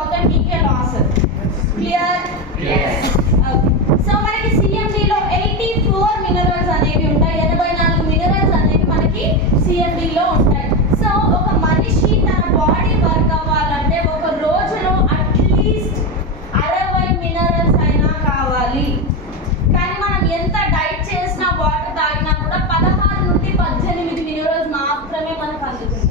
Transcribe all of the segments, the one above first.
అవుతాయి, మీకే loss. Clear? So మనకి సిఎండిలో 84 మినరల్స్ అనేవి ఉంటాయి. 84 మినరల్స్ అనేవి మనకి సిఎండిలో ఉంటాయి. సో ఒక మనిషి తన బాడీ వర్క్ అవ్వాలంటే ఒక రోజులో అట్లీస్ట్ 60 మినరల్స్ అయినా కావాలి. కానీ మనం ఎంత డైట్ చేసినా వాటర్ తాగినా కూడా 16 నుండి 18 మినరల్స్ మాత్రమే మనకు అందుతుంది.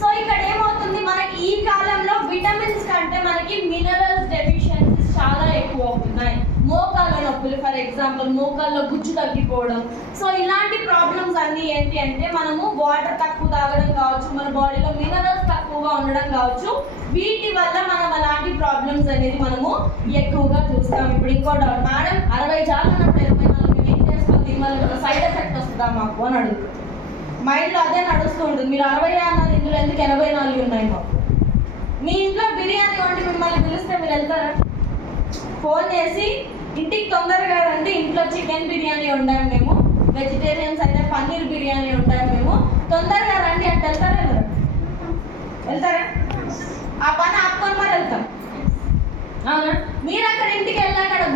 సో ఇక్కడ ఏమవుతుంది, మనకి ఈ కాలంలో విటమిన్స్ కంటే మనకి మినరల్స్ డెఫిషియన్సీస్ చాలా ఎక్కువ అవుతున్నాయి. మోకాళ్ళ నొప్పులు, ఫర్ ఎగ్జాంపుల్ మోకాళ్ళలో గుజ్జు తగ్గిపోవడం. సో ఇలాంటి ప్రాబ్లమ్స్ అన్నీ ఏంటి అంటే మనము వాటర్ తక్కువ తాగడం కావచ్చు, మన బాడీలో మినరల్స్ తక్కువగా ఉండడం కావచ్చు. వీటి వల్ల మనం అలాంటి ప్రాబ్లమ్స్ అనేది మనము ఎక్కువగా చూస్తాం. ఇప్పుడు ఇంకో డౌట్, మేడం 60 చాలు అన్నప్పుడు 24 ఏం చేసుకోవాలి, దీనివల్ల సైడ్ ఎఫెక్ట్ వస్తుందా మాకు అని అడుగుతుంది. మైండ్లో అదే నడుస్తూ ఉంటుంది. మీరు 60 అన్నది ఇందులో ఎందుకు 84 ఉన్నాయి మాకు? మీ ఇంట్లో బిర్యానీ వండి మిమ్మల్ని పిలిస్తే మీరు వెళ్తారా? ఫోన్ చేసి ఇంటికి తొందరగా రండి, ఇంట్లో చికెన్ బిర్యానీ వండాము మేము, వెజిటేరియన్స్ అయితే పన్నీర్ బిర్యానీ వండాము మేము, తొందరగా రండి అంటే వెళ్తారా? వెళ్తారా? ఆ పని ఆపుకొని మరి వెళ్తాం. అవునా? మీరు అక్కడ ఇంటికి వెళ్ళాక అక్కడ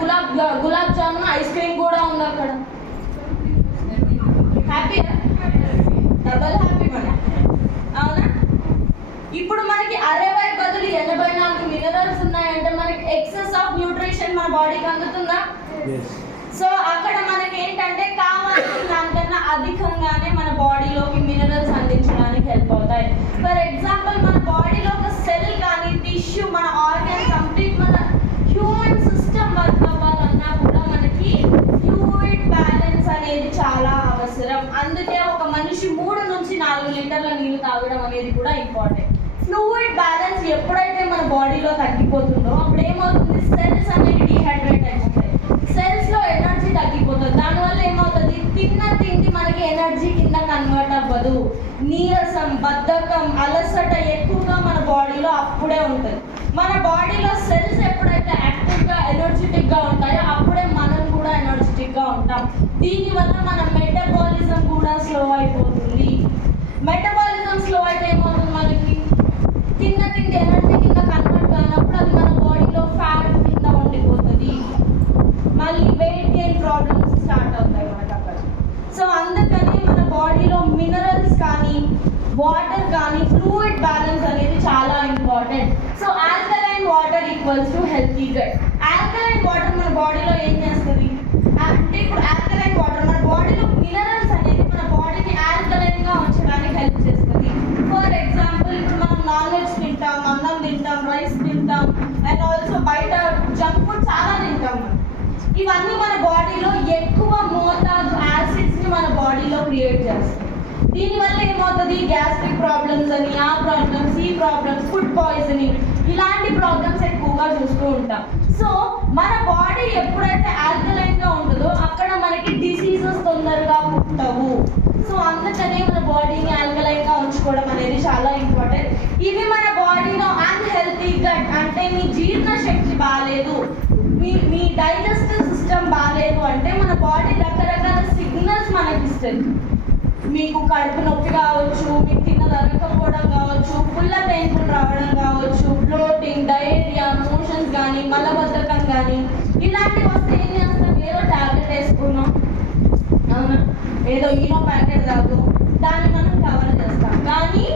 గులాబ్ జామున్ ఐస్ క్రీమ్ కూడా ఉంది అక్కడ. హ్యాపీయా? డబల్ హ్యాపీ మన. అవునా? ఇప్పుడు మనకి 60 బదులు 84 మినరల్స్ ఉన్నాయంటే మనకి ఎక్సెస్ ఆఫ్ న్యూట్రిషన్ మన బాడీకి అందుతుందా? సో అక్కడ మనకి ఏంటంటే కావాల్సిన దానికన్నా అధికంగానే మన బాడీలోకి మినరల్స్ అందించడానికి హెల్ప్ అవుతాయి. ఫర్ ఎగ్జాంపుల్ మన బాడీలో ఒక సెల్ కానీ టిష్యూ, మన ఆర్గన్ కంప్లీట్ మన హ్యూమన్ సిస్టమ్ వర్క్ అవ్వాలన్నా కూడా మనకి ఫ్లూయిడ్ బ్యాలెన్స్ అనేది చాలా అవసరం. అందుకే ఒక మనిషి 3 నుంచి 4 లీటర్ల నీళ్ళు తాగడం అనేది కూడా ఇంపార్టెంట్. ఫ్లూయిడ్ బ్యాలెన్స్ ఎప్పుడైతే మన బాడీలో తగ్గిపోతుందో అప్పుడు ఏమవుతుంది, సెల్స్ అనేవి డీహైడ్రేట్ అయిపోతాయి, సెల్స్ లో ఎనర్జీ తగ్గిపోతుంది. దానివల్ల ఏమవుతుంది, తిన్న తిండి మనకి ఎనర్జీ కింద కన్వర్ట్ అవ్వదు. నీరసం, బద్ధకం, అలసట ఎక్కువగా మన బాడీలో అప్పుడే ఉంటుంది. మన బాడీలో సెల్స్ ఎప్పుడైతే యాక్టివ్గా ఎనర్జెటిక్గా ఉంటాయో అప్పుడే మనం కూడా ఎనర్జెటిక్గా ఉంటాం. దీనివల్ల మన మెటబాలిజం కూడా స్లో అయిపోతుంది. మెటబాలిజం స్లో అయితే ఏమవుతుంది, మనకి తిన్న తిండి ఎనర్జీ కింద కన్వర్ట్ కానప్పుడు అది మన బాడీలో ఫ్యాట్ కింద ఉండిపోతుంది. మళ్ళీ వెయిట్ గెయిన్ ప్రాబ్లమ్స్ స్టార్ట్ అవుతాయి మనకు అక్కడ. సో అందుకని మన బాడీలో మినరల్స్ కానీ వాటర్ కానీ ఫ్లూయిడ్ బ్యాలెన్స్ అనేది చాలా important. So alkaline water equals to healthy gut. Alkaline water మన బాడీలో ఏం చేస్తుంది అంటే, ఇప్పుడు ఆల్కలైన్ వాటర్ మన బాడీలో మినరల్స్ అనేది మన బాడీని ఆల్కలైన్గా ఉంచడానికి హెల్ప్ చేస్తుంది. ఫర్ ఎగ్జాంపుల్ ఇప్పుడు మనం నాన్ వెజ్ తింటాం, అన్నం తింటాం, రైస్ తింటాం, అండ్ ఆల్సో బయట జంక్ ఫుడ్ చాలా తింటాం. ఇవన్నీ మన బాడీలో ఎక్కువ మోతాదు యాసిడ్స్ని మన బాడీలో క్రియేట్ చేస్తాయి. దీనివల్ల ఏమవుతుంది, గ్యాస్ట్రిక్ ప్రాబ్లమ్స్ అని, ఆ ప్రాబ్లమ్స్, ఈ ప్రాబ్లమ్స్, ఫుడ్ పాయిజనింగ్, ఇలాంటి ప్రాబ్లమ్స్ ఎక్కువగా చూస్తూ ఉంటాం. సో మన బాడీ ఎప్పుడైతే ఆల్కలైన్గా ఉంటుందో అక్కడ మనకి డిసీజెస్ తొందరగా పుట్టవు. సో అందుకనే మన బాడీని ఆల్కలైన్గా ఉంచుకోవడం అనేది చాలా ఇంపార్టెంట్. ఇవి మన బాడీలో అన్హెల్తీ గట్ అంటే మీ జీర్ణశక్తి బాగాలేదు, మీ డైజెస్టివ్ సిస్టమ్ బాగాలేదు అంటే మన బాడీ రకరకాల సిగ్నల్స్ మనకి ఇస్తుంది. మీకు కడుపు నొప్పి కావచ్చు, మీకు తిన్నది అరగకపోవడం కావచ్చు, పుల్ల పెయిన్ఫుల్ రావడం కావచ్చు, బ్లోటింగ్, డయేరియా, మోషన్స్ కానీ, మలబద్ధకం కానీ, ఇలాంటివి వస్తే ఏం చేస్తాం, ఏదో టాబ్లెట్ వేసుకున్నాం, అవునా, ఏదో ఈనో ప్యాకెట్ తాగు, దాన్ని మనం కవర్ చేస్తాం. కానీ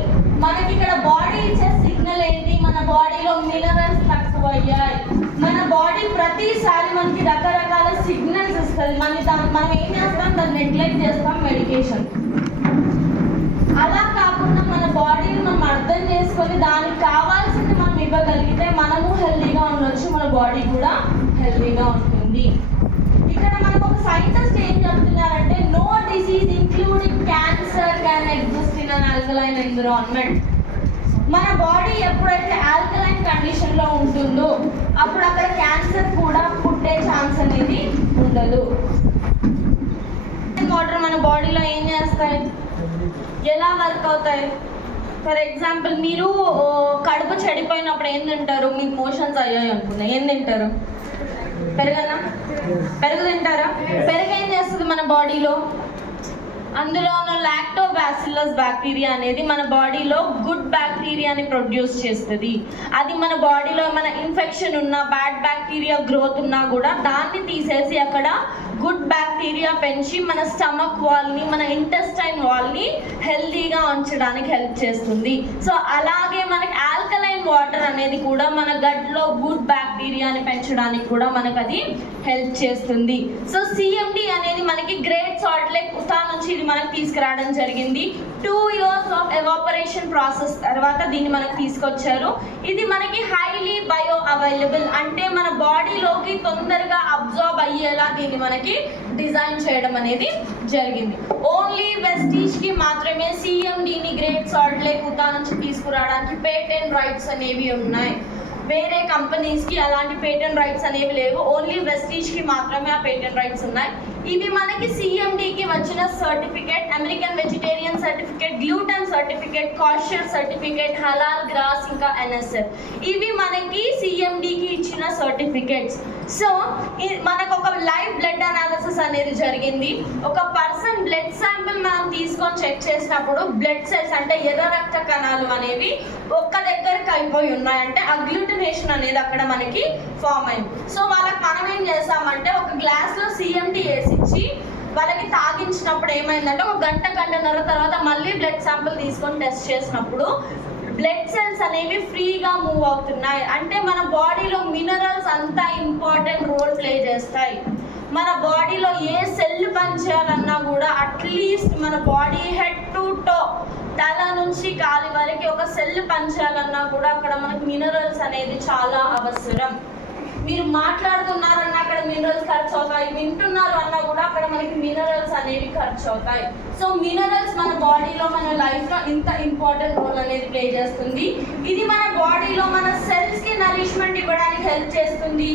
మనకి ఇక్కడ బాడీ ఇచ్చే సిగ్నల్ ఏంటి, మన బాడీలో మినరల్స్ తక్కువ అయ్యాయి. మన బాడీ ప్రతిసారి మనకి రకరకాల సిగ్నల్స్ ఇస్తుంది. మనం ఏం చేస్తాం, దాన్ని నెగ్లెక్ట్ చేస్తాం, మెడికేషన్. అలా కాకుండా మన బాడీని మనం అర్థం చేసుకొని దానికి కావాల్సింది మనం ఇవ్వగలిగితే మనము హెల్తీగా ఉండొచ్చు, మన బాడీ కూడా హెల్తీగా ఉంటుంది. ఇక్కడ మనకు ఒక సైంటిస్ట్ ఏం చెప్తున్నారంటే, no disease including cancer can exist in un alkaline environment. మన బాడీ ఎప్పుడైతే ఆల్కలైన్ కండిషన్లో ఉంటుందో అప్పుడు అక్కడ క్యాన్సర్ కూడా పుట్టే ఛాన్స్ అనేది ఉండదు. వాటర్ మన బాడీలో ఏం చేస్తాయి, ఎలా వర్క్ అవుతాయి? ఫర్ ఎగ్జాంపుల్ మీరు కడుపు చెడిపోయినప్పుడు ఏం తింటారు, మీకు మోషన్స్ అయ్యాయి అనుకున్నా, ఏం తింటారు? పెరుగనా? పెరుగు తింటారా? పెరుగు ఏం చేస్తుంది మన బాడీలో? అందులో ఉన్న లాక్టోబాసిల్లస్ బ్యాక్టీరియా అనేది మన బాడీలో గుడ్ బ్యాక్టీరియాని ప్రొడ్యూస్ చేస్తుంది. అది మన బాడీలో మన ఇన్ఫెక్షన్ ఉన్నా, బ్యాడ్ బ్యాక్టీరియా గ్రోత్ ఉన్నా కూడా దాన్ని తీసేసి అక్కడ గుడ్ బ్యాక్టీరియా పెంచి మన స్టమక్ వాల్ని, మన ఇంటెస్టైన్ వాల్ని హెల్తీగా ఉంచడానికి హెల్ప్ చేస్తుంది. సో అలాగే మనకి ఆల్కలైన్ వాటర్ అనేది కూడా మన గట్లో గుడ్ బ్యాక్టీరియాని పెంచడానికి కూడా మనకు అది హెల్ప్ చేస్తుంది. సో సిఎండి అనేది మనకి గ్రేట్ సాల్ట్ లేక్ ఉతా నుంచి ఇది మనకి తీసుకురావడం జరిగింది. 2 years ఆఫ్ ఎవాపరేషన్ ప్రాసెస్ తర్వాత దీన్ని మనకు తీసుకొచ్చారు. ఇది మనకి హైలీ బయో అవైలబుల్, అంటే మన బాడీలోకి తొందరగా అబ్జార్బ్ అయ్యేలా దీన్ని మనకి డిజైన్ చేయడం అనేది జరిగింది. ఓన్లీ వెస్టీజ్ కి మాత్రమే సిఎండిని గ్రేట్ సాల్ట్ లేక్ ఉతా నుంచి తీసుకురావడానికి పేటెంట్ రైట్స్ అనేవి ఉన్నాయి. వేరే కంపెనీస్కి అలాంటి పేటెంట్ రైట్స్ అనేవి లేవు. ఓన్లీ వెస్టీజ్కి మాత్రమే ఆ పేటెంట్ రైట్స్ ఉన్నాయి. ఇవి మనకి సిఎండికి వచ్చిన certificate, American vegetarian certificate, gluten certificate, kosher certificate, హలాల్ గ్రాస్, ఇంకా ఎన్ఎస్ఎఫ్. ఇవి మనకి సిఎండికి ఇచ్చిన సర్టిఫికేట్స్. సో మనకు ఒక లైవ్ బ్లడ్ అనాలిసిస్ అనేది జరిగింది. ఒక పర్సన్ బ్లడ్ శాంపిల్ మనం తీసుకొని చెక్ చేసినప్పుడు బ్లడ్ సెల్స్ అంటే ఎర్ర రక్త కణాలు అనేవి ఒక్క దగ్గరికి అయిపోయి ఉన్నాయంటే అగ్లూటినేషన్ అనేది అక్కడ మనకి ఫామ్ అయింది. సో వాళ్ళకి మనం ఏం చేస్తామంటే ఒక గ్లాస్లో సిఎండి వేసిచ్చి వాళ్ళకి తాగించినప్పుడు ఏమైందంటే ఒక గంటన్నర తర్వాత మళ్ళీ బ్లడ్ శాంపిల్ తీసుకొని టెస్ట్ చేసినప్పుడు బ్లడ్ సెల్స్ అనేవి ఫ్రీగా మూవ్ అవుతున్నాయి. అంటే మన బాడీలో మినరల్స్ అంతా ఇంపార్టెంట్ రోల్ ప్లే చేస్తాయి. మన బాడీలో ఏ సెల్ పనిచేయాలన్నా కూడా అట్లీస్ట్ మన బాడీ హెడ్ టు టో, తల నుంచి కాలి వరకు ఒక సెల్ పనిచేయాలన్నా కూడా అక్కడ మనకు మినరల్స్ అనేది చాలా అవసరం. మీరు మాట్లాడుతున్నారన్నా అక్కడ మినరల్స్ ఖర్చు అవుతాయి, వింటున్నారు అన్నా కూడా అక్కడ మనకి మినరల్స్ అనేవి ఖర్చు అవుతాయి. సో మినరల్స్ మన బాడీలో, మన లైఫ్లో ఇంత ఇంపార్టెంట్ రోల్ అనేది ప్లే చేస్తుంది. ఇది మన బాడీలో మన సెల్స్కి నరిష్మెంట్ ఇవ్వడానికి హెల్ప్ చేస్తుంది.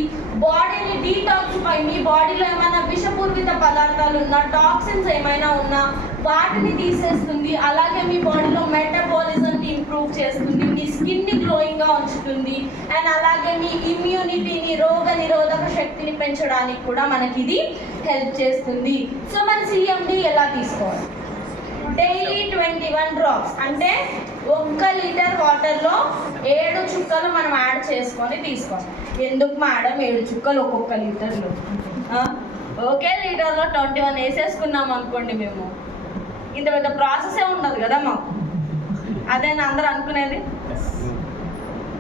బాడీని డీటాక్సిఫై, మీ బాడీలో ఏమైనా విషపూరిత పదార్థాలు ఉన్నా, టాక్సిన్స్ ఏమైనా ఉన్నా వాటిని తీసేస్తుంది. అలాగే మీ బాడీలో మెటబాలిజంని ఇంప్రూవ్ చేస్తుంది, మీ స్కిన్ని గ్లోయింగ్గా ఉంచుతుంది, అండ్ అలాగే మీ ఇమ్యూనిటీని, రోగ నిరోధక శక్తిని పెంచడానికి కూడా మనకి ఇది హెల్ప్ చేస్తుంది. సో మన సిఎండి ఎలా తీసుకోవాలి? డైలీ 21 డ్రాప్స్, అంటే 1 లీటర్ వాటర్లో 7 చుక్కలు మనం యాడ్ చేసుకొని తీసుకోవాలి. ఎందుకు మేడం 7 చుక్కలు ఒక్కొక్క లీటర్లో? ఒకే లీటర్లో 21 వేసేసుకున్నాం అనుకోండి, మేము ఇంత పెద్ద ప్రాసెసే ఉండదు కదా మాకు. అదేనా అందరూ అనుకునేది?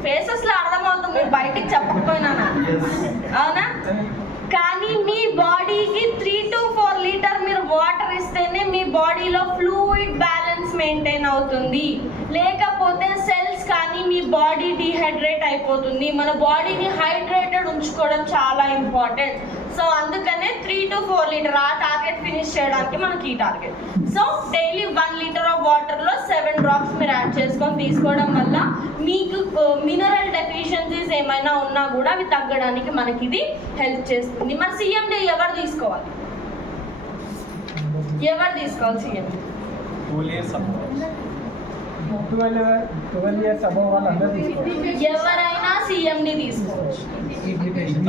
ఫేసెస్లో అర్థమవుతుంది, మీరు బయటికి చెప్పకపోయినా, అవునా? కానీ మీ బాడీకి 3 to 4 లీటర్ మీరు వాటర్ ఇస్తేనే మీ బాడీలో ఫ్లూయిడ్ బ్యాలెన్స్ మెయింటైన్ అవుతుంది. లేకపోతే సెల్స్ కానీ మీ బాడీ డీహైడ్రేట్ అయిపోతుంది. మన బాడీని హైడ్రేటెడ్ ఉంచుకోవడం చాలా ఇంపార్టెంట్. సో అందుకనే 3 to 4 లీటర్ ఆ టార్గెట్ ఫినిష్ చేయడానికి మనకి ఈ target. So daily 1 litre of వాటర్లో 7 డ్రాప్స్ మీరు యాడ్ చేసుకొని తీసుకోవడం వల్ల మీకు మినరల్ డెఫిషియన్సీస్ ఏమైనా ఉన్నా కూడా అవి తగ్గడానికి మనకి ఇది హెల్ప్ చేస్తుంది. మన సిఎండి ఎవరు తీసుకోవాలి? సిఎండి 12 years above వాళ్ళందరూ తీసుకోవాలి. ఎవరైనా సిఎండి తీసుకోవచ్చు,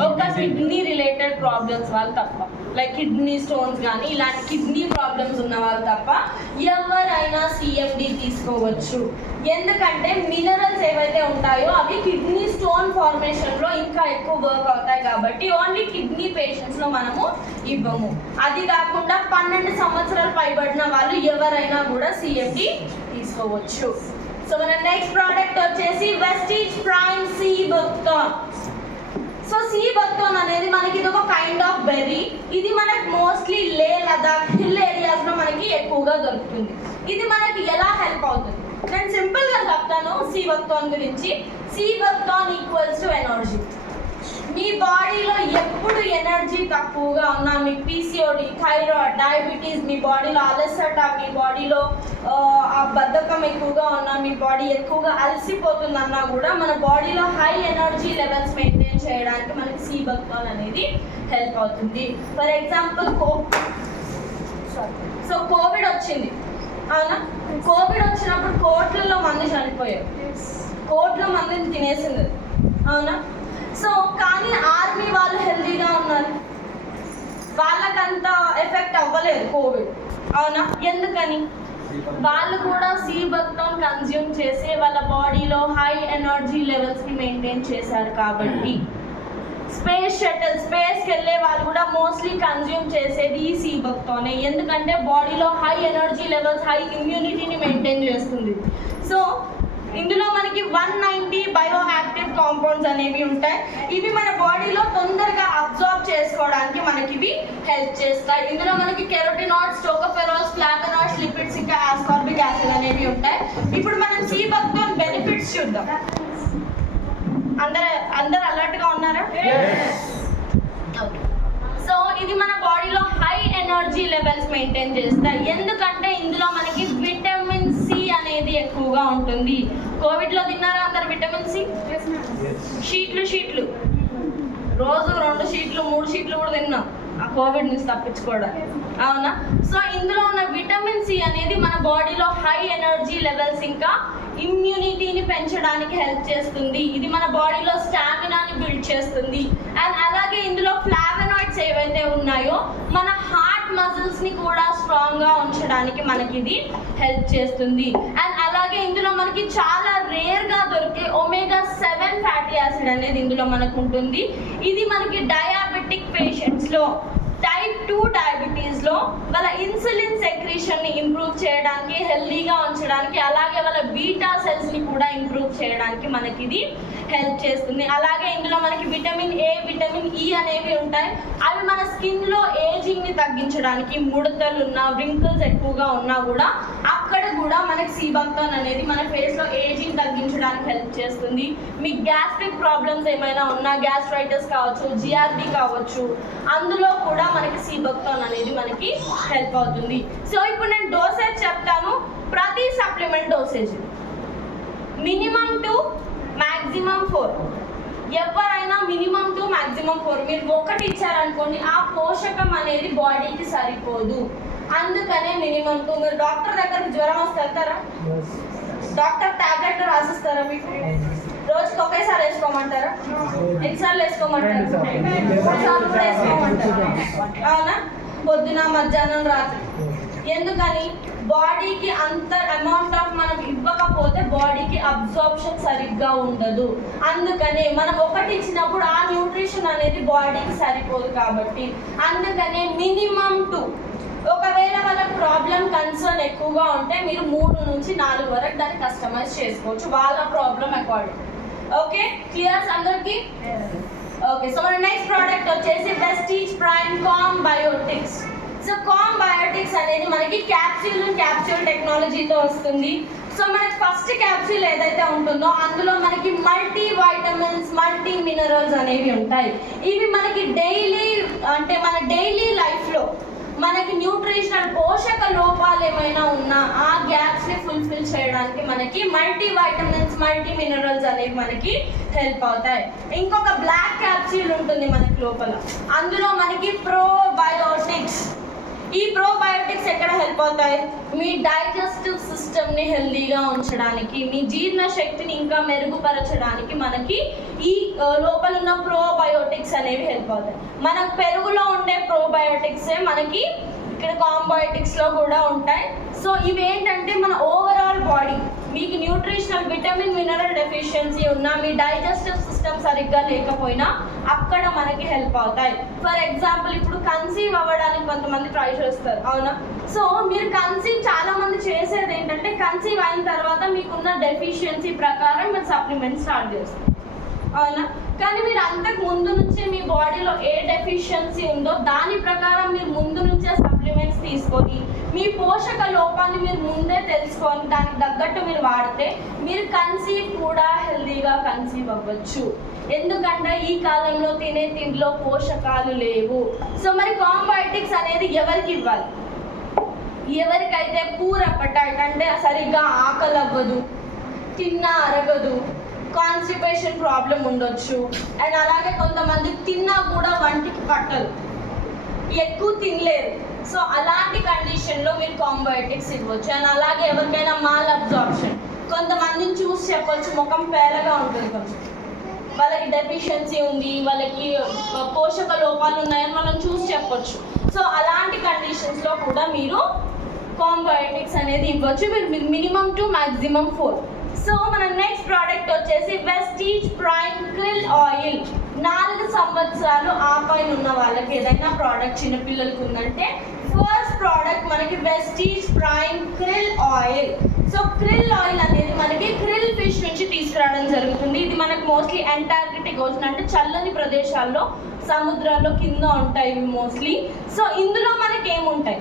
ఒక కిడ్నీ రిలేటెడ్ ప్రాబ్లమ్స్ వాళ్ళు తప్ప. లైక్ కిడ్నీ స్టోన్స్ కానీ ఇలాంటి కిడ్నీ ప్రాబ్లమ్స్ ఉన్న వాళ్ళు తప్ప ఎవరైనా సిఎండి తీసుకోవచ్చు. ఎందుకంటే మినరల్స్ ఏవైతే ఉంటాయో అవి కిడ్నీ స్టోన్ ఫార్మేషన్లో ఇంకా ఎక్కువ వర్క్ అవుతాయి కాబట్టి ఓన్లీ కిడ్నీ పేషెంట్స్లో మనము ఇవ్వము. అది కాకుండా 12 సంవత్సరాలు పైబడిన వాళ్ళు ఎవరైనా కూడా సిఎండి తీసుకోవచ్చు. సో మన నెక్స్ట్ ప్రోడక్ట్ వచ్చేసి Vestige prime sea buckthorn. So sea buckthorn అనేది మనకి ఇది ఒక కైండ్ ఆఫ్ బెర్రీ. ఇది మనకి మోస్ట్లీ లే లదాఖ్ హిల్ ఏరియాస్లో మనకి ఎక్కువగా దొరుకుతుంది. ఇది మనకి ఎలా హెల్ప్ అవుతుంది? నేను సింపుల్గా చెప్తాను సీ బక్థార్న్ గురించి. Sea buckthorn equals to energy. మీ బాడీలో ఎప్పుడు ఎనర్జీ తక్కువగా ఉన్నా, మీ పీసీఓడి, థైరాయిడ్, డయాబెటీస్, మీ బాడీలో అలసట, మీ బాడీలో ఆ బద్ధకం ఎక్కువగా ఉన్నా, మీ బాడీ ఎక్కువగా అలసిపోతుందన్నా కూడా మన బాడీలో హై ఎనర్జీ లెవెల్స్ మెయింటైన్ చేయడానికి మనకి సీ బక్థార్న్ అనేది హెల్ప్ అవుతుంది. ఫర్ ఎగ్జాంపుల్ కోవిడ్ వచ్చింది, అవునా? కోవిడ్ వచ్చినప్పుడు కోట్లలో మంది చనిపోయారు, కోట్ల మందిని తినేసింది, అవునా? సో కానీ ఆర్మీ వాళ్ళు హెల్తీగా ఉన్నారు, వాళ్ళకంత ఎఫెక్ట్ అవ్వలేదు కోవిడ్. అవునా? ఎందుకని? వాళ్ళు కూడా సీ బక్టోన్ కన్జ్యూమ్ చేసి వాళ్ళ బాడీలో హై ఎనర్జీ లెవెల్స్ని మెయింటైన్ చేశారు కాబట్టి. స్పేస్కి వెళ్ళే వాళ్ళు కూడా మోస్ట్లీ కన్జ్యూమ్ చేసేది ఈ సీ బక్తోనే, ఎందుకంటే బాడీలో హై ఎనర్జీ లెవెల్స్, హై ఇమ్యూనిటీని మెయింటైన్ చేస్తుంది. సో ఇందులో మనకి 190 బయో యాక్టివ్ కాంపౌండ్స్ అనేవి ఉంటాయి. ఇవి మన బాడీలో తొందరగా అబ్జార్బ్ చేసుకోవడానికి మనకి ఇవి హెల్ప్ చేస్తాయి. ఇందులో మనకి కెరోటినాయిడ్స్, టోకోఫెరాల్స్, ఫ్లావోనాయిడ్స్, లిపిడ్స్, ఇంకా ఆస్కార్బిక్ యాసిడ్ అనేవి ఉంటాయి. ఇప్పుడు మనం సీ బక్తోన్ బెనిఫిట్స్ చూద్దాం. అందరు అలర్ట్ గా ఉన్నారా? సో ఇది మన బాడీలో హై ఎనర్జీ లెవెల్స్ మెయింటైన్ చేస్తాయి. ఎందుకంటే ఇందులో మనకి విటమిన్ సి అనేది ఎక్కువగా ఉంటుంది. కోవిడ్ లో తిన్నారా అందరు విటమిన్ సి? షీట్లు రోజు 2 షీట్లు 3 షీట్లు కూడా తిన్నాం ఆ కోవిడ్ నుంచి తప్పించుకోవడానికి, అవునా? సో ఇందులో ఉన్న విటమిన్ సి అనేది మన బాడీలో హై ఎనర్జీ లెవెల్స్ ఇంకా ఇమ్యూనిటీని పెంచడానికి హెల్ప్ చేస్తుంది. ఇది మన బాడీలో స్టామినాని బిల్డ్ చేస్తుంది. అండ్ అలాగే ఇందులో ఫ్లావోనాయిడ్స్ ఏవైతే ఉన్నాయో మన హార్ట్ మజిల్స్ని కూడా స్ట్రాంగ్గా ఉంచడానికి మనకి ఇది హెల్ప్ చేస్తుంది. అండ్ అలాగే ఇందులో మనకి చాలా రేర్గా దొరికే ఒమేగా 7 ఫ్యాటీ యాసిడ్ అనేది ఇందులో మనకు ఉంటుంది. ఇది మనకి డయాబెటిక్ పేషెంట్స్లో, టైప్ 2 డయాబెటీస్లో వాళ్ళ ఇన్సులిన్ సెక్రీషన్ని ఇంప్రూవ్ చేయడానికి, హెల్దీగా ఉంచడానికి, అలాగే వాళ్ళ బీటా సెల్స్ని కూడా ఇంప్రూవ్ చేయడానికి మనకి ఇది హెల్ప్ చేస్తుంది. అలాగే ఇందులో మనకి విటమిన్ ఏ, విటమిన్ ఈ అనేవి ఉంటాయి. అవి మన స్కిన్లో ఏజింగ్ని తగ్గించడానికి, ముడతలు ఉన్నా, రింకిల్స్ ఎక్కువగా ఉన్నా కూడా అక్కడ కూడా మనకి సీ బక్తోన్ అనేది మన ఫేస్లో ఏజింగ్ తగ్గించడానికి హెల్ప్ చేస్తుంది. మీకు గ్యాస్ట్రిక్ ప్రాబ్లమ్స్ ఏమైనా ఉన్నా, గ్యాస్ట్రైటిస్ కావచ్చు, జిఆర్బి కావచ్చు, అందులో కూడా మనకి సీ బక్తోన్ అనేది మనకి హెల్ప్ అవుతుంది. సో ఇప్పుడు నేను డోసేజ్ చెప్తాను. ప్రతి సప్లిమెంట్ డోసేజ్ మినిమం 2, మ్యాక్సిమం 4. ఎవరైనా మినిమం 2, మ్యాక్సిమం 4. మీరు 1 ఇచ్చారనుకోండి, ఆ పోషకం అనేది బాడీకి సరిపోదు. అందుకనే మినిమం 2. మీరు డాక్టర్ దగ్గరికి జ్వరం వస్తే వెళ్తారా? డాక్టర్ టాబ్లెట్ రాసిస్తారా మీకు? రోజుకి ఒకేసారి వేసుకోమంటారా? ఎన్నిసార్లు వేసుకోమంటారు? 3 సార్లు కూడా వేసుకోమంటారు, అవునా? పొద్దున, మధ్యాహ్నం, రాత్రి. ఎందుకని? బాడీకి అంత అమౌంట్ ఆఫ్ మనం ఇవ్వకపోతే బాడీకి అబ్జార్ప్షన్ సరిగ్గా ఉండదు. అందుకనే మనం 1 ఇచ్చినప్పుడు ఆ న్యూట్రిషన్ అనేది బాడీకి సరిపోదు. కాబట్టి అందుకనే మినిమం 2. ఒకవేళ వాళ్ళకి ప్రాబ్లం కన్సర్న్ ఎక్కువగా ఉంటే మీరు 3 నుంచి 4 వరకు దాన్ని కస్టమైజ్ చేసుకోవచ్చు వాళ్ళ ప్రాబ్లం అకార్డింగ్. ఓకే, క్లియర్స్ అందరికి? ఓకే, సో మన నెక్స్ట్ ప్రోడక్ట్ వచ్చేసి Vestige prime calm biotics. So calm biotics అనేది మనకి క్యాప్సూల్ టెక్నాలజీతో వస్తుంది. సో మనకి ఫస్ట్ క్యాప్సూల్ ఏదైతే ఉంటుందో అందులో మనకి మల్టీ వైటమిన్స్, మల్టీ మినరల్స్ అనేవి ఉంటాయి. ఇవి మనకి మన డైలీ లైఫ్లో మనకి న్యూట్రిషనల్ పోషక లోపాలు ఏమైనా ఉన్నా ఆ గ్యాప్స్ని ఫుల్ఫిల్ చేయడానికి మనకి మల్టీ వైటమిన్స్, మల్టీ మినరల్స్ అనేవి మనకి హెల్ప్ అవుతాయి. ఇంకొక బ్లాక్ క్యాప్సూల్ ఉంటుంది మనకి లోపల, అందులో మనకి ప్రోబయోటిక్స్. ఈ ప్రోబయోటిక్స్ ఎక్కడ హెల్ప్ అవుతాయి? మీ డైజెస్టివ్ సిస్టమ్ని హెల్దీగా ఉంచడానికి, మీ జీర్ణ శక్తిని ఇంకా మెరుగుపరచడానికి మనకి ఈ లోపల ఉన్న ప్రోబయోటిక్స్ అనేవి హెల్ప్ అవుతాయి. మన పెరుగులో ఉండే ప్రోబయోటిక్సే మనకి ఇక్కడ కాంబయోటిక్స్లో కూడా ఉంటాయి. సో ఇవేంటంటే మన ఓవరాల్ బాడీ, మీకు న్యూట్రిషనల్ విటమిన్ మినరల్ డెఫిషియన్సీ ఉన్నా, మీ డైజెస్టివ్ సిస్టమ్ సరిగ్గా లేకపోయినా అక్కడ మనకి హెల్ప్ అవుతాయి. ఫర్ ఎగ్జాంపుల్ ఇప్పుడు కన్సీవ్ అవ్వడానికి కొంతమంది ట్రై చేస్తారు, అవునా? సో మీరు కన్సీవ్ చాలా మంది చేసేది ఏంటంటే కన్సీవ్ అయిన తర్వాత మీకున్న డెఫిషియన్సీ ప్రకారం మీరు సప్లిమెంట్ స్టార్ట్ చేస్తారు, అవునా? కానీ మీరు అంతకు ముందు నుంచే మీ బాడీలో ఏ డెఫిషియన్సీ ఉందో దాని ప్రకారం మీరు ముందు నుంచే సప్లిమెంట్స్ తీసుకొని మీ పోషక లోపాన్ని మీరు ముందే తెలుసుకొని దానికి తగ్గట్టు మీరు వాడితే మీరు కన్సీవ్ కూడా హెల్దీగా కన్సీవ్ అవ్వచ్చు. ఎందుకంటే ఈ కాలంలో తినే తిండిలో పోషకాలు లేవు. సో మరి కాంబయోటిక్స్ అనేది ఎవరికి ఇవ్వాలి? ఎవరికైతే పూర్ అపెటైట్ అంటే సరిగ్గా ఆకలి అవ్వదు, తిన్నా అరగదు, కాన్స్టిపేషన్ ప్రాబ్లం ఉండొచ్చు, అండ్ అలాగే కొంతమంది తిన్నా కూడా వంటికి పట్టదు, ఎక్కువ తినలేరు. సో అలాంటి కండిషన్లో మీరు కాంబయోటిక్స్ ఇవ్వచ్చు. అండ్ అలాగే ఎవరికైనా మాల్ అబ్జార్ప్షన్, కొంతమందిని చూసి చెప్పొచ్చు ముఖం పేలగా ఉంటుంది, కొంచెం వాళ్ళకి డెఫిషియన్సీ ఉంది, వాళ్ళకి పోషక లోపాలు ఉన్నాయని మనం చూసి చెప్పొచ్చు. సో అలాంటి కండిషన్స్లో కూడా మీరు కాంబయోటిక్స్ అనేది ఇవ్వచ్చు. మీరు మినిమం 2 maximum 4. సో మన నెక్స్ట్ ప్రోడక్ట్ వచ్చేసి వెస్టీజ్ ప్రైమ్ క్రిల్ ఆయిల్. 4 సంవత్సరాలు ఆ పైన ఉన్న వాళ్ళకి ఏదైనా ప్రోడక్ట్ చిన్నపిల్లలకు ఉందంటే ఫస్ట్ ప్రోడక్ట్ మనకి Vestige prime krill oil. So krill oil అనేది మనకి క్రిల్ ఫిష్ నుంచి తీసుకురావడం జరుగుతుంది. ఇది మనకి మోస్ట్లీ అంటార్కిటిక్ ఓషన్ అంటే చల్లని ప్రదేశాల్లో సముద్రాల్లో కింద ఉంటాయి ఇవి మోస్ట్లీ. సో ఇందులో మనకి ఏముంటాయి,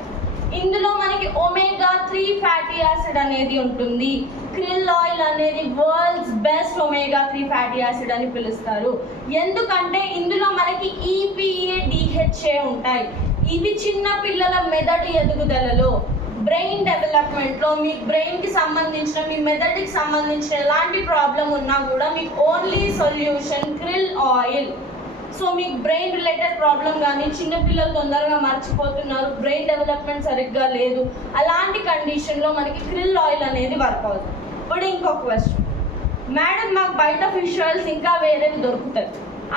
ఇందులో మనకి ఒమేగా 3 ఫ్యాటీ యాసిడ్ అనేది ఉంటుంది. క్రిల్ ఆయిల్ అనేది world's best omega 3 fatty acid అని పిలుస్తారు. ఎందుకంటే ఇందులో మనకి EPA DHA ఉంటాయి. ఇవి చిన్న పిల్లల మెదడు ఎదుగుదలలో, బ్రెయిన్ డెవలప్మెంట్లో, మీ బ్రెయిన్కి సంబంధించిన, మీ మెదడుకి సంబంధించిన ఎలాంటి ప్రాబ్లం ఉన్నా కూడా మీకు only solution krill oil. So మీకు బ్రెయిన్ రిలేటెడ్ ప్రాబ్లం కానీ, చిన్నపిల్లలు తొందరగా మర్చిపోతున్నారు, బ్రెయిన్ డెవలప్మెంట్ సరిగ్గా లేదు, అలాంటి కండిషన్లో మనకి క్రిల్ ఆయిల్ అనేది వర్క్ అవుతుంది. ఇప్పుడు ఇంకొక క్వశ్చన్, మేడం మాకు బయట ఫిష్ ఆయిల్స్ ఇంకా వేరేవి దొరుకుతాయి,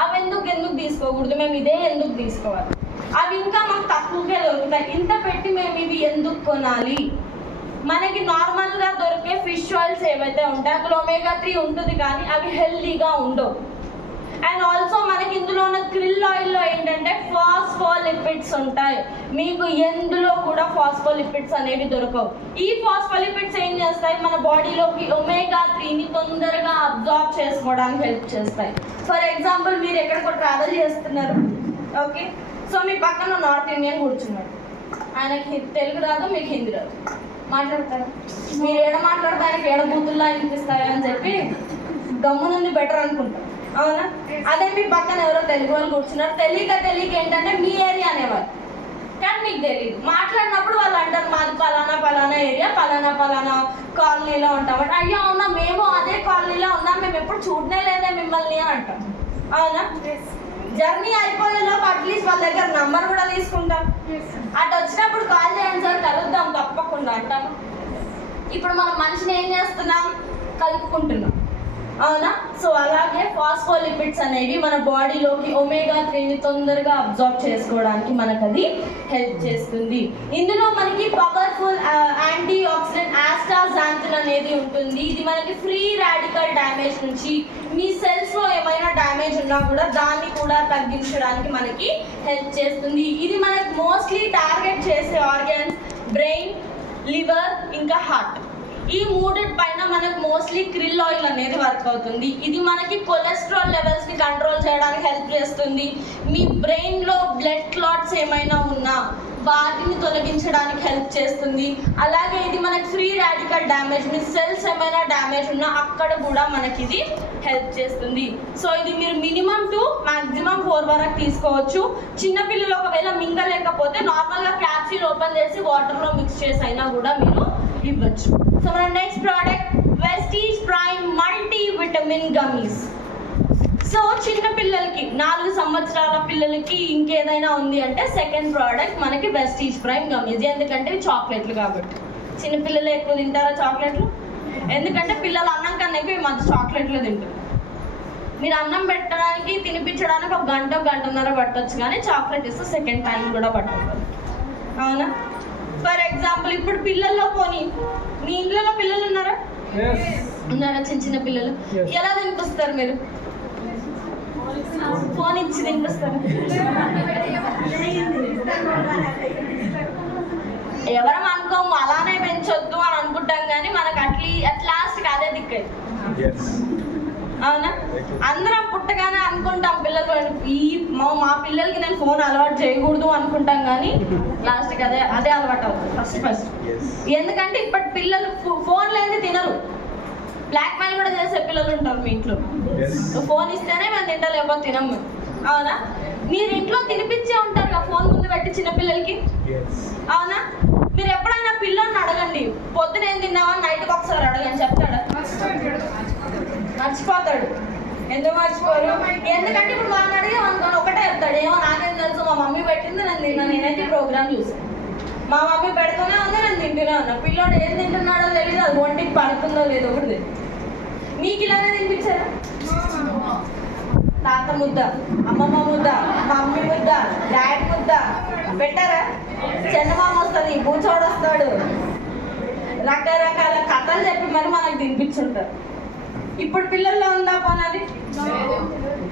అవి ఎందుకు తీసుకోకూడదు, మేము ఇదే ఎందుకు తీసుకోవాలి, అవి ఇంకా మాకు తక్కువగా దొరుకుతాయి, ఇంత పెట్టి మేము ఇవి ఎందుకు కొనాలి? మనకి నార్మల్గా దొరికే ఫిష్ ఆయిల్స్ ఏవైతే ఉంటాయో అందులో ఒమేగా 3 ఉంటుంది కానీ అవి హెల్తీగా ఉండవు. అండ్ ఆల్సో మనకి ఇందులో ఉన్న క్రిల్ ఆయిల్లో ఏంటంటే ఫాస్ఫోలిపిడ్స్ ఉంటాయి. మీకు ఎందులో కూడా ఫాస్ఫోలిపిడ్స్ అనేవి దొరకవు. ఈ ఫాస్ఫోలిపిడ్స్ ఏం చేస్తాయి, మన బాడీలోకి ఒమేగా 3ని తొందరగా అబ్జార్బ్ చేసుకోవడానికి హెల్ప్ చేస్తాయి. ఫర్ ఎగ్జాంపుల్ మీరు ఎక్కడికో ట్రావెల్ చేస్తున్నారు, ఓకే, సో మీ పక్కన నార్త్ ఇండియన్ కూర్చున్నాడు, ఆయనకి తెలుగు రాదు, మీకు హిందీ రాదు, మాట్లాడతారు. మీరు ఏడ మాట్లాడతానికి ఏడ బూతుల్లా అనిపిస్తాయో అని చెప్పి గమ్ము నుండి బెటర్ అనుకుంటారు, అవునా? అదే మీ పక్కన ఎవరో తెలుగు వాళ్ళు కూర్చున్నారు, తెలియక ఏంటంటే మీ ఏరియా అనేవారు, కానీ మీకు తెలియదు. మాట్లాడినప్పుడు వాళ్ళు అంటారు మాది పలానా ఏరియా, పలానా కాలనీలో ఉంటామంటే, అయ్యో అవునా మేము అదే కాలనీలో ఉన్నాం, మేము ఎప్పుడు చూడనే లేదే మిమ్మల్ని అని అంటాం, అవునా? జర్నీ అయిపోయేలోపు అట్లీస్ట్ వాళ్ళ దగ్గర నంబర్ కూడా తీసుకుంటాం, అటు వచ్చినప్పుడు కాల్ చేయండి సార్ కలుద్దాం తప్పకుండా అంటాము. ఇప్పుడు మనం మనిషిని ఏం చేస్తున్నాం, కలుపుకుంటున్నాం, అవునా? సో అలాగే ఫాస్ఫోలిపిడ్స్ అనేవి మన బాడీలోకి ఒమేగా 3ని తొందరగా అబ్జార్బ్ చేసుకోవడానికి మనకు అది హెల్ప్ చేస్తుంది. ఇందులో మనకి పవర్ఫుల్ యాంటీ ఆక్సిడెంట్ ఆస్టాజాంతిన్ అనేది ఉంటుంది. ఇది మనకి ఫ్రీ రాడికల్ డ్యామేజ్ నుంచి, మీ సెల్స్లో ఏమైనా డ్యామేజ్ ఉన్నా కూడా దాన్ని కూడా తగ్గించడానికి మనకి హెల్ప్ చేస్తుంది. ఇది మనకి మోస్ట్లీ టార్గెట్ చేసే ఆర్గాన్స్ బ్రెయిన్, లివర్ ఇంకా హార్ట్. ఈ మూడిటి పైన మనకు మోస్ట్లీ క్రిల్ ఆయిల్ అనేది వర్క్ అవుతుంది. ఇది మనకి కొలెస్ట్రాల్ లెవెల్స్ని కంట్రోల్ చేయడానికి హెల్ప్ చేస్తుంది. మీ బ్రెయిన్లో బ్లడ్ క్లాట్స్ ఏమైనా ఉన్నా వాటిని తొలగించడానికి హెల్ప్ చేస్తుంది. అలాగే ఇది మనకి ఫ్రీ రాడికల్ డ్యామేజ్, మీ సెల్స్ ఏమైనా డ్యామేజ్ ఉన్నా అక్కడ కూడా మనకి ఇది హెల్ప్ చేస్తుంది. సో ఇది మీరు మినిమం 2 maximum 4 వరకు తీసుకోవచ్చు. చిన్నపిల్లలు ఒకవేళ మింగలేకపోతే నార్మల్గా క్యాప్సూల్ ఓపెన్ చేసి వాటర్లో మిక్స్ చేసి అయినా కూడా మీరు ఇవ్వచ్చు. సో మన next product Vestige prime multi vitamin gummies. So చిన్న పిల్లలకి 4 సంవత్సరాల పిల్లలకి ఇంకేదైనా ఉంది అంటే సెకండ్ ప్రోడక్ట్ మనకి వెస్టీజ్ ప్రైమ్ గమ్మీస్. ఎందుకంటే చాక్లెట్లు కాబట్టి. చిన్నపిల్లలు ఎక్కువ తింటారా చాక్లెట్లు? ఎందుకంటే పిల్లలు అన్నం కన్నా ఎక్కువ ఈ మధ్య చాక్లెట్లు తింటారు. మీరు అన్నం పెట్టడానికి తినిపించడానికి ఒక గంటన్నర పట్టవచ్చు, కానీ చాక్లెట్ ఇస్తే సెకండ్ టైం కూడా పట్టుకుంటారు, అవునా? ఫర్ ఎగ్జాంపుల్ ఇప్పుడు పిల్లల్లో పోనీ మీ ఇంట్లో పిల్లలు ఉన్నారా? చిన్న పిల్లలు ఎలా తినిపిస్తారు మీరు? ఫోన్ ఇచ్చి తినిపిస్తారు. ఎవరం అనుకోము అలానే పెంచొద్దు అని అనుకుంటాం, కానీ మనకు అట్లాస్ట్కి అదే దిక్కది, అవునా? అందరం పుట్టగానే అనుకుంటాం పిల్లలు మా పిల్లలకి నేను ఫోన్ అలవాటు చేయకూడదు అనుకుంటాం, కానీ లాస్ట్కి అదే అలవాటు అవుతుంది ఫస్ట్. ఎందుకంటే ఇప్పటి పిల్లలు ఫోన్ లేని తినరు, బ్లాక్ మెయిల్ కూడా చేసే పిల్లలు ఉంటారు మీ ఇంట్లో. ఫోన్ ఇస్తేనే మేము తింటా, లేకపోతే తినము, అవునా? మీరు ఇంట్లో తినిపించే ఉంటారు కదా ఫోన్ ముందు పెట్టి చిన్నపిల్లలకి, అవునా? మీరు ఎప్పుడైనా పిల్లల్ని అడగండి పొద్దున ఏం తిన్నావా నైట్కి ఒకసారి అడగండి, చెప్తాడా? మర్చిపోతాడు. ఎందుకు మర్చిపోరు? ఎందుకంటే ఇప్పుడు వాళ్ళని అడిగి అనుకోని ఒకటే చెప్తాడు, ఏమో నాకేం తెలుసు, మా మమ్మీ పెట్టింది నేను తిన్నా, నేనైతే ప్రోగ్రామ్ చూసాను, మా మమ్మీ పెడుతూనే ఉంది నేను తింటూనే ఉన్నా. పిల్లోడు ఏం తింటున్నాడో తెలియదు, అది ఒంటికి పడుతుందో లేదో కూడా తెలియదు. మీకు ఇలానే తినిపించారా? తాత ముద్ద, అమ్మమ్మ ముద్ద, మమ్మీ ముద్ద, డాడీ ముద్ద పెట్టారా? చందమామ వస్తుంది, బూచోడు వస్తాడు, రకరకాల కథలు చెప్పి మరి మనకు తినిపించుంటారు. ఇప్పుడు పిల్లల్లో ఉందా పనది?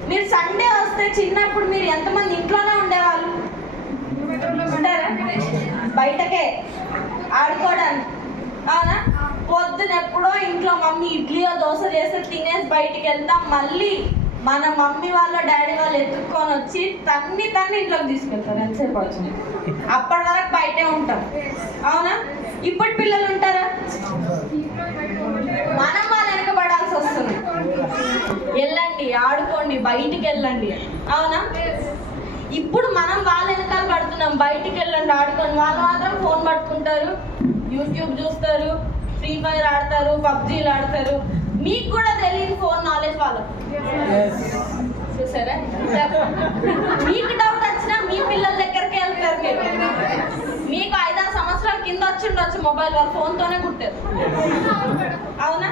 మీరు సండే వస్తే చిన్నప్పుడు మీరు ఎంతమంది ఇంట్లోనే ఉండేవాళ్ళు? ఉంటారా? బయటకే ఆడుకోవడానికి, అవునా? పొద్దున ఎప్పుడో ఇంట్లో మమ్మీ ఇడ్లీయో దోశ చేస్తే తినేసి బయటికి వెళ్తాం, మళ్ళీ మన మమ్మీ వాళ్ళ డాడీ వాళ్ళు ఎత్తుక్కొని వచ్చి తన్ని ఇంట్లోకి తీసుకెళ్తారు. ఎంతసేపు వచ్చింది అప్పటి వరకు బయటే ఉంటాం, అవునా? ఇప్పుడు పిల్లలు ఉంటారా? మనం వాళ్ళు వెనకబడాల్సి వస్తుంది. వెళ్ళండి, ఆడుకోండి, బయటికి వెళ్ళండి, అవునా? ఇప్పుడు మనం వాళ్ళ వెనకాల పడుతున్నాం, బయటికి వెళ్ళండి ఆడుకోండి. వాళ్ళు మాత్రం ఫోన్ పట్టుకుంటారు, యూట్యూబ్ చూస్తారు, ఫ్రీ ఫైర్ ఆడతారు, పబ్జీలు ఆడతారు. మీకు కూడా తెలియదు ఫోన్ నాలెడ్జ్ వాళ్ళకు. చూసారా? మీకు డౌట్ వచ్చినా మీ పిల్లల దగ్గరికి వెళ్తారు. మీకు 5-6 సంవత్సరాల కింద వచ్చిండొచ్చు మొబైల్, వాళ్ళు ఫోన్తోనే కుట్టారు, అవునా?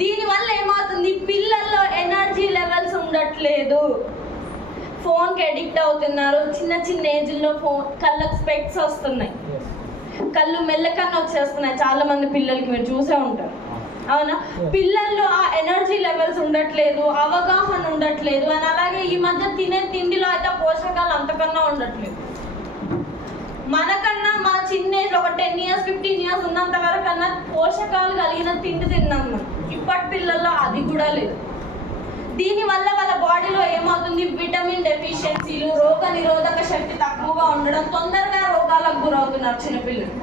దీనివల్ల ఏమవుతుంది? పిల్లల్లో ఎనర్జీ లెవెల్స్ ఉండట్లేదు, ఫోన్కి అడిక్ట్ అవుతున్నారు. చిన్న ఏజ్లో కళ్ళకు స్పెక్ట్స్ వస్తున్నాయి, కళ్ళు మెల్లకన్నా వచ్చేస్తున్నాయి చాలా మంది పిల్లలకి, మీరు చూసే ఉంటారు, అవునా? పిల్లల్లో ఆ ఎనర్జీ లెవెల్స్ ఉండట్లేదు, అవగాహన ఉండట్లేదు. అని అలాగే ఈ మధ్య తినే తిండిలో అయితే పోషకాలు అంతకన్నా ఉండట్లేదు. మనకన్నా మా చిన్న ఏజ్ ఒక 10 years 15 years ఉన్నంత వరకు అన్నా పోషకాలు కలిగిన తిండి తిన్నాం మనం. ఇప్పటి పిల్లల్లో అది కూడా లేదు. దీనివల్ల వాళ్ళ బాడీలో ఏమవుతుంది? విటమిన్ డెఫిషియన్సీలు, రోగ నిరోధక శక్తి తక్కువగా ఉండడం, తొందరగా రోగాలకు గురవుతున్నారు చిన్నపిల్లలు.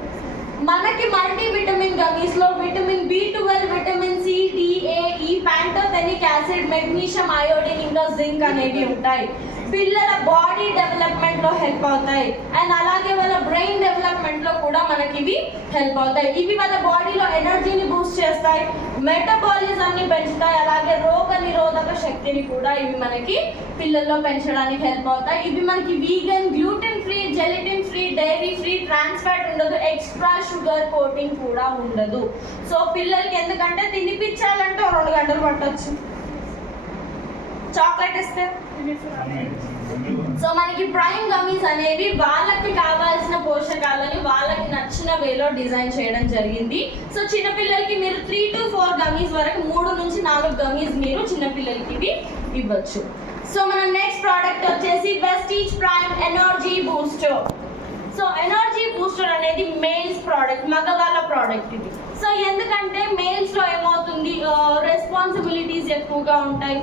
మనకి మల్టీ విటమిన్ గమీస్లో vitamin B12, vitamin C, D, A, E, pantothenic acid, magnesium, iodine, ఇంకా జింక్ అనేవి ఉంటాయి. పిల్లల బాడీ డెవలప్మెంట్లో హెల్ప్ అవుతాయి. అండ్ అలాగే వాళ్ళ బ్రెయిన్ డెవలప్మెంట్లో కూడా మనకి ఇవి హెల్ప్ అవుతాయి. ఇవి వాళ్ళ బాడీలో ఎనర్జీని బూస్ట్ చేస్తాయి, మెటబాలిజంని పెంచుతాయి, అలాగే రోగ నిరోధక శక్తిని కూడా ఇవి మనకి పిల్లల్లో పెంచడానికి హెల్ప్ అవుతాయి. ఇవి మనకి vegan, gluten free, gelatin free, dairy free, trans fat ఉండదు, ఎక్స్ట్రా షుగర్ కోటింగ్ కూడా ఉండదు. సో పిల్లలకి ఎందుకంటే తినిపించాలంటే 2 గంటలు పట్టొచ్చు, చాక్లెట్ ఇస్తే. సో మనకి ప్రైమ్ గమీస్ అనేవి వాళ్ళకి కావాల్సిన పోషకాలని వాళ్ళకి నచ్చిన వేలో డిజైన్ చేయడం జరిగింది. సో చిన్నపిల్లలకి మీరు 3 to 4 గమీస్ వరకు 3 నుంచి 4 గమీస్ మీరు చిన్నపిల్లలకి ఇవి ఇవ్వచ్చు. సో మన నెక్స్ట్ ప్రోడక్ట్ వచ్చేసి Vestige prime energy booster. So energy booster అనేది మేల్స్ ప్రోడక్ట్, మగవాళ్ళ ప్రోడక్ట్ ఇది. సో ఎందుకంటే మేల్స్లో ఏమవుతుంది? రెస్పాన్సిబిలిటీస్ ఎక్కువగా ఉంటాయి,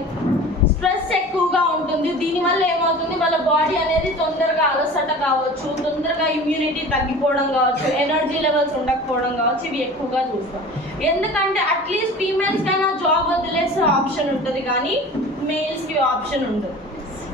స్ట్రెస్ ఎక్కువగా ఉంటుంది. దీనివల్ల ఏమవుతుంది? వాళ్ళ బాడీ అనేది తొందరగా అలసట కావచ్చు, తొందరగా ఇమ్యూనిటీ తగ్గిపోవడం కావచ్చు, ఎనర్జీ లెవెల్స్ ఉండకపోవడం కావచ్చు, ఇవి ఎక్కువగా చూస్తాం. ఎందుకంటే అట్లీస్ట్ ఫీమేల్స్కైనా జాబ్ వదిలేసే ఆప్షన్ ఉంటుంది, కానీ మేల్స్కి ఆప్షన్ ఉండదు.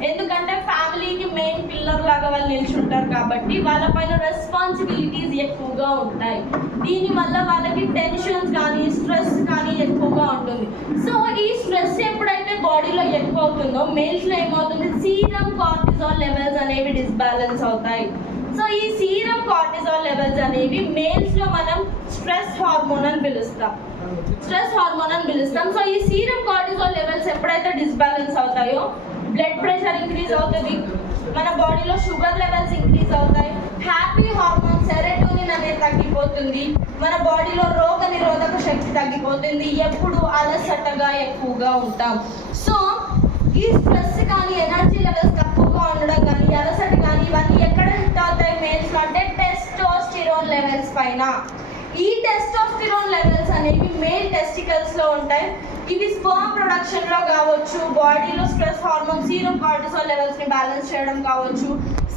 ఎందుకంటే ఫ్యామిలీకి మెయిన్ పిల్లర్ లాగా వాళ్ళు నిల్చుంటారు కాబట్టి వాళ్ళపైన రెస్పాన్సిబిలిటీస్ ఎక్కువగా ఉంటాయి. దీనివల్ల వాళ్ళకి టెన్షన్స్ కానీ స్ట్రెస్ కానీ ఎక్కువగా ఉంటుంది. సో ఈ స్ట్రెస్ ఎప్పుడైతే బాడీలో ఎక్కువ అవుతుందో మేల్స్లో ఏమవుతుంది? సీరం కార్టిజాల్ లెవెల్స్ అనేవి డిస్బ్యాలెన్స్ అవుతాయి. సో ఈ సీరం కార్టిజాల్ లెవెల్స్ అనేవి మేల్స్లో మనం స్ట్రెస్ హార్మోన్ అని పిలుస్తాం. సో ఈ సీరం కార్టిజాల్ లెవెల్స్ ఎప్పుడైతే డిస్బ్యాలెన్స్ అవుతాయో బ్లడ్ ప్రెషర్ ఇంక్రీజ్ అవుతుంది, మన బాడీలో షుగర్ లెవెల్స్ ఇంక్రీజ్ అవుతాయి, హ్యాపీ హార్మోన్ సెరోటోనిన్ అనేది తగ్గిపోతుంది, మన బాడీలో రోగ నిరోధక శక్తి తగ్గిపోతుంది, ఎప్పుడు అలసటగా ఎక్కువగా ఉంటాం. సో ఈ స్ట్రెస్ కానీ ఎనర్జీ లెవెల్స్ తక్కువగా ఉండడం కానీ అలసట కానీ ఇవన్నీ ఎక్కడ హిట్ అవుతాయి మేల్స్లో అంటే టెస్టోస్టిరోన్ లెవెల్స్ పైన. ఈ టెస్టోస్టిరోన్ లెవెల్స్ అనేవి మేల్ టెస్టికల్స్లో ఉంటాయి. ఇవి స్పర్మ్ ప్రొడక్షన్లో కావచ్చు, బాడీలో స్ట్రెస్ హార్మోన్ సీరం కార్టిజాల్ లెవెల్స్ని బ్యాలెన్స్ చేయడం కావచ్చు,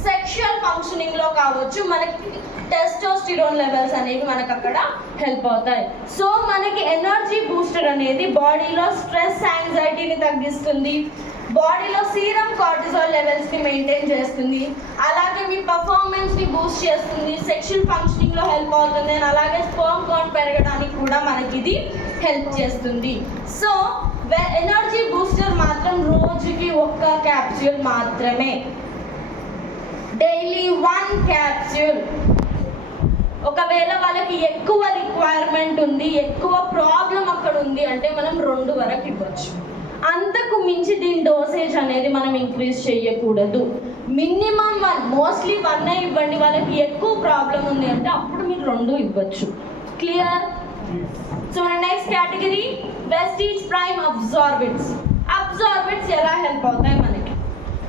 సెక్షువల్ ఫంక్షనింగ్లో కావచ్చు, మనకి టెస్టోస్టిరోన్ లెవెల్స్ అనేవి మనకు అక్కడ హెల్ప్ అవుతాయి. సో మనకి ఎనర్జీ బూస్టర్ అనేది బాడీలో స్ట్రెస్ యాంగ్జైటీని తగ్గిస్తుంది, బాడీలో సీరం కార్టిజాల్ లెవెల్స్ని మెయింటైన్ చేస్తుంది, అలాగే మీ పర్ఫార్మెన్స్ని బూస్ట్ చేస్తుంది, సెక్షువల్ ఫంక్షనింగ్లో హెల్ప్ అవుతుంది, అండ్ అలాగే స్పర్మ్ కౌంట్ పెరగడానికి కూడా మనకి ఇది హెల్ప్ చేస్తుంది. సో ఎనర్జీ బూస్టర్ మాత్రం రోజుకి 1 క్యాప్సూల్ మాత్రమే, డైలీ 1 క్యాప్సూల్. ఒకవేళ వాళ్ళకి ఎక్కువ రిక్వైర్మెంట్ ఉంది, ఎక్కువ ప్రాబ్లం అక్కడ ఉంది అంటే మనం 2 వరకు ఇవ్వచ్చు. అంతకు మించి దీని డోసేజ్ అనేది మనం ఇంక్రీజ్ చేయకూడదు. మినిమం 1, మోస్ట్లీ 1 ఇవ్వండి. వాళ్ళకి ఎక్కువ ప్రాబ్లం ఉంది అంటే అప్పుడు మీరు 2 ఇవ్వచ్చు. క్లియర్? సో మన నెక్స్ట్ కేటగిరీ వెస్టీజ్ ప్రైమ్ అబ్జార్బెంట్స్. అబ్జార్బెంట్స్ ఎలా హెల్ప్ అవుతాయి మనకి?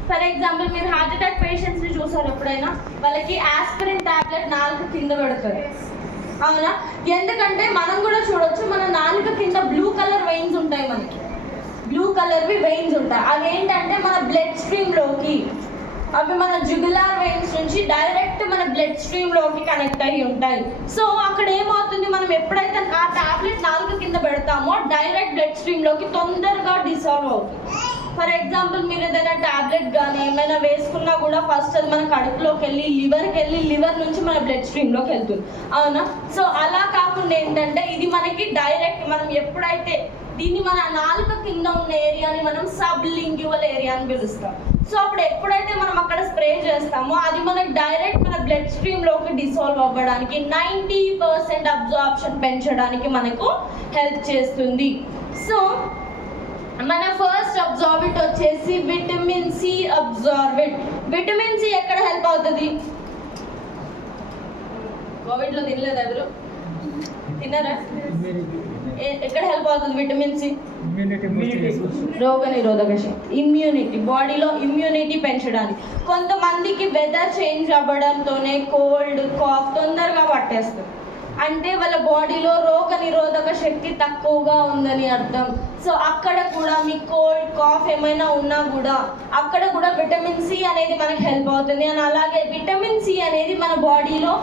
ఫర్ ఎగ్జాంపుల్ మీరు హార్ట్ అటాక్ పేషెంట్స్ని చూసారు ఎప్పుడైనా? వాళ్ళకి ఆస్పిరిన్ టాబ్లెట్ నాలుగు కింద పెడతారు, అవునా? ఎందుకంటే మనం కూడా చూడొచ్చు, మన నాలుక కింద బ్లూ కలర్ వెయిన్స్ ఉంటాయి, మనకి బ్లూ కలర్వి వెయిన్స్ ఉంటాయి. అవి ఏంటంటే మన బ్లడ్ స్ట్రీమ్లోకి, అవి మన జుగులార్ వెయిన్స్ నుంచి డైరెక్ట్ మన బ్లడ్ స్ట్రీమ్లోకి కనెక్ట్ అయ్యి ఉంటాయి. సో అక్కడ ఏమవుతుంది, మనం ఎప్పుడైతే ఆ టాబ్లెట్ నాలుగు కింద పెడతామో డైరెక్ట్ బ్లడ్ స్ట్రీమ్లోకి తొందరగా డిసాల్వ్ అవుతుంది. ఫర్ ఎగ్జాంపుల్ మీరు ఏదైనా టాబ్లెట్ కానీ ఏమైనా వేసుకున్నా కూడా ఫస్ట్ అది మన కడుపులోకి వెళ్ళి లివర్కి వెళ్ళి లివర్ నుంచి మన బ్లడ్ స్ట్రీమ్లోకి వెళ్తుంది, అవునా? సో అలా కాకుండా ఏంటంటే ఇది మనకి డైరెక్ట్, మనం ఎప్పుడైతే దీన్ని మన నాలుక కింద ఉన్న ఏరియాని మనం సబ్ లింగ్యువల్ ఏరియా అని పిలుస్తాం. సో అప్పుడు ఎప్పుడైతే మనం అక్కడ స్ప్రే చేస్తామో అది మనకి డైరెక్ట్ మన బ్లడ్ స్ట్రీమ్లోకి డిసాల్వ్ అవ్వడానికి 90% అబ్జార్ప్షన్ పెంచడానికి మనకు హెల్ప్ చేస్తుంది. సో మన ఫస్ట్ అబ్జార్బెంట్ వచ్చేసి vitamin C absorbent. Vitamin C ఎక్కడ హెల్ప్ అవుతుంది? కోవిడ్లో తినలేదు ఎవరు? తిన్నారా? ఎక్కడ హెల్ప్ అవుతుంది విటమిన్ సి? రోగ నిరోధక శక్తి, ఇమ్యూనిటీ, బాడీలో ఇమ్యూనిటీ పెంచడానికి. కొంతమందికి వెదర్ చేంజ్ అవ్వడంతోనే కోల్డ్ కాఫ్ తొందరగా పట్టేస్తుంది, అంటే వాళ్ళ బాడీలో రోగ నిరోధక శక్తి తక్కువగా ఉందని అర్థం. సో అక్కడ కూడా మీ కోల్డ్ కాఫ్ ఏమైనా ఉన్నా కూడా అక్కడ కూడా విటమిన్ సి అనేది మనకు హెల్ప్ అవుతుంది. అండ్ అలాగే విటమిన్ సి అనేది మన బాడీలో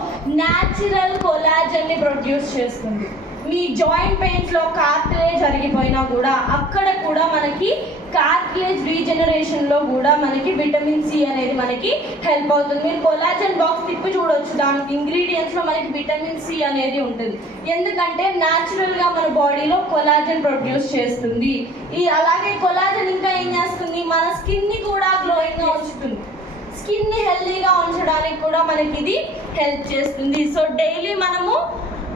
న్యాచురల్ కొలాజన్ని ప్రొడ్యూస్ చేస్తుంది. మీ జాయింట్ పెయిన్స్లో కార్టిలేజ్ జరిగిపోయినా కూడా అక్కడ కూడా మనకి కార్టిలేజ్ రీజనరేషన్లో కూడా మనకి విటమిన్ సి అనేది మనకి హెల్ప్ అవుతుంది. మీరు కొలాజన్ బాక్స్ తిప్పి చూడొచ్చు, దానికి ఇంగ్రీడియంట్స్లో మనకి విటమిన్ సి అనేది ఉంటుంది. ఎందుకంటే న్యాచురల్గా మన బాడీలో కొలాజన్ ప్రొడ్యూస్ చేస్తుంది. అలాగే కొలాజన్ ఇంకా ఏం చేస్తుంది, మన స్కిన్ని కూడా గ్లోయింగ్గా ఉంచుతుంది. స్కిన్ని హెల్తీగా ఉంచడానికి కూడా మనకి ఇది హెల్ప్ చేస్తుంది. సో డైలీ మనము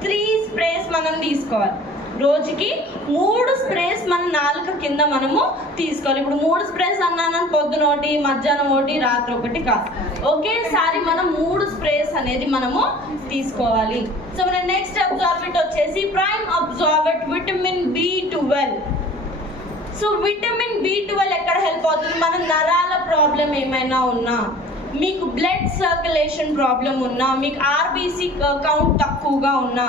3 స్ప్రేస్ మనం తీసుకోవాలి. రోజుకి 3 స్ప్రేస్ మన నాలుక కింద మనము తీసుకోవాలి. ఇప్పుడు 3 స్ప్రేస్ అన్నాను, పొద్దున ఒకటి, మధ్యాహ్నం ఒకటి, రాత్రి ఒకటి కాదు, ఒకేసారి మనం 3 స్ప్రేస్ అనేది మనము తీసుకోవాలి. సో మన నెక్స్ట్ అబ్జార్బెంట్ వచ్చేసి prime absorbent vitamin B12. So vitamin B12 ఎక్కడ హెల్ప్ అవుతుంది? మన నరాల ప్రాబ్లం ఏమైనా ఉన్నా, మీకు బ్లడ్ సర్క్యులేషన్ ప్రాబ్లం ఉన్నా, మీకు ఆర్బీసీ కౌంట్ తక్కువగా ఉన్నా,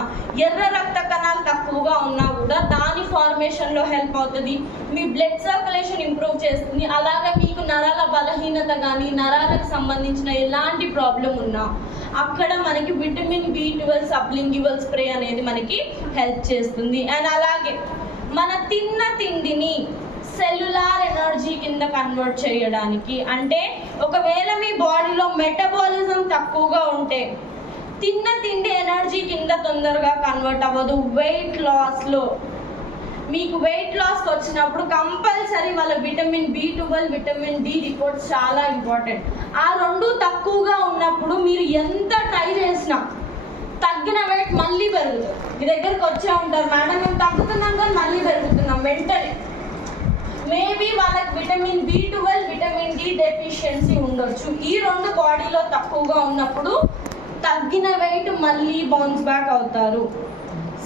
ఎర్ర రక్త కణాలు తక్కువగా ఉన్నా కూడా దాని ఫార్మేషన్లో హెల్ప్ అవుతుంది. మీ బ్లడ్ సర్క్యులేషన్ ఇంప్రూవ్ చేస్తుంది. అలాగే మీకు నరాల బలహీనత కానీ నరాలకు సంబంధించిన ఎలాంటి ప్రాబ్లం ఉన్నా అక్కడ మనకి విటమిన్ B12 సబ్లింగ్యువల్ స్ప్రే అనేది మనకి హెల్ప్ చేస్తుంది. అండ్ అలాగే మన తిన్న తిండిని సెల్యులార్ ఎనర్జీ కింద కన్వర్ట్ చేయడానికి, అంటే ఒకవేళ మీ బాడీలో మెటబాలిజం తక్కువగా ఉంటే తిన్న తిండి ఎనర్జీ కింద తొందరగా కన్వర్ట్ అవ్వదు. వెయిట్ లాస్లో మీకు వెయిట్ లాస్కి వచ్చినప్పుడు కంపల్సరీ వాళ్ళ vitamin B12 vitamin D reports చాలా ఇంపార్టెంట్. ఆ రెండు తక్కువగా ఉన్నప్పుడు మీరు ఎంత ట్రై చేసినా తగ్గిన వెయిట్ మళ్ళీ పెరుగుతుంది. మీ దగ్గరకు వచ్చే ఉంటారు, మేడం మేము తగ్గుతున్నాం కానీ మళ్ళీ పెరుగుతున్నాం వెంటనే. మేబీ వాళ్ళకి vitamin B12 vitamin D deficiency ఉండొచ్చు. ఈ రెండు బాడీలో తక్కువగా ఉన్నప్పుడు తగ్గిన వెయిట్ మళ్ళీ బౌన్స్ బ్యాక్ అవుతారు.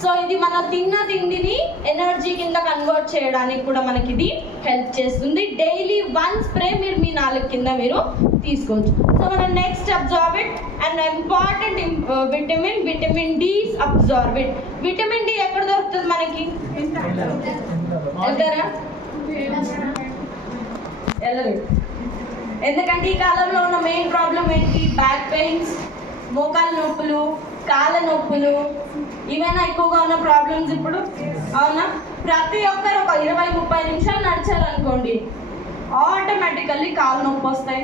సో ఇది మన తిన్న తిండిని ఎనర్జీ కింద కన్వర్ట్ చేయడానికి కూడా మనకి ఇది హెల్ప్ చేస్తుంది. డైలీ 1 స్ప్రే మీరు మీ నాలుగు కింద మీరు తీసుకోవచ్చు. సో మన next absorbent and important vitamin D absorbent. Vitamin D ఎక్కడ దొరుకుతుంది మనకి? వెళ్తారా? వెళ్ళలేదు. ఎందుకంటే ఈ కాలంలో ఉన్న మెయిన్ ప్రాబ్లం ఏంటి? బ్యాక్ పెయిన్స్, మోకాల నొప్పులు, కాళ్ళ నొప్పులు, ఇవైనా ఎక్కువగా ఉన్న ప్రాబ్లమ్స్ ఇప్పుడు, అవునా? ప్రతి ఒక్కరు ఒక 20-30 నిమిషాలు నడిచారనుకోండి, ఆటోమేటికల్లీ కాళ్ళ నొప్పి వస్తాయి,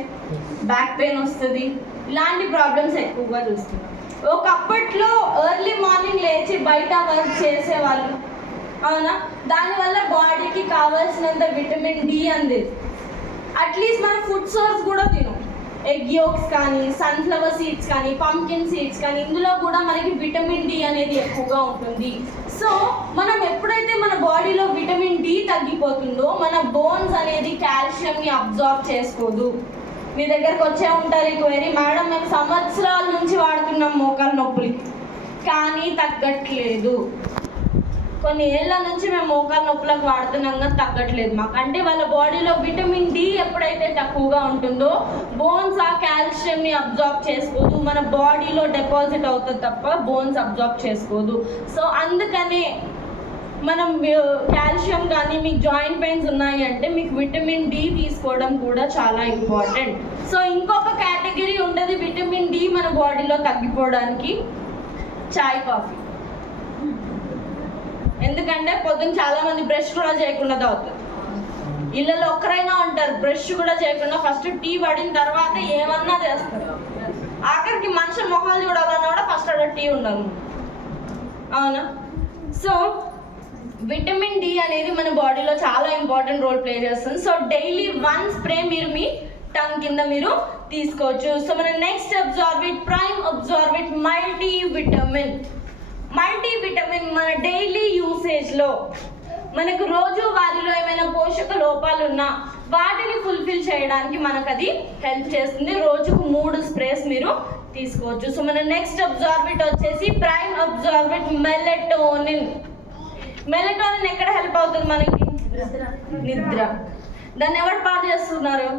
బ్యాక్ పెయిన్ వస్తుంది. ఇలాంటి ప్రాబ్లమ్స్ ఎక్కువగా చూస్తున్నాం. ఒకప్పట్లో ఎర్లీ మార్నింగ్ లేచి బయట వర్క్ చేసేవాళ్ళు, అవునా? దానివల్ల బాడీకి కావాల్సినంత విటమిన్ D అందేది. అట్లీస్ట్ మన ఫుడ్ సోర్స్ కూడా తినం. ఎగ్ యోక్స్ కానీ, సన్ఫ్లవర్ సీడ్స్ కానీ, పంకిన్ సీడ్స్ కానీ, ఇందులో కూడా మనకి విటమిన్ D అనేది ఎక్కువగా ఉంటుంది. సో మనం ఎప్పుడైతే మన బాడీలో విటమిన్ D తగ్గిపోతుందో మన బోన్స్ అనేది కాల్షియంని అబ్జార్బ్ చేసుకోదు. మీ దగ్గరకు వచ్చే ఉంటారు ఈ క్వైరీ, మేడం మేము సంవత్సరాల నుంచి వాడుతున్నాం మోకాల నొప్పులకి, కానీ తగ్గట్లేదు. కొన్ని ఏళ్ళ నుంచి మేము మోకాలు నొప్పులకు వాడుతున్నాం కానీ తగ్గట్లేదు మాకు. అంటే వాళ్ళ బాడీలో విటమిన్ డి ఎప్పుడైతే తక్కువగా ఉంటుందో బోన్స్ ఆ కాల్షియంని అబ్జార్బ్ చేసుకోదు, మన బాడీలో డిపాజిట్ అవుతుంది తప్ప బోన్స్ అబ్జార్బ్ చేసుకోదు. సో అందుకనే మనం కాల్షియం కానీ మీకు జాయింట్ పెయిన్స్ ఉన్నాయి అంటే మీకు విటమిన్ డి తీసుకోవడం కూడా చాలా ఇంపార్టెంట్. సో ఇంకొక కేటగిరీ ఉంటుంది విటమిన్ డి మన బాడీలో తగ్గిపోవడానికి, చాయ్ కాఫీ. ఎందుకంటే పొద్దున్న చాలా మంది బ్రష్ కూడా చేయకుండా తాగుతారు. ఇళ్ళలో ఒక్కరైనా ఉంటారు బ్రష్ కూడా చేయకుండా ఫస్ట్ టీ పడిన తర్వాత ఏమన్నా చేస్తారు. ఆఖరికి మనుషుల మొహాలు చూడాలన్నా కూడా ఫస్ట్ అక్కడ టీ ఉండాలి, అవునా? సో విటమిన్ డి అనేది మన బాడీలో చాలా ఇంపార్టెంట్ రోల్ ప్లే చేస్తుంది. సో డైలీ 1 స్ప్రే మీరు మీ టంగ్ కింద మీరు తీసుకోవచ్చు. సో మన నెక్స్ట్ అబ్జార్బిట్ ప్రైమ్ అబ్జార్బిట్ మల్టీవిటమిన్. మల్టీవిటమిన్ మన డైలీ యూసేజ్లో మనకు రోజు వారిలో ఏమైనా పోషక లోపాలు ఉన్నా వాటిని ఫుల్ఫిల్ చేయడానికి మనకు అది హెల్ప్ చేస్తుంది. రోజుకు 3 స్ప్రేస్ మీరు తీసుకోవచ్చు. సో మన నెక్స్ట్ అబ్జార్బిట్ వచ్చేసి ప్రైమ్ అబ్జార్బిట్ మెలటోనిన్. మెలటోనిన్ ఎక్కడ హెల్ప్ అవుతుంది మనకి? నిద్ర. దాన్ని ఎవరు పాడు చేస్తున్నారు?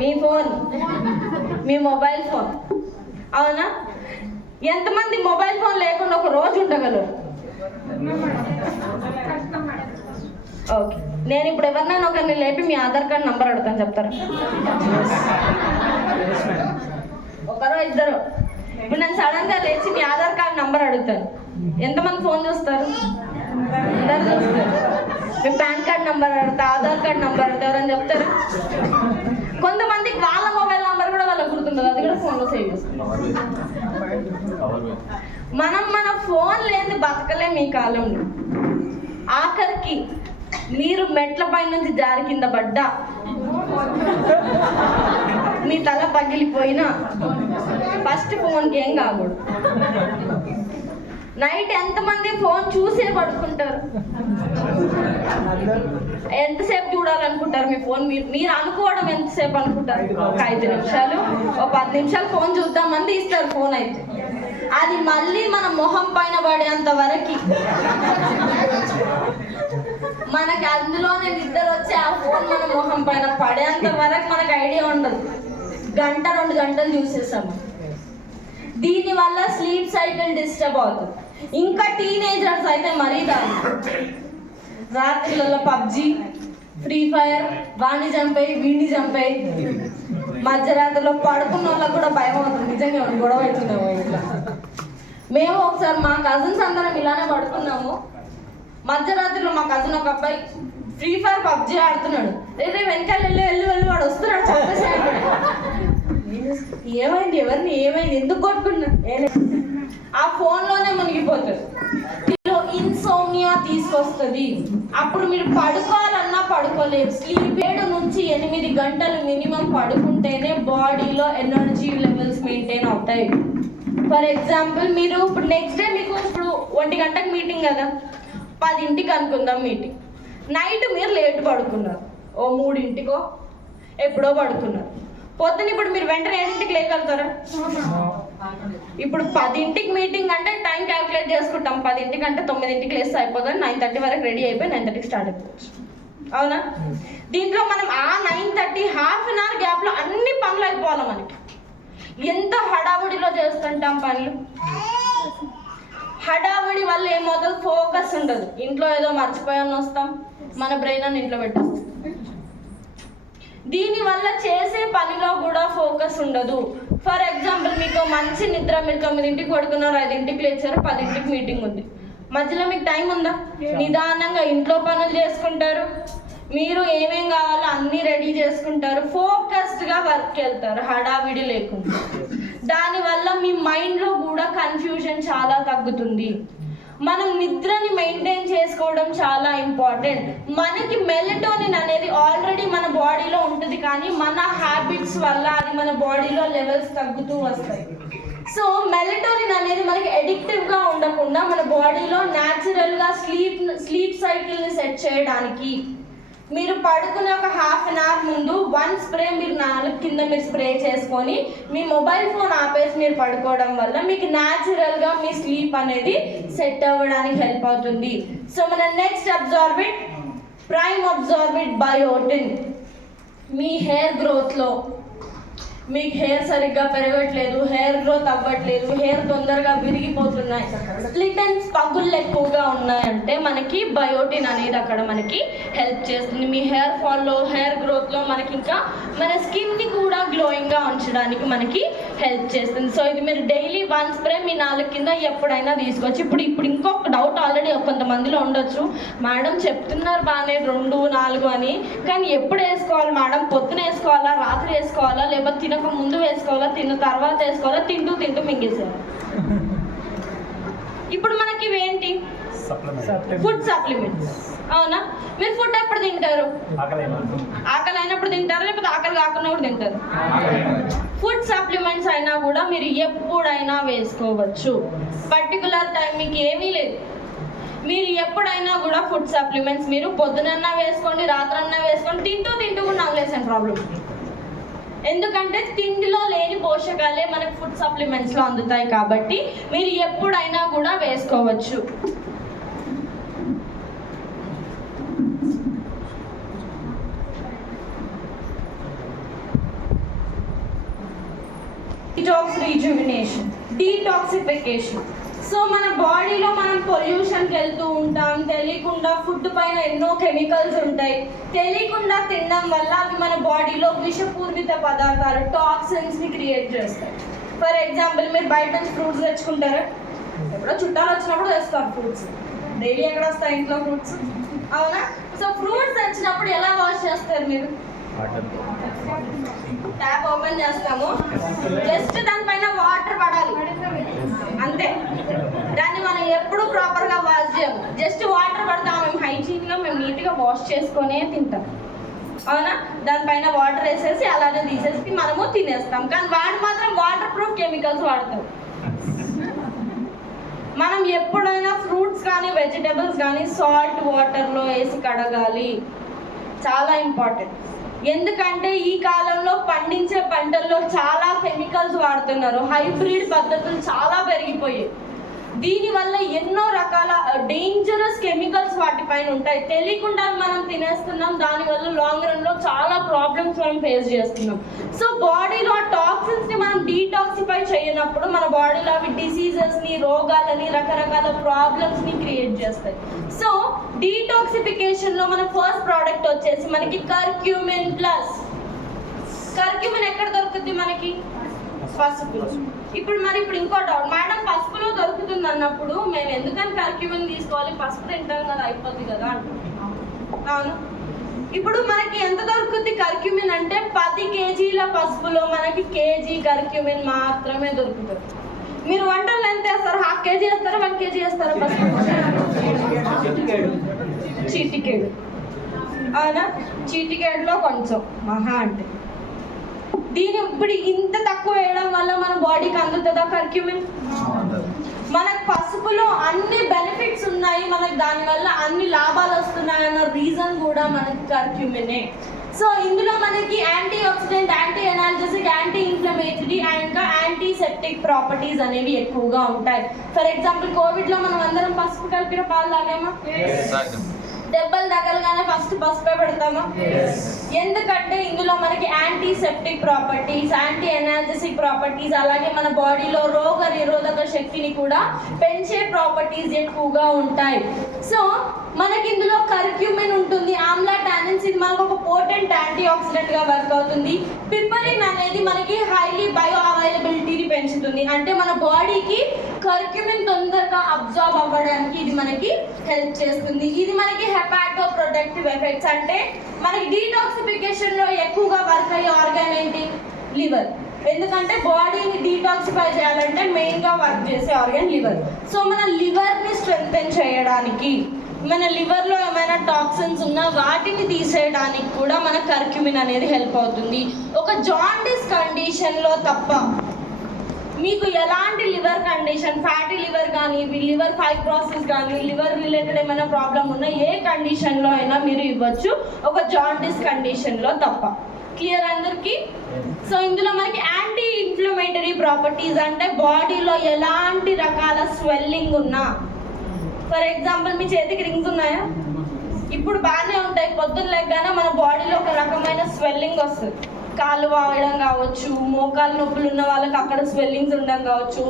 మీ ఫోన్, మీ మొబైల్ ఫోన్, అవునా? ఎంతమంది మొబైల్ ఫోన్ లేకుండా ఒక రోజు ఉండగలరు? ఓకే, నేను ఇప్పుడు ఎవరినైనా ఒకరిని లేపి మీ ఆధార్ కార్డ్ నంబర్ అడుగుతాను, చెప్తారా? ఒకరో ఇద్దరు. ఇప్పుడు నేను సడన్గా లేచి మీ ఆధార్ కార్డ్ నంబర్ అడుగుతాను, ఎంతమంది ఫోన్ చూస్తారు? అందరు చూస్తారు. మీ పాన్ కార్డ్ నంబర్ అడుగుతా, ఆధార్ కార్డ్ నంబర్ అడుగుతారు అని చెప్తారు. కొంతమందికి వాళ్ళ మొబైల్ నంబర్ కూడా వాళ్ళకి గుర్తుంటుంది, అది కూడా ఫోన్లో సేవ్ చేస్తారు. మన ఫోన్ లేని బతకలేం ఈ కాలంలో. ఆఖరికి మీరు మెట్ల పై నుంచి జారి కింద పడ్డా, మీ తల పగిలిపోయినా ఫస్ట్ ఫోన్కి ఏం కాకూడదు. నైట్ ఎంతమంది ఫోన్ చూసే పడుకుంటారు? ఎంతసేపు చూడాలనుకుంటారు మీ ఫోన్? మీరు అనుకోవడం ఎంతసేపు అనుకుంటారు? ఒక 5 నిమిషాలు, ఒక 10 నిమిషాలు ఫోన్ చూద్దామని తీస్తారు ఫోన్. అయితే అది మళ్ళీ మన మొహం పైన పడేంత వరకు మనకి అందులోనే నిద్ర వచ్చి ఆ ఫోన్ మన మొహం పైన పడేంత వరకు మనకు ఐడియా ఉండదు. 1-2 గంటలు చూసేసాము. దీనివల్ల స్లీప్ సైకిల్ డిస్టర్బ్ అవుతుంది. ఇంకా టీనేజర్స్ అయితే మరీ దారుణం. రాత్రిలలో పబ్జి, ఫ్రీ ఫైర్, వాణ్ణి చంపాయి వీడిని చంపాయి. మధ్యరాత్రిలో పడుకున్న వాళ్ళకి కూడా భయం అవుతుంది, నిజంగా గొడవ అవుతున్నాము ఇట్లా. మేము ఒకసారి మా కజిన్స్ అందరం ఇలానే పడుకున్నాము. మధ్యరాత్రిలో మా కజిన్ ఒక అబ్బాయి ఫ్రీ ఫైర్ పబ్జి ఆడుతున్నాడు. రేపు వెనకాల వెళ్ళి వాడు వస్తున్నాడు, చంపేసాడు. ఏమైంది? ఎవరిని ఏమైంది? ఎందుకు కొట్టుకున్నా? ఆ ఫోన్లోనే మునిగిపోతారు. ఇన్సోమ్నియా తీసుకొస్తుంది. అప్పుడు మీరు పడుకోవాలన్నా పడుకోలేరు. స్లీప్ 7 నుంచి 8 గంటలు మినిమం పడుకుంటేనే బాడీలో ఎనర్జీ లెవెల్స్ మెయింటైన్ అవుతాయి. ఫర్ ఎగ్జాంపుల్ మీరు ఇప్పుడు నెక్స్ట్ డే మీకు ఇప్పుడు 1 గంటకు మీటింగ్ కదా, 10ంటికి అనుకుందాం మీటింగ్. నైట్ మీరు లేట్ పడుకున్నారు, ఓ 3ంటికో ఎప్పుడో పడుకున్నారు. పొద్దున ఇప్పుడు మీరు వెంటనే 7ంటికి లేగలుగుతారా? ఇప్పుడు 10ంటికి మీటింగ్ అంటే టైం క్యాల్కులేట్ చేసుకుంటాం. 10ంటికి అంటే 9ంటికి లేస్తే అయిపోతుంది, 9:30 వరకు రెడీ అయిపోయి 9:30కి స్టార్ట్ అయిపోవచ్చు, అవునా? దీంట్లో మనం ఆ 9:30 హాఫ్ అన్ అవర్ గ్యాప్లో అన్ని పనులు అయిపోవాలి. మనకి ఎంత హడావుడిలో చేస్తుంటాం పనులు. హడావుడి వల్ల ఏమవుతుంది? ఫోకస్ ఉండదు. ఇంట్లో ఏదో మర్చిపోయాను వస్తాం, మన బ్రెయిన్ అని ఇంట్లో పెట్టేస్తాం. దీనివల్ల చేసే పనిలో కూడా ఫోకస్ ఉండదు. ఫర్ ఎగ్జాంపుల్ మీకు మంచి నిద్ర, మీరు 9ంటికి పడుకున్నారు, 5ంటికి లేచారు, 10ంటికి మీటింగ్ ఉంది. మధ్యలో మీకు టైం ఉందా? నిదానంగా ఇంట్లో పనులు చేసుకుంటారు, మీరు ఏమేం కావాలో అన్నీ రెడీ చేసుకుంటారు, ఫోకస్డ్గా వర్క్కి వెళ్తారు, హడావిడి లేకుండా. దానివల్ల మీ మైండ్లో కూడా కన్ఫ్యూజన్ చాలా తగ్గుతుంది. మనం నిద్రని మెయింటైన్ చేసుకోవడం చాలా ఇంపార్టెంట్. మనకి మెలటోనిన్ అనేది ఆల్రెడీ మన బాడీలో ఉంటుంది, కానీ మన హ్యాబిట్స్ వల్ల అది మన బాడీలో లెవెల్స్ తగ్గుతూ వస్తాయి. సో మెలటోనిన్ అనేది మనకి అడిక్టివ్గా ఉండకుండా మన బాడీలో న్యాచురల్గా స్లీప్ సైకిల్ని సెట్ చేయడానికి మీరు పడుకునే ఒక హాఫ్ అన్ అవర్ ముందు 1 స్ప్రే మీరు నాలుగు కింద మీద మీరు స్ప్రే చేసుకొని మీ మొబైల్ ఫోన్ ఆపేసి మీరు పడుకోవడం వల్ల మీకు న్యాచురల్గా మీ స్లీప్ అనేది సెట్ అవ్వడానికి హెల్ప్ అవుతుంది. సో మన నెక్స్ట్ అబ్జార్బిట్ ప్రైమ్ అబ్జార్బిట్ బయోటిన్. మీ హెయిర్ గ్రోత్లో మీకు హెయిర్ సరిగ్గా పెరగట్లేదు, హెయిర్ గ్రోత్ అవ్వట్లేదు, హెయిర్ తొందరగా విరిగిపోతున్నాయి, స్ప్లిట్ అండ్స్ పగుళ్ళు ఎక్కువగా ఉన్నాయంటే మనకి బయోటిన్ అనేది అక్కడ మనకి హెల్ప్ చేస్తుంది. మీ హెయిర్ ఫాల్లో, హెయిర్ గ్రోత్లో మనకి ఇంకా మన స్కిన్ని కూడా గ్లోయింగ్గా ఉంచడానికి మనకి హెల్ప్ చేస్తుంది. సో ఇది మీరు డైలీ 1 స్ప్రే మీ నాలుగు కింద ఎప్పుడైనా తీసుకోవచ్చు. ఇప్పుడు ఇంకొక డౌట్ ఆల్రెడీ కొంతమందిలో ఉండొచ్చు, మేడం చెప్తున్నారు బాగానే 2, 4 అని, కానీ ఎప్పుడు వేసుకోవాలి మేడం? పొద్దున వేసుకోవాలా, రాత్రి వేసుకోవాలా, లేకపోతే తినక ముందు వేసుకోవాలా, తిన్న తర్వాత వేసుకోవాలా, తింటూ మింగేసేయాలి? ఇప్పుడు మనకి ఇవేంటి? Food supplements. అవునా? మీరు ఫుడ్ ఎప్పుడు తింటారు? ఆకలి అయినప్పుడు తింటారు, లేకపోతే ఆకలి కాకున్నప్పుడు తింటారు? ఫుడ్ సప్లిమెంట్స్ అయినా కూడా మీరు ఎప్పుడైనా వేసుకోవచ్చు. పర్టికులర్ టైం మీకు ఏమీ లేదు. మీరు ఎప్పుడైనా కూడా ఫుడ్ సప్లిమెంట్స్ మీరు పొద్దునన్నా వేసుకోండి, రాత్రన్నా వేసుకోండి, తింటూ కూడా నాకు లేసిన ప్రాబ్లం. ఎందుకంటే తిండిలో లేని పోషకాలే మనకు ఫుడ్ సప్లిమెంట్స్లో అందుతాయి కాబట్టి మీరు ఎప్పుడైనా కూడా వేసుకోవచ్చు. Detox rejuvenation, detoxification. సో మన బాడీలో మనం పొల్యూషన్కి వెళ్తూ ఉంటాం, తెలియకుండా ఫుడ్ పైన ఎన్నో కెమికల్స్ ఉంటాయి, తెలియకుండా తినడం వల్ల అవి మన బాడీలో విషపూరిత పదార్థాలు, టాక్సిన్స్ని క్రియేట్ చేస్తాయి. ఫర్ ఎగ్జాంపుల్ మీరు బయట నుంచి ఫ్రూట్స్ తెచ్చుకుంటారా? ఎప్పుడో చుట్టాలు వచ్చినప్పుడు తెస్తారు ఫ్రూట్స్. డైలీ ఎక్కడ వస్తాయి ఇంట్లో ఫ్రూట్స్? అవునా? సో ఫ్రూట్స్ తెచ్చినప్పుడు ఎలా వాష్ చేస్తారు మీరు? ట్యాప్ ఓపెన్ చేస్తాము, జస్ట్ దానిపైన వాటర్ పడాలి అంతే. దాన్ని మనం ఎప్పుడు ప్రాపర్గా వాష్ చేయము, జస్ట్ వాటర్ పడతాము. మేము హైజీన్గా మేము నీట్గా వాష్ చేసుకొనే తింటాం. అవునా? దానిపైన వాటర్ వేసేసి అలానే తీసేసి మనము తినేస్తాం. కానీ వాడు మాత్రం వాటర్ ప్రూఫ్ కెమికల్స్ వాడతాం. మనం ఎప్పుడైనా ఫ్రూట్స్ కానీ వెజిటబుల్స్ కానీ సాల్ట్ వాటర్లో వేసి కడగాలి, చాలా ఇంపార్టెంట్. ఎందుకంటే ఈ కాలంలో పండించే పంటల్లో చాలా కెమికల్స్ వాడుతున్నారు, హైబ్రిడ్ పద్ధతులు చాలా పెరిగిపోయాయి. దీనివల్ల ఎన్నో రకాల డేంజరస్ కెమికల్స్ వాటిపైన ఉంటాయి, తెలియకుండా మనం తినేస్తున్నాం. దానివల్ల లాంగ్ రన్లో చాలా ప్రాబ్లమ్స్ మనం ఫేస్ చేస్తున్నాం. సో బాడీలో ఆ టాక్సిన్స్ని మనం డీటాక్సిఫై చేయనప్పుడు మన బాడీలో అవి డిసీజెస్ని, రోగాలని, రకరకాల ప్రాబ్లమ్స్ని క్రియేట్ చేస్తాయి. సో డీటాక్సిఫికేషన్లో మన ఫస్ట్ ప్రోడక్ట్ వచ్చేసి మనకి కర్క్యూమిన్ ప్లస్. కర్క్యూమిన్ ఎక్కడ దొరుకుతుంది మనకి? పసుపులో. ఇప్పుడు ఇంకో డౌట్, మేడం పసుపులో దొరుకుతుంది అన్నప్పుడు మేము ఎందుకని కర్క్యూమిన్ తీసుకోవాలి? పసుపు తింటాం కదా, అయిపోద్ది కదా అంటున్నాం. అవును. ఇప్పుడు మనకి ఎంత దొరుకుతుంది కర్క్యూమిన్ అంటే 10 కేజీల పసుపులో మనకి కేజీ కర్క్యూమిన్ మాత్రమే దొరుకుతుంది. మీరు వంటల్లో ఎంత వేస్తారు? 1/2 కేజీ వేస్తారా, 1 కేజీ వేస్తారా పసుపు? చీటికేడు. అవునా? చీటికేడులో కొంచెం మహా అంటే. ఇప్పుడు ఇంత తక్కువ వేయడం వల్ల మన బాడీకి అందుతుందా కర్క్యూమిన్? మనకు పసుపులో అన్ని బెనిఫిట్స్ ఉన్నాయి, మనకు దానివల్ల అన్ని లాభాలు వస్తున్నాయి అన్న రీజన్ కూడా మనకి కర్క్యూమినే. సో ఇందులో మనకి anti oxidant, anti ఎనాల్జెసిక్, anti inflammatory and antiseptic properties అనేవి ఎక్కువగా ఉంటాయి. ఫర్ ఎగ్జాంపుల్ కోవిడ్లో మనం అందరం పసుపు కలిపిన పాలు తాగామా? దెబ్బలు తగలగానే ఫస్ట్ పసుపే పెడతామా? ఎందుకంటే ఇందులో మనకి యాంటీసెప్టిక్ ప్రాపర్టీస్, యాంటీ ఎనాల్జెసిక్ ప్రాపర్టీస్, అలాగే మన బాడీలో రోగ నిరోధక శక్తిని కూడా పెంచే ప్రాపర్టీస్ ఎక్కువగా ఉంటాయి. సో మనకి ఇందులో కర్క్యూమిన్ ఉంటుంది, ఆమ్లా టానిన్స్, ఇది మనకు ఒక పోటెంట్ యాంటీ ఆక్సిడెంట్ గా వర్క్ అవుతుంది. పిపరిన్ అనేది మనకి హైలీ బయో అవైలబిలిటీని పెంచుతుంది, అంటే మన బాడీకి కర్క్యూమిన్ తొందరగా అబ్జార్బ్ అవ్వడానికి ఇది మనకి హెల్ప్ చేస్తుంది. ఇది మనకి హెపాటో ప్రొటెక్టివ్ ఎఫెక్ట్స్, అంటే మనకి డీటాక్సిఫికేషన్ లో ఎక్కువగా వర్క్ అయ్యే ఆర్గాన్ ఏంటి? లివర్. ఎందుకంటే బాడీని డీటాక్సిఫై చేయాలంటే మెయిన్ గా వర్క్ చేసే ఆర్గాన్ లివర్. సో మన లివర్ ని స్ట్రెంగ్తెన్ చేయడానికి, మన లివర్లో ఏమైనా టాక్సిన్స్ ఉన్నా వాటిని తీసేయడానికి కూడా మన కర్క్యూమిన్ అనేది హెల్ప్ అవుతుంది. ఒక జాండిస్ కండిషన్లో తప్ప మీకు ఎలాంటి లివర్ కండిషన్, ఫ్యాటీ లివర్ కానీ, లివర్ ఫైబ్రోసిస్ కానీ, లివర్ రిలేటెడ్ ఏమైనా ప్రాబ్లం ఉన్నా ఏ కండిషన్లో అయినా మీరు ఇవ్వచ్చు, ఒక జాండిస్ కండిషన్లో తప్ప. క్లియర్ అందరికి? సో ఇందులో మనకి యాంటీ ఇన్ఫ్లమేటరీ ప్రాపర్టీస్ అంటే బాడీలో ఎలాంటి రకాల స్వెల్లింగ్ ఉన్నా, ఫర్ ఎగ్జాంపుల్ మీ చేతికి రింగ్స్ ఉన్నాయా? ఇప్పుడు బాగానే ఉంటాయి, పొద్దున్న లెగ్గానే మన బాడీలో ఒక రకమైన స్వెల్లింగ్ వస్తుంది. కాళ్ళు వాగడం కావచ్చు, మోకాలు నొప్పులు ఉన్న వాళ్ళకి అక్కడ స్వెల్లింగ్స్ ఉండడం కావచ్చు,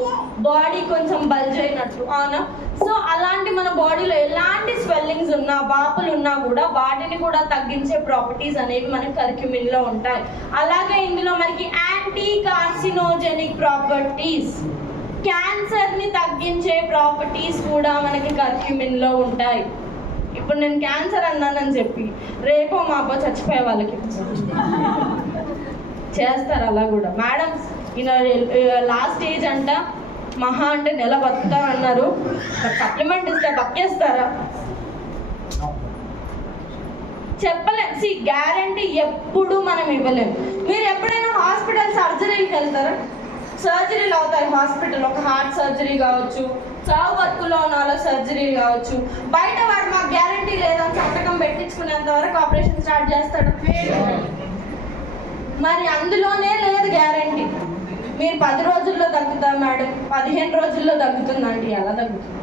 బాడీ కొంచెం బల్జ్ అయినట్లు, అవునా? సో అలాంటి మన బాడీలో ఎలాంటి స్వెల్లింగ్స్ ఉన్నా, వాపులు ఉన్నా కూడా వాటిని కూడా తగ్గించే ప్రాపర్టీస్ అనేవి మనకి కర్క్యూమిన్లో ఉంటాయి. అలాగే ఇందులో మనకి యాంటీ కార్సినోజెనిక్ ప్రాపర్టీస్, క్యాన్సర్ని తగ్గించే ప్రాపర్టీస్ కూడా మనకి కర్క్యూమిన్లో ఉంటాయి. ఇప్పుడు నేను క్యాన్సర్ అన్నానని చెప్పి రేపో మాపో చచ్చిపోయే వాళ్ళకి చేస్తారు అలా కూడా. మేడం ఈయన లాస్ట్ స్టేజ్ అంట, మహా అంటే నెల బతుకుతారు అన్నారు, సప్లిమెంట్ ఇస్తే బతికేస్తారా? చెప్పలేం. సి గ్యారంటీ ఎప్పుడు మనం ఇవ్వలేము. మీరు ఎప్పుడైనా హాస్పిటల్ సర్జరీకి వెళ్తారా? సర్జరీలు అవుతాయి హాస్పిటల్, ఒక హార్ట్ సర్జరీ కావచ్చు, చావు బతుకులో ఉన్న వాళ్ళ సర్జరీ కావచ్చు. బయట వాడు మాకు గ్యారంటీ లేదని సంతకం పెట్టించుకునేంత వరకు ఆపరేషన్ స్టార్ట్ చేస్తాడు. మరి అందులోనే లేదు గ్యారంటీ. మీరు 10 రోజుల్లో తగ్గుతా మేడం, 15 రోజుల్లో తగ్గుతుందండి. ఎలా తగ్గుతుంది?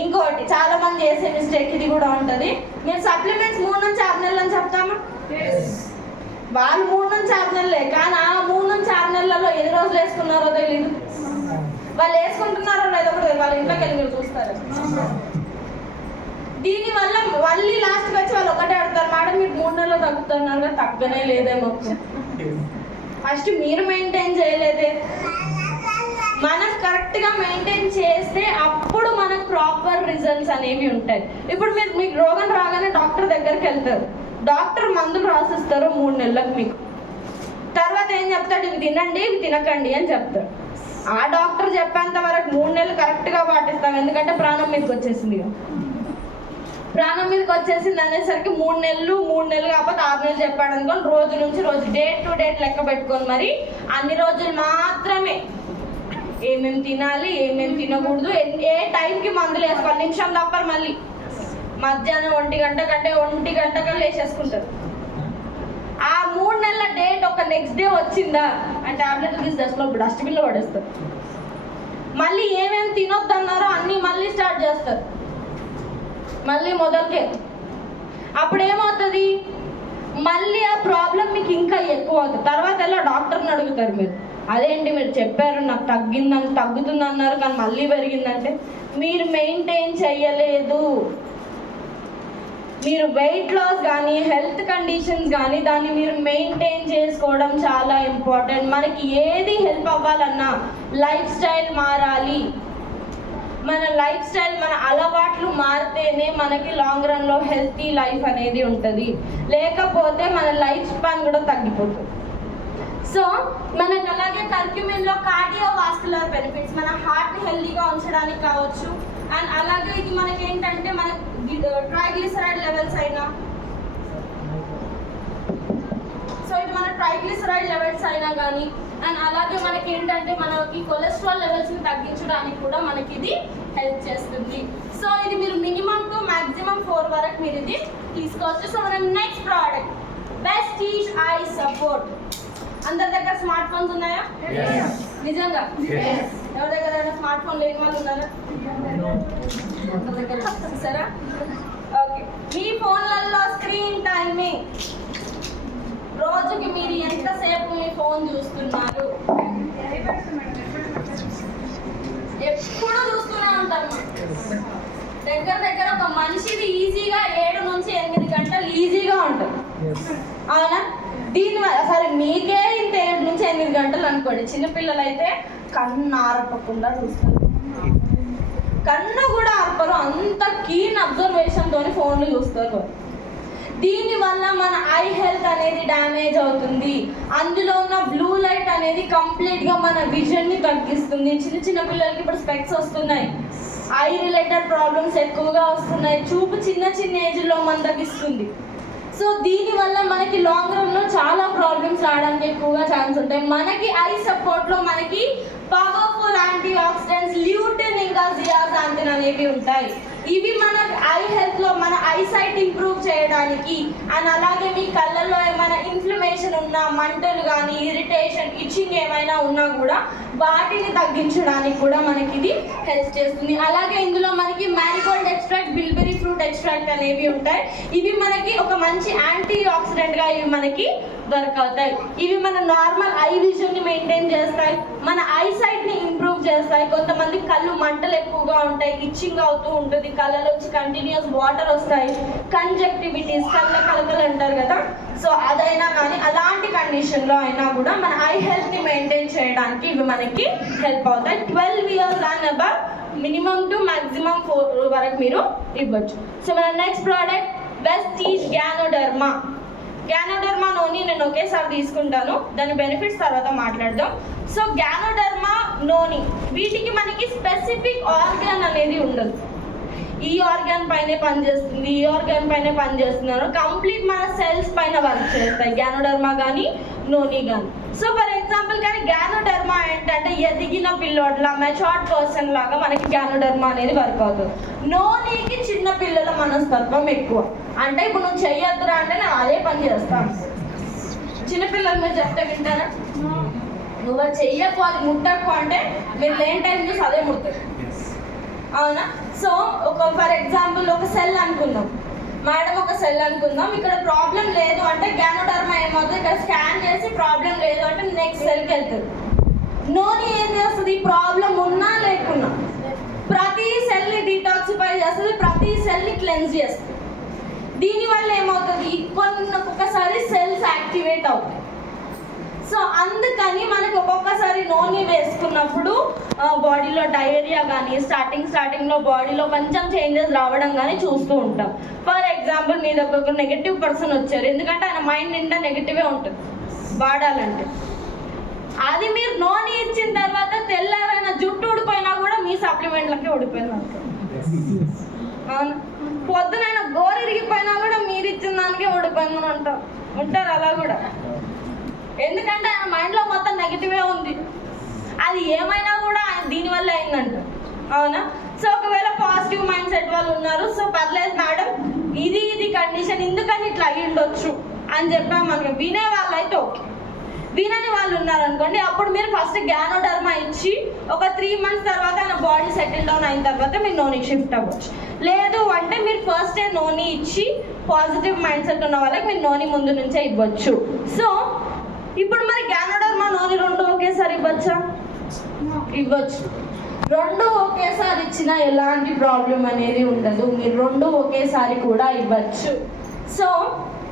ఇంకోటి చాలా మంది చేసే మిస్టేక్ ఇది కూడా ఉంటుంది. మీరు సప్లిమెంట్స్ 3 నుంచి 6 నెలలు అని చెప్తామా? వాళ్ళు 3 నుంచి 6 నెలలే, కానీ ఆ 3 నుంచి 6 నెలలలో ఎన్ని రోజులు వేసుకున్నారో తెలియదు. వాళ్ళు వేసుకుంటున్నారో లేదో కూడా వాళ్ళ ఇంట్లోకి వెళ్ళి మీరు చూస్తారు. దీనివల్ల మళ్ళీ లాస్ట్కి వచ్చి వాళ్ళు ఒకటే అడతారు, మేడం మీరు 3 నెలలు తగ్గుతున్నారు కదా, తగ్గనే లేదేమో. ఫస్ట్ మీరు మెయింటైన్ చేయలేదే. మనం కరెక్ట్గా మెయింటైన్ చేస్తే అప్పుడు మనకు ప్రాపర్ రిజల్ట్స్ అనేవి ఉంటాయి. ఇప్పుడు మీరు మీకు రోగం రాగానే డాక్టర్ దగ్గరికి వెళ్తారు, డాక్టర్ మందులు రాసిస్తారు 3 నెలలకు మీకు. తర్వాత ఏం చెప్తాడు, ఇవి తినండి ఇవి తినకండి అని చెప్తాడు. ఆ డాక్టర్ చెప్పేంత వరకు 3 నెలలు కరెక్ట్గా పాటిస్తాం, ఎందుకంటే ప్రాణం మీదకి వచ్చేసింది. ప్రాణం మీదకి వచ్చేసింది అనేసరికి 3 నెలలు కాకపోతే 6 నెలలు చెప్పాడు అనుకోని రోజు నుంచి రోజు డేట్ టు డేట్ లెక్క పెట్టుకొని మరి అన్ని రోజులు మాత్రమే ఏమేమి తినాలి, ఏమేమి తినకూడదు, ఏ టైంకి మందులు వేసుకోవాలి, నిమిషం తప్పరు. మళ్ళీ మధ్యాహ్నం 1 గంట కంటే 1 గంటకల్లా వేసేసుకుంటారు. ఆ 3 నెలల డేట్ ఒక నెక్స్ట్ డే వచ్చిందా ఆ టాబ్లెట్లు తీసి డస్ట్బిన్లో పడేస్తారు. మళ్ళీ ఏమేమి తినొద్దు అన్నారో అన్నీ మళ్ళీ స్టార్ట్ చేస్తారు, మళ్ళీ మొదలుకే. అప్పుడు ఏమవుతుంది, మళ్ళీ ఆ ప్రాబ్లం మీకు ఇంకా ఎక్కువ అవుతుంది. తర్వాత ఎలా డాక్టర్ని అడుగుతారు మీరు, అదేంటి మీరు చెప్పారు నాకు తగ్గుతుంది అన్నారు కానీ మళ్ళీ పెరిగిందంటే మీరు మెయింటైన్ చేయలేదు. మీరు వెయిట్ లాస్ కానీ హెల్త్ కండిషన్స్ కానీ దాన్ని మీరు మెయింటైన్ చేసుకోవడం చాలా ఇంపార్టెంట్. మనకి ఏది హెల్ప్ అవ్వాలన్నా లైఫ్ స్టైల్ మారాలి. మన లైఫ్ స్టైల్, మన అలవాట్లు మారితేనే మనకి లాంగ్ రన్లో హెల్తీ లైఫ్ అనేది ఉంటుంది, లేకపోతే మన లైఫ్ స్పాన్ కూడా తగ్గిపోతుంది. సో మనకు అలాగే కర్క్యూమిన్లో కార్డియోవాస్కులర్ బెనిఫిట్స్, మన హార్ట్ని హెల్తీగా ఉంచడానికి కావచ్చు. అండ్ అలాగే ఇది మనకి ఏంటంటే మన ట్రైగ్లిసరైడ్ లెవెల్స్ అయినా, సో ఇది మన ట్రైగ్లిసరైడ్ లెవెల్స్ అయినా కానీ, అండ్ అలాగే మనకి ఏంటంటే మనకి కొలెస్ట్రాల్ లెవెల్స్ని తగ్గించడానికి కూడా మనకి ఇది హెల్ప్ చేస్తుంది. సో ఇది మీరు మినిమం టు మాక్సిమం 4 వరకు మీరు ఇది తీసుకోవచ్చు. సో మన next product Vestige I support. అందరి దగ్గర స్మార్ట్ ఫోన్స్ ఉన్నాయా? నిజంగా ఎవరి దగ్గర స్మార్ట్ ఫోన్ లేని వాళ్ళు ఉన్నారా? సరే, ఓకే. మీ ఫోన్లలో స్క్రీన్ టైమింగ్, రోజుకి మీరు ఎంతసేపు మీ ఫోన్ చూస్తున్నారు? ఎప్పుడు చూస్తూనే ఉంటారు. దగ్గర ఒక మనిషిది ఈజీగా 7 నుంచి 8 గంటలు ఈజీగా ఉంటుంది, అవునా? దీనివల్ల సరే మీకే ఇంత 7 నుంచి 8 గంటలు అనుకోండి, చిన్నపిల్లలు అయితే కన్ను ఆరపకుండా చూస్తారు, కన్ను కూడా ఆర్పరు, అంత కీన్ అబ్జర్వేషన్తో ఫోన్లు చూస్తారు. దీనివల్ల మన ఐ హెల్త్ అనేది డ్యామేజ్ అవుతుంది. అందులో ఉన్న బ్లూ లైట్ అనేది కంప్లీట్గా మన విజన్ని తగ్గిస్తుంది. చిన్న పిల్లలకి ఇప్పుడు స్పెక్స్ వస్తున్నాయి, ఐ రిలేటెడ్ ప్రాబ్లమ్స్ ఎక్కువగా వస్తున్నాయి, చూపు చిన్న ఏజ్లో మన తగ్గిస్తుంది. సో దీనివల్ల మనకి లాంగ్ రన్లో చాలా ప్రాబ్లమ్స్ రావడానికి ఎక్కువగా ఛాన్స్ ఉంటాయి. మనకి ఐ సపోర్ట్లో మనకి పవర్ఫుల్ యాంటీ ఆక్సిడెంట్స్ ల్యూటిన్ ఇంకా జియాజాంతిన్ అనేవి ఉంటాయి. ఇవి మన ఐ హెల్త్ లో మన ఐ సైట్ ఇంప్రూవ్ చేయడానికి అండ్ అలాగే మీ కళ్ళల్లో ఏమైనా ఇన్ఫ్లమేషన్ ఉన్నా, మంటలు కానీ, ఇరిటేషన్, ఇచ్చింగ్ ఏమైనా ఉన్నా కూడా వాటిని తగ్గించడానికి కూడా మనకి ఇది హెల్ప్ చేస్తుంది. అలాగే ఇందులో మనకి మ్యారిగోల్డ్ ఎక్స్ట్రాక్ట్, బిల్బెరీ ఫ్రూట్ ఎక్స్ట్రాక్ట్ అనేవి ఉంటాయి. ఇవి మనకి ఒక మంచి యాంటీ ఆక్సిడెంట్ గా ఇవి మనకి వర్క్ అవుతాయి. ఇవి మన నార్మల్ ఐ విజన్ ని మెయింటైన్ చేస్తాయి, మన ఐ సైట్ ని ఇంప్రూవ్ చేస్తాయి. కొంతమంది కళ్ళు మంటలు ఎక్కువగా ఉంటాయి, ఇచ్చింగ్ అవుతూ ఉంటుంది, కళ్ళలోంచి కంటిన్యూస్ వాటర్ వస్తాయి, కంజక్టివిటీస్, కళ్ళ కలకలు అంటారు కదా, సో అదైనా కానీ అలాంటి కండిషన్లో అయినా కూడా మన ఐ హెల్త్ ని మెయింటైన్ చేయడానికి ఇవి మనకి హెల్ప్ అవుతాయి. 12 years and above minimum to maximum 4 వరకు మీరు ఇవ్వచ్చు. సో మన next product Vestige ganoderma. Ganoderma noni నేను ఒకేసారి తీసుకుంటాను, దాని బెనిఫిట్స్ తర్వాత మాట్లాడదాం. సో గ్యానోడర్మా నోని వీటికి మనకి స్పెసిఫిక్ ఆర్గాన్ అనేది ఉండదు. ఈ ఆర్గాన్ పైనే పనిచేస్తుంది, ఈ ఆర్గాన్ పైనే పనిచేస్తున్నారు, కంప్లీట్ మన సెల్స్ పైన వర్క్ చేస్తాయి గ్యానోడర్మా కానీ నోని కానీ. సో ఫర్ ఎగ్జాంపుల్ కానీ గ్యానోడర్మా ఏంటంటే ఎదిగిన పిల్లోడ్లా, మెచ్యూర్డ్ పర్సన్ లాగా మనకి గ్యానోడర్మా అనేది వర్క్ అవుతుంది. నోనీకి చిన్న పిల్లల మనస్తత్వం ఎక్కువ, అంటే ఇప్పుడు నువ్వు చెయ్యొద్దురా అంటే నేను అదే పని చేస్తాను. చిన్నపిల్లలు మీరు చెప్తే వింటారా? నువ్వు చెయ్యకు, అది ముట్టకు అంటే మీరు లేని టైం చూసి అదే ముట్టదు, అవునా? సో ఒక ఫర్ ఎగ్జాంపుల్ ఒక సెల్ అనుకుందాం, మేడం ఒక సెల్ అనుకుందాం, ఇక్కడ ప్రాబ్లం లేదు అంటే గ్యానోడర్మా ఏమవుతుంది, ఇక్కడ స్కాన్ చేసి ప్రాబ్లం లేదు అంటే నెక్స్ట్ సెల్కి వెళ్తుంది. నోని ఏం చేస్తుంది, ప్రాబ్లం ఉన్నా లేకున్నా ప్రతి సెల్ని డీటాక్సిఫై చేస్తుంది, ప్రతి సెల్ని క్లెన్స్ చేస్తుంది. దీనివల్ల ఏమవుతుంది, ఒక్కొక్కసారి సెల్స్ యాక్టివేట్ అవుతాయి. సో అందుకని మనకి ఒక్కొక్కసారి నోని వేసుకున్నప్పుడు బాడీలో డయేరియా కానీ, స్టార్టింగ్లో బాడీలో కొంచెం చేంజెస్ రావడం కానీ చూస్తూ ఉంటాం. ఫర్ ఎగ్జాంపుల్ మీ దగ్గర ఒక నెగిటివ్ పర్సన్ వచ్చారు, ఎందుకంటే ఆయన మైండ్ నిండా నెగిటివే ఉంటుంది వాడాలంటే. అది మీరు నోని ఇచ్చిన తర్వాత తెల్లారైన జుట్టు ఊడిపోయినా కూడా మీ సప్లిమెంట్లకి ఊడిపోయిన అవును, పొద్దునైనా గోరు ఇరిగిపోయినా కూడా మీరు ఇచ్చిన దానికే ఊడిపోయిందని ఉంటారు అలా కూడా, ఎందుకంటే ఆయన మైండ్లో మొత్తం నెగిటివే ఉంది. అది ఏమైనా కూడా దీనివల్ల అయిందంట, అవునా? సో ఒకవేళ పాజిటివ్ మైండ్ సెట్ వాళ్ళు ఉన్నారు, సో పర్లేదు మేడం ఇది కండిషన్ ఎందుకని ఇట్లా అయ్యి ఉండొచ్చు అని చెప్పాము మనకి, వినే వాళ్ళు అయితే ఓకే. వినని వాళ్ళు ఉన్నారనుకోండి, అప్పుడు మీరు ఫస్ట్ గ్యానోడర్మా ఇచ్చి ఒక 3 months తర్వాత ఆయన బాడీ సెటిల్ డౌన్ అయిన తర్వాత మీరు నోని షిఫ్ట్ అవ్వచ్చు. లేదు అంటే మీరు ఫస్టే నోని ఇచ్చి పాజిటివ్ మైండ్ సెట్ ఉన్న వాళ్ళకి మీరు నోని ముందు నుంచే ఇవ్వచ్చు. సో ఇప్పుడు మరి గ్యానోడర్మా నోని 2 ఒకేసారి ఇవ్వచ్చా? ఇవ్వచ్చు. 2 ఒకేసారి ఇచ్చినా ఎలాంటి ప్రాబ్లం అనేది ఉండదు, మీరు 2 ఒకేసారి కూడా ఇవ్వచ్చు. సో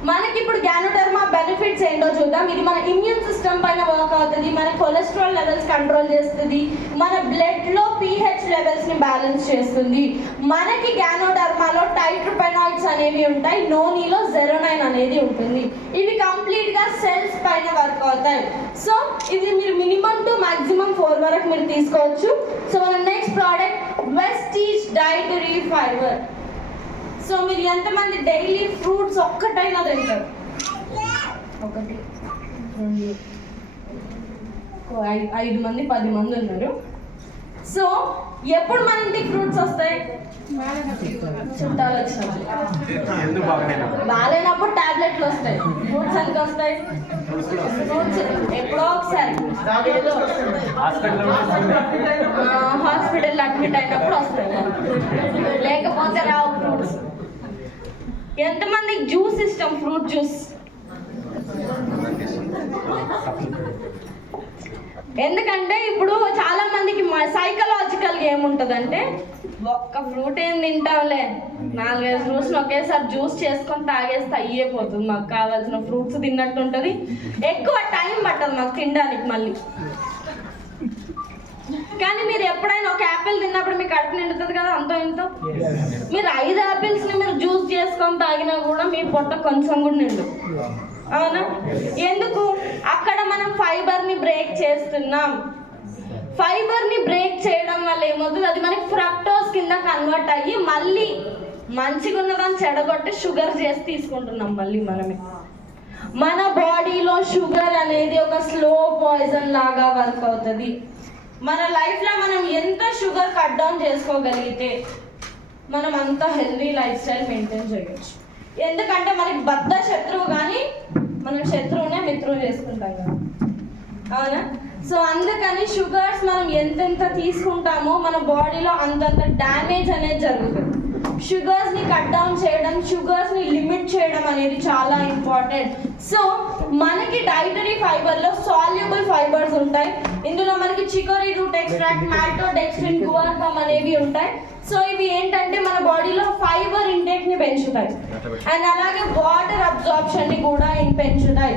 మనకి ఇప్పుడు గ్యానోడర్మా బెనిఫిట్స్ ఏంటో చూద్దాం. ఇది మన ఇమ్యూన్ సిస్టమ్ పైన వర్క్ అవుతుంది, మన కొలెస్ట్రాల్ లెవెల్స్ కంట్రోల్ చేస్తుంది, మన బ్లడ్లో pH లెవెల్స్ని బ్యాలెన్స్ చేస్తుంది. మనకి గ్యానోడర్మాలో టైట్రోపెనాయిడ్స్ అనేవి ఉంటాయి, నోనీలో 09 అనేది ఉంటుంది. ఇవి కంప్లీట్గా సెల్స్ పైన వర్క్ అవుతాయి. సో ఇది మీరు మినిమం టు మాక్సిమం 4 వరకు మీరు తీసుకోవచ్చు. సో మన next product Vestige dietary fibre. So మీరు ఎంతమంది డైలీ ఫ్రూట్స్ ఒక్కటైనా తింటారు? 1 2 5 మంది 10 మంది ఉన్నారు. సో ఎప్పుడు మన ఇంటికి ఫ్రూట్స్ వస్తాయి? చుట్టాలు వచ్చినప్పుడు, బాగాలేనప్పుడు టాబ్లెట్లు వస్తాయి. ఫ్రూట్స్ ఎంత వస్తాయి? ఫ్రూట్స్ ఎప్పుడో ఒకసారి హాస్పిటల్ అడ్మిట్ అయినప్పుడు వస్తాయి, లేకపోతే రావు ఫ్రూట్స్. ఎంతమందికి జ్యూస్ ఇష్టం? ఫ్రూట్ జ్యూస్ ఎందుకంటే ఇప్పుడు చాలా మందికి సైకలాజికల్గా ఏముంటుందంటే, ఒక్క ఫ్రూట్ ఏం తింటాంలే, 4-5 ఫ్రూట్స్ ఒకేసారి జ్యూస్ చేసుకొని తాగేస్తే అయ్యేపోతుంది, మాకు కావాల్సిన ఫ్రూట్స్ తిన్నట్టు ఉంటుంది, ఎక్కువ టైం పట్టదు మాకు తినడానికి మళ్ళీ. కానీ మీరు ఎప్పుడైనా ఒక యాపిల్ తిన్నప్పుడు మీకు కడుపు నిండుతుంది కదా, అంతో ఇంతో. మీరు 5 యాపిల్స్ని మీరు జ్యూస్ చేసుకొని తాగినా కూడా మీ పొట్ట కొంచెం కూడా నిండు, అవునా? ఎందుకు? అక్కడ మనం ఫైబర్ని బ్రేక్ చేస్తున్నాం. ఫైబర్ని బ్రేక్ చేయడం వల్ల ఏమవుతుంది, అది మనకి ఫ్రక్టోస్ కింద కన్వర్ట్ అయ్యి మళ్ళీ మంచిగా ఉన్నదాన్ని చెడగొట్టి షుగర్ చేసి తీసుకుంటున్నాం మళ్ళీ మనమే. మన బాడీలో షుగర్ అనేది ఒక స్లో పాయిజన్ లాగా వర్క్ అవుతుంది. మన లైఫ్లో మనం ఎంత షుగర్ కట్ డౌన్ చేసుకోగలిగితే మనం అంత హెల్దీ లైఫ్ స్టైల్ మెయింటైన్ చేయొచ్చు. ఎందుకంటే మనకి బద్ధ శత్రువు కానీ మనం శత్రువునే మిత్రువు చేసుకుంటాం కదా, అవునా? సో అందుకని షుగర్స్ మనం ఎంతెంత తీసుకుంటామో మన బాడీలో అంతంత డ్యామేజ్ అనేది జరుగుతుంది. షుగర్స్ని కట్ డౌన్ చేయడం, షుగర్స్ని లిమిట్ చేయడం అనేది చాలా ఇంపార్టెంట్. సో మనకి డైటరీ ఫైబర్లో సాల్యుబుల్ ఫైబర్స్ ఉంటాయి. ఇందులో మనకి చికోరీ రూట్ ఎక్స్ట్రాక్ట్, మాల్టోడెక్స్ట్రిన్, గువార్బమ్ అనేవి ఉంటాయి. సో ఇవి ఏంటంటే మన బాడీలో ఫైబర్ ఇంటేక్ని పెంచుతాయి అండ్ అలాగే వాటర్ అబ్జార్ప్షన్ని కూడా పెంచుతాయి.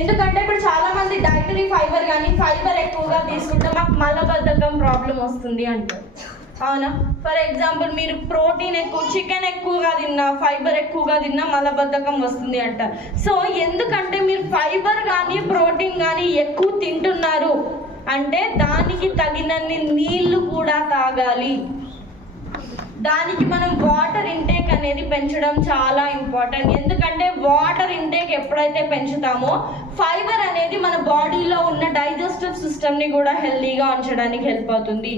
ఎందుకంటే ఇప్పుడు చాలా మంది డైటరీ ఫైబర్ కానీ ఫైబర్ ఎక్కువగా తీసుకుంటే మాకు మలబద్ధకం ప్రాబ్లం వస్తుంది అంటారు, అవునా? ఫర్ ఎగ్జాంపుల్ మీరు ప్రోటీన్ ఎక్కువ, చికెన్ ఎక్కువగా తిన్నా, ఫైబర్ ఎక్కువగా తిన్నా మలబద్ధకం వస్తుంది అంటారు. సో ఎందుకంటే మీరు ఫైబర్ కానీ ప్రోటీన్ కానీ ఎక్కువ తింటున్నారు అంటే దానికి తగినన్ని నీళ్లు కూడా తాగాలి. దానికి మనం వాటర్ ఇంటేక్ అనేది పెంచడం చాలా ఇంపార్టెంట్. ఎందుకంటే వాటర్ ఇంటేక్ ఎప్పుడైతే పెంచుతామో ఫైబర్ అనేది మన బాడీలో ఉన్న డైజెస్టివ్ సిస్టమ్ని కూడా హెల్తీగా ఉంచడానికి హెల్ప్ అవుతుంది.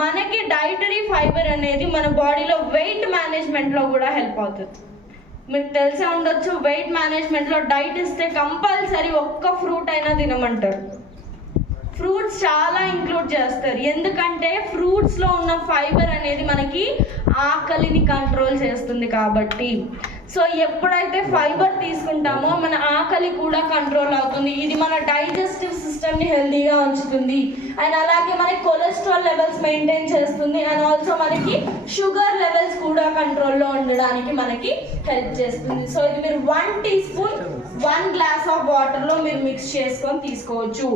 మనకి డైటరీ ఫైబర్ అనేది మన బాడీలో వెయిట్ మేనేజ్మెంట్లో కూడా హెల్ప్ అవుతుంది. మీకు తెలిసే ఉండొచ్చు, వెయిట్ మేనేజ్మెంట్లో డైట్ ఇస్తే కంపల్సరీ ఒక్క ఫ్రూట్ అయినా తినమంటారు. ఫ్రూట్స్ చాలా ఇంక్లూడ్ చేస్తారు. ఎందుకంటే ఫ్రూట్స్లో ఉన్న ఫైబర్ అనేది మనకి ఆకలిని కంట్రోల్ చేస్తుంది కాబట్టి. సో ఎప్పుడైతే ఫైబర్ తీసుకుంటామో మన ఆకలి కూడా కంట్రోల్ అవుతుంది. ఇది మన డైజెస్టివ్ సిస్టమ్ని హెల్తీగా ఉంచుతుంది అండ్ అలాగే మనకి కొలెస్ట్రాల్ లెవెల్స్ మెయింటైన్ చేస్తుంది అండ్ ఆల్సో మనకి షుగర్ లెవెల్స్ కూడా కంట్రోల్లో ఉండడానికి మనకి హెల్ప్ చేస్తుంది. సో ఇది మీరు 1 టీ స్పూన్ 1 గ్లాస్ ఆఫ్ వాటర్లో మీరు మిక్స్ చేసుకొని తీసుకోవచ్చు.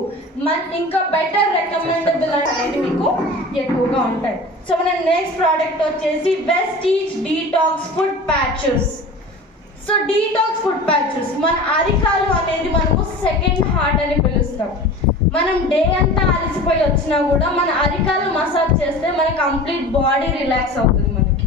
ఇంకా బెటర్ రికమెండబుల్ అనేది మీకు ఎక్కువగా ఉంటాయి. సో మన నెక్స్ట్ ప్రోడక్ట్ వచ్చేసి Vestige detox food patches. So detox food patches మన అరికాలు అనేది మనము సెకండ్ హార్ట్ అని పిలుస్తాం. మనం డే అంతా అలసిపోయి వచ్చినా కూడా మన అరికాలు మసాజ్ చేస్తే మన కంప్లీట్ బాడీ రిలాక్స్ అవుతుంది. మనకి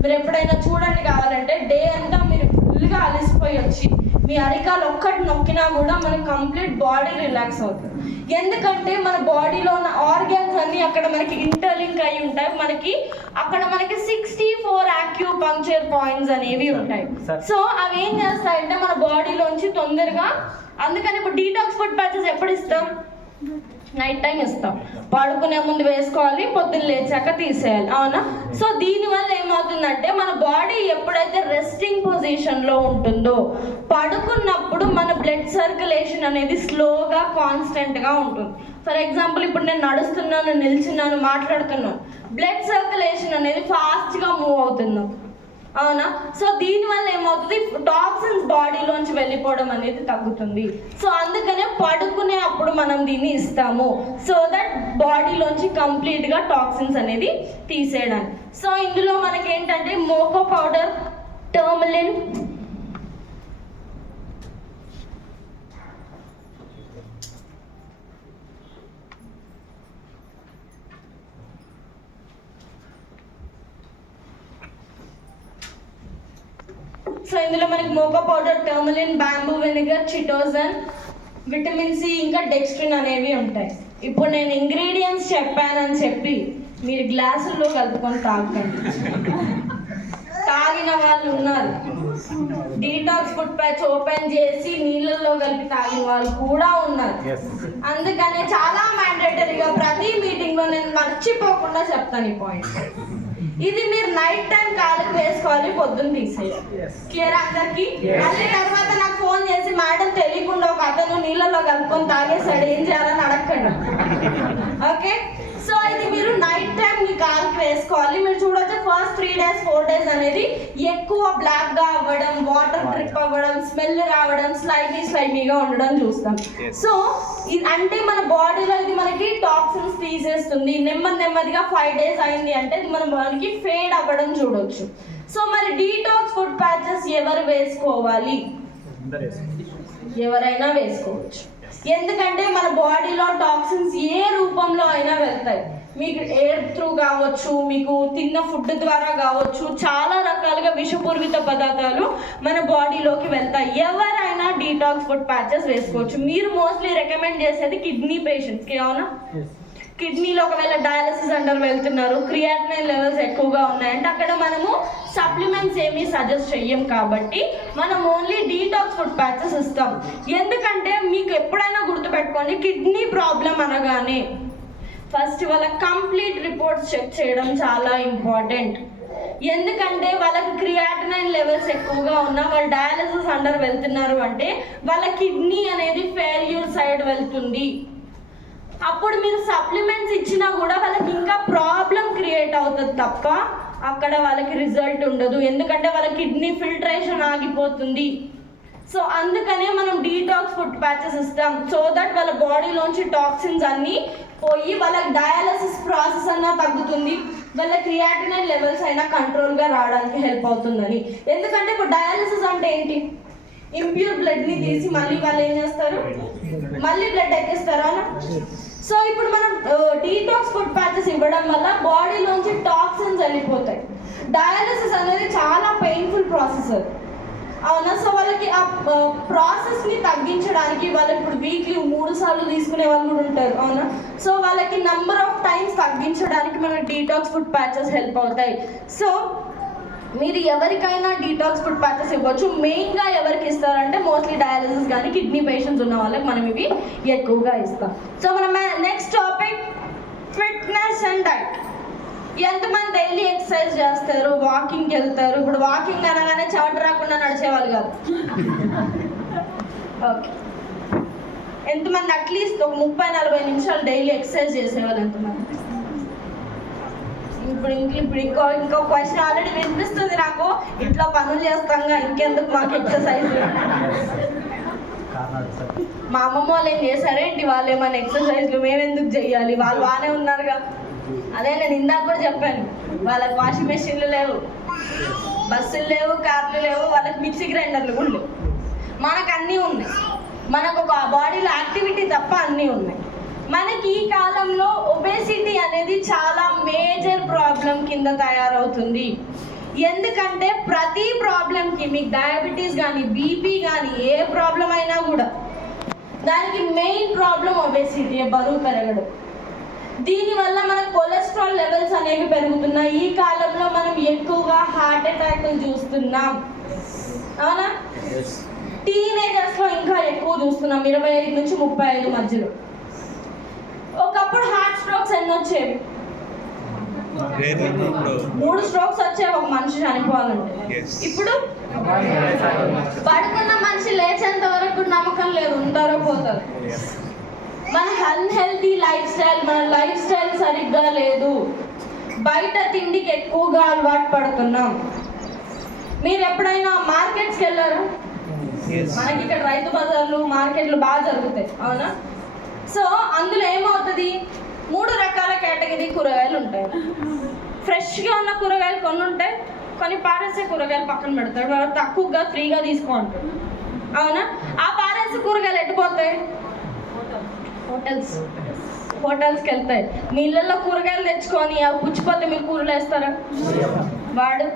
మీరు ఎప్పుడైనా చూడండి, కావాలంటే డే అంతా మీరు ఫుల్గా అలసిపోయి వచ్చి మీ అరికాలు ఒక్కటి నొక్కినా కూడా మనకి కంప్లీట్ బాడీ రిలాక్స్ అవుతుంది. ఎందుకంటే మన బాడీలో ఉన్న ఆర్గాన్స్ అన్ని అక్కడ మనకి ఇంటర్లింక్ అయి ఉంటాయి. అక్కడ మనకి 64 యాక్యూపంక్చర్ పాయింట్స్ అనేవి ఉంటాయి. సో అవి ఏం చేస్తాయంటే మన బాడీలోంచి తొందరగా, అందుకని ఇప్పుడు డీటాక్స్ ఫుడ్ ప్యాచెస్ ఎప్పుడు ఇస్తాం? నైట్ టైం ఇస్తాం. పడుకునే ముందు వేసుకోవాలి, పొద్దున్న లేచాక తీసేయాలి, అవునా? సో దీనివల్ల ఏమవుతుందంటే మన బాడీ ఎప్పుడైతే రెస్టింగ్ పొజిషన్లో ఉంటుందో పడుకున్నప్పుడు మన బ్లడ్ సర్క్యులేషన్ అనేది స్లోగా కాన్స్టెంట్గా ఉంటుంది. ఫర్ ఎగ్జాంపుల్ ఇప్పుడు నేను నడుస్తున్నాను, నిల్చున్నాను, మాట్లాడుతున్నాను, బ్లడ్ సర్క్యులేషన్ అనేది ఫాస్ట్గా మూవ్ అవుతున్నాం, అవునా? సో దీనివల్ల ఏమవుతుంది, టాక్సిన్స్ బాడీలోంచి వెళ్ళిపోవడం అనేది తగ్గుతుంది. సో అందుకనే పడుకునే అప్పుడు మనం దీన్ని ఇస్తాము, సో దట్ బాడీలోంచి కంప్లీట్గా టాక్సిన్స్ అనేది తీసేయడానికి. సో ఇందులో మనకి ఏంటంటే మోకో పౌడర్, టర్మలిన్, సో ఇందులో మనకి మోకో powder, tourmaline, bamboo vinegar, chitosan, vitamin C, ఇంకా డెక్స్ట్రిన్ అనేవి ఉంటాయి. ఇప్పుడు నేను ఇంగ్రీడియంట్స్ చెప్పానని చెప్పి మీరు గ్లాసుల్లో కలుపుకొని తాగండి. తాగిన వాళ్ళు ఉన్నారు. డీటాక్స్ ఫుడ్ ప్యాచ్ ఓపెన్ చేసి నీళ్ళల్లో కలిపి తాగిన వాళ్ళు కూడా ఉన్నారు. అందుకనే చాలా మ్యాండేటరీగా ప్రతి మీటింగ్లో నేను మర్చిపోకుండా చెప్తాను ఈ పాయింట్. ఇది మీరు నైట్ టైం కాళ్ళకి వేసుకోవాలి, పొద్దున్న తీసేయాలి. క్లియర్ అందరికి? మళ్ళీ తర్వాత నాకు ఫోన్ చేసి మేడం తెలియకుండా ఒక అతను నీళ్ళలో కలుపుకొని తాగేసాడు, ఏం చేయాలని అడగండి. ఓకే, సో ఇది మీరు నైట్ టైం మీ కాళ్ళకి వేసుకోవాలి. మీరు చూడొచ్చు ఫస్ట్ 3 days 4 days అనేది ఎక్కువ బ్లాక్గా అవ్వడం, వాటర్ డ్రిప్ అవ్వడం, స్మెల్ రావడం, స్లైమీగా ఉండడం చూస్తాం. సో అంటే మన బాడీలో ఇది మనకి టాక్సిన్స్ తీసేస్తుంది. నెమ్మదిగా 5 days అయింది అంటే ఇది మన బాడీకి ఫేడ్ అవ్వడం చూడొచ్చు. సో మరి డీటాక్స్ ఫుడ్ ప్యాచెస్ ఎవరు వేసుకోవాలి? ఎవరైనా వేసుకోవచ్చు. ఎందుకంటే మన బాడీలో టాక్సిన్స్ ఏ రూపంలో అయినా వెళ్తాయి. మీకు ఎయిర్ త్రూ కావచ్చు, మీకు తిన్న ఫుడ్ ద్వారా కావచ్చు, చాలా రకాలుగా విషపూరిత పదార్థాలు మన బాడీలోకి వెళ్తాయి. ఎవరైనా డీటాక్స్ ఫుడ్ ప్యాచెస్ వేసుకోవచ్చు. మీరు మోస్ట్లీ రికమెండ్ చేసేది కిడ్నీ పేషెంట్స్కి, అవునా? కిడ్నీలో ఒకవేళ డయాలసిస్ అండర్ వెళ్తున్నారు, క్రియాటినైన్ లెవెల్స్ ఎక్కువగా ఉన్నాయంటే అక్కడ మనము సప్లిమెంట్స్ ఏమీ సజెస్ట్ చెయ్యం. కాబట్టి మనం ఓన్లీ డీటాక్స్ ఫుడ్ ప్యాచెస్ ఇస్తాం. ఎందుకంటే మీకు ఎప్పుడైనా గుర్తుపెట్టుకోండి, కిడ్నీ ప్రాబ్లం అనగానే ఫస్ట్ వాళ్ళ కంప్లీట్ రిపోర్ట్స్ చెక్ చేయడం చాలా ఇంపార్టెంట్. ఎందుకంటే వాళ్ళకి క్రియాటినైన్ లెవెల్స్ ఎక్కువగా ఉన్నా వాళ్ళు డయాలసిస్ అండర్ వెళ్తున్నారు అంటే వాళ్ళ కిడ్నీ అనేది ఫెయిల్యూర్ సైడ్ వెళ్తుంది. అప్పుడు మీరు సప్లిమెంట్స్ ఇచ్చినా కూడా వాళ్ళకి ఇంకా ప్రాబ్లం క్రియేట్ అవుతుంది తప్ప అక్కడ వాళ్ళకి రిజల్ట్ ఉండదు. ఎందుకంటే వాళ్ళ కిడ్నీ ఫిల్టరేషన్ ఆగిపోతుంది. సో అందుకనే మనం డీటాక్స్ ఫుడ్ ప్యాచెస్ ఇస్తాం. సో దట్ వాళ్ళ బాడీలోంచి టాక్సిన్స్ అన్నీ పోయి వాళ్ళకి డయాలసిస్ ప్రాసెస్ అన్నా తగ్గుతుంది, వాళ్ళ క్రియాటినైన్ లెవెల్స్ అయినా కంట్రోల్గా రావడానికి హెల్ప్ అవుతుందని. ఎందుకంటే ఇప్పుడు డయాలసిస్ అంటే ఏంటి? ఇంప్యూర్ బ్లడ్ని తీసి మళ్ళీ వాళ్ళు ఏం చేస్తారు, మళ్ళీ బ్లడ్ ఎక్కిస్తారా? సో ఇప్పుడు మనం డీటాక్స్ ఫుడ్ ప్యాచెస్ ఇవ్వడం వల్ల బాడీలోంచి టాక్సిన్స్ వెళ్ళిపోతాయి. డయాలసిస్ అనేది చాలా పెయిన్ఫుల్ ప్రాసెస్, అవునా? సో వాళ్ళకి ఆ ప్రాసెస్ని తగ్గించడానికి వాళ్ళు ఇప్పుడు వీక్లీ 3 సార్లు తీసుకునే వాళ్ళు కూడా ఉంటారు, అవునా? సో వాళ్ళకి నెంబర్ ఆఫ్ టైమ్స్ తగ్గించడానికి మన డీటాక్స్ ఫుడ్ ప్యాచెస్ హెల్ప్ అవుతాయి. సో మీరు ఎవరికైనా డీటాక్స్ ఫుడ్ ప్యాచెస్ ఇవ్వచ్చు. మెయిన్గా ఎవరికి ఇస్తారంటే మోస్ట్లీ డయాలసిస్ కానీ కిడ్నీ పేషెంట్స్ ఉన్న వాళ్ళకి మనం ఇవి ఎక్కువగా ఇస్తాం. సో మనం next topic fitness and diet. ఎంతమంది డైలీ ఎక్సర్సైజ్ చేస్తారు, వాకింగ్కి వెళ్తారు? ఇప్పుడు వాకింగ్ అనగానే చెమట రాకుండా నడిచేవాళ్ళు కాదు. ఓకే, ఎంతమంది అట్లీస్ట్ ఒక 30-40 నిమిషాలు డైలీ ఎక్సర్సైజ్ చేసేవాళ్ళు ఎంతమంది? ఇప్పుడు ఇంకో క్వశ్చన్ ఆల్రెడీ వినిపిస్తుంది నాకు, ఇంట్లో పనులు చేస్తాంగా ఇంకెందుకు మాకు ఎక్సర్సైజ్? మా అమ్మమ్మ వాళ్ళు ఏం చేశారేంటి, వాళ్ళు ఏమైనా ఎక్సర్సైజ్లు మేమెందుకు చెయ్యాలి, వాళ్ళు బాగానే ఉన్నారుగా. అదే నేను ఇందాక కూడా చెప్పాను, వాళ్ళకి వాషింగ్ మెషిన్లు లేవు, బస్సులు లేవు, కార్లు లేవు, వాళ్ళకి మిక్సీ గ్రైండర్లు కూడా లేవు. మనకు అన్నీ ఉన్నాయి, మనకు ఒక బాడీలో యాక్టివిటీ తప్ప అన్నీ ఉన్నాయి. మనకి ఈ కాలంలో ఒబేసిటీ అనేది చాలా మేజర్ ప్రాబ్లం కింద తయారవుతుంది. ఎందుకంటే ప్రతి ప్రాబ్లంకి, మీకు డయాబెటీస్ కానీ బీపీ కానీ ఏ ప్రాబ్లం అయినా కూడా దానికి మెయిన్ ప్రాబ్లం ఒబేసిటీ, బరువు పెరగడం. దీనివల్ల మన కొలెస్ట్రాల్ లెవెల్స్ అనేవి పెరుగుతున్నాయి. ఈ కాలంలో మనం ఎక్కువగా హార్ట్ అటాక్లు చూస్తున్నాం, అవునా? టీనేజర్స్లో ఇంకా ఎక్కువ చూస్తున్నాం, 25 నుంచి 35 మధ్యలో. ఒకప్పుడు హార్ట్ స్ట్రోక్స్ ఎన్ని వచ్చేవి? 3 స్ట్రోక్స్ వచ్చేవి ఒక మనిషి చనిపోవాలంటే. ఇప్పుడు పడుకున్న మనిషి లేచేంత వరకు నమ్మకం లేదు, ఉంటారో పోతారు. మన అన్హెల్తీ లైఫ్ స్టైల్, మన లైఫ్ స్టైల్ సరిగ్గా లేదు. బయట తిండికి ఎక్కువగా అలవాటు పడుతున్నాం. మీరు ఎప్పుడైనా మార్కెట్స్కి వెళ్ళారా? మనకి ఇక్కడ రైతు బజార్లు, మార్కెట్లు బాగా జరుగుతాయి, అవునా? సో అందులో ఏమవుతుంది, 3 రకాల కేటగిరీ కూరగాయలు ఉంటాయి. ఫ్రెష్గా ఉన్న కూరగాయలు కొన్ని ఉంటాయి, కొన్ని పారేసే కూరగాయలు పక్కన పెడతాడు, తక్కువగా ఫ్రీగా తీసుకుంటాడు, అవునా? ఆ పారేసే కూరగాయలు ఎట్టిపోతాయి? హోటల్స్కి వెళ్తాయి. మీ ఇళ్ళల్లో కూరగాయలు తెచ్చుకొని అవి పుచ్చిపోతే మీరు కూరలు వేస్తారా? వాడు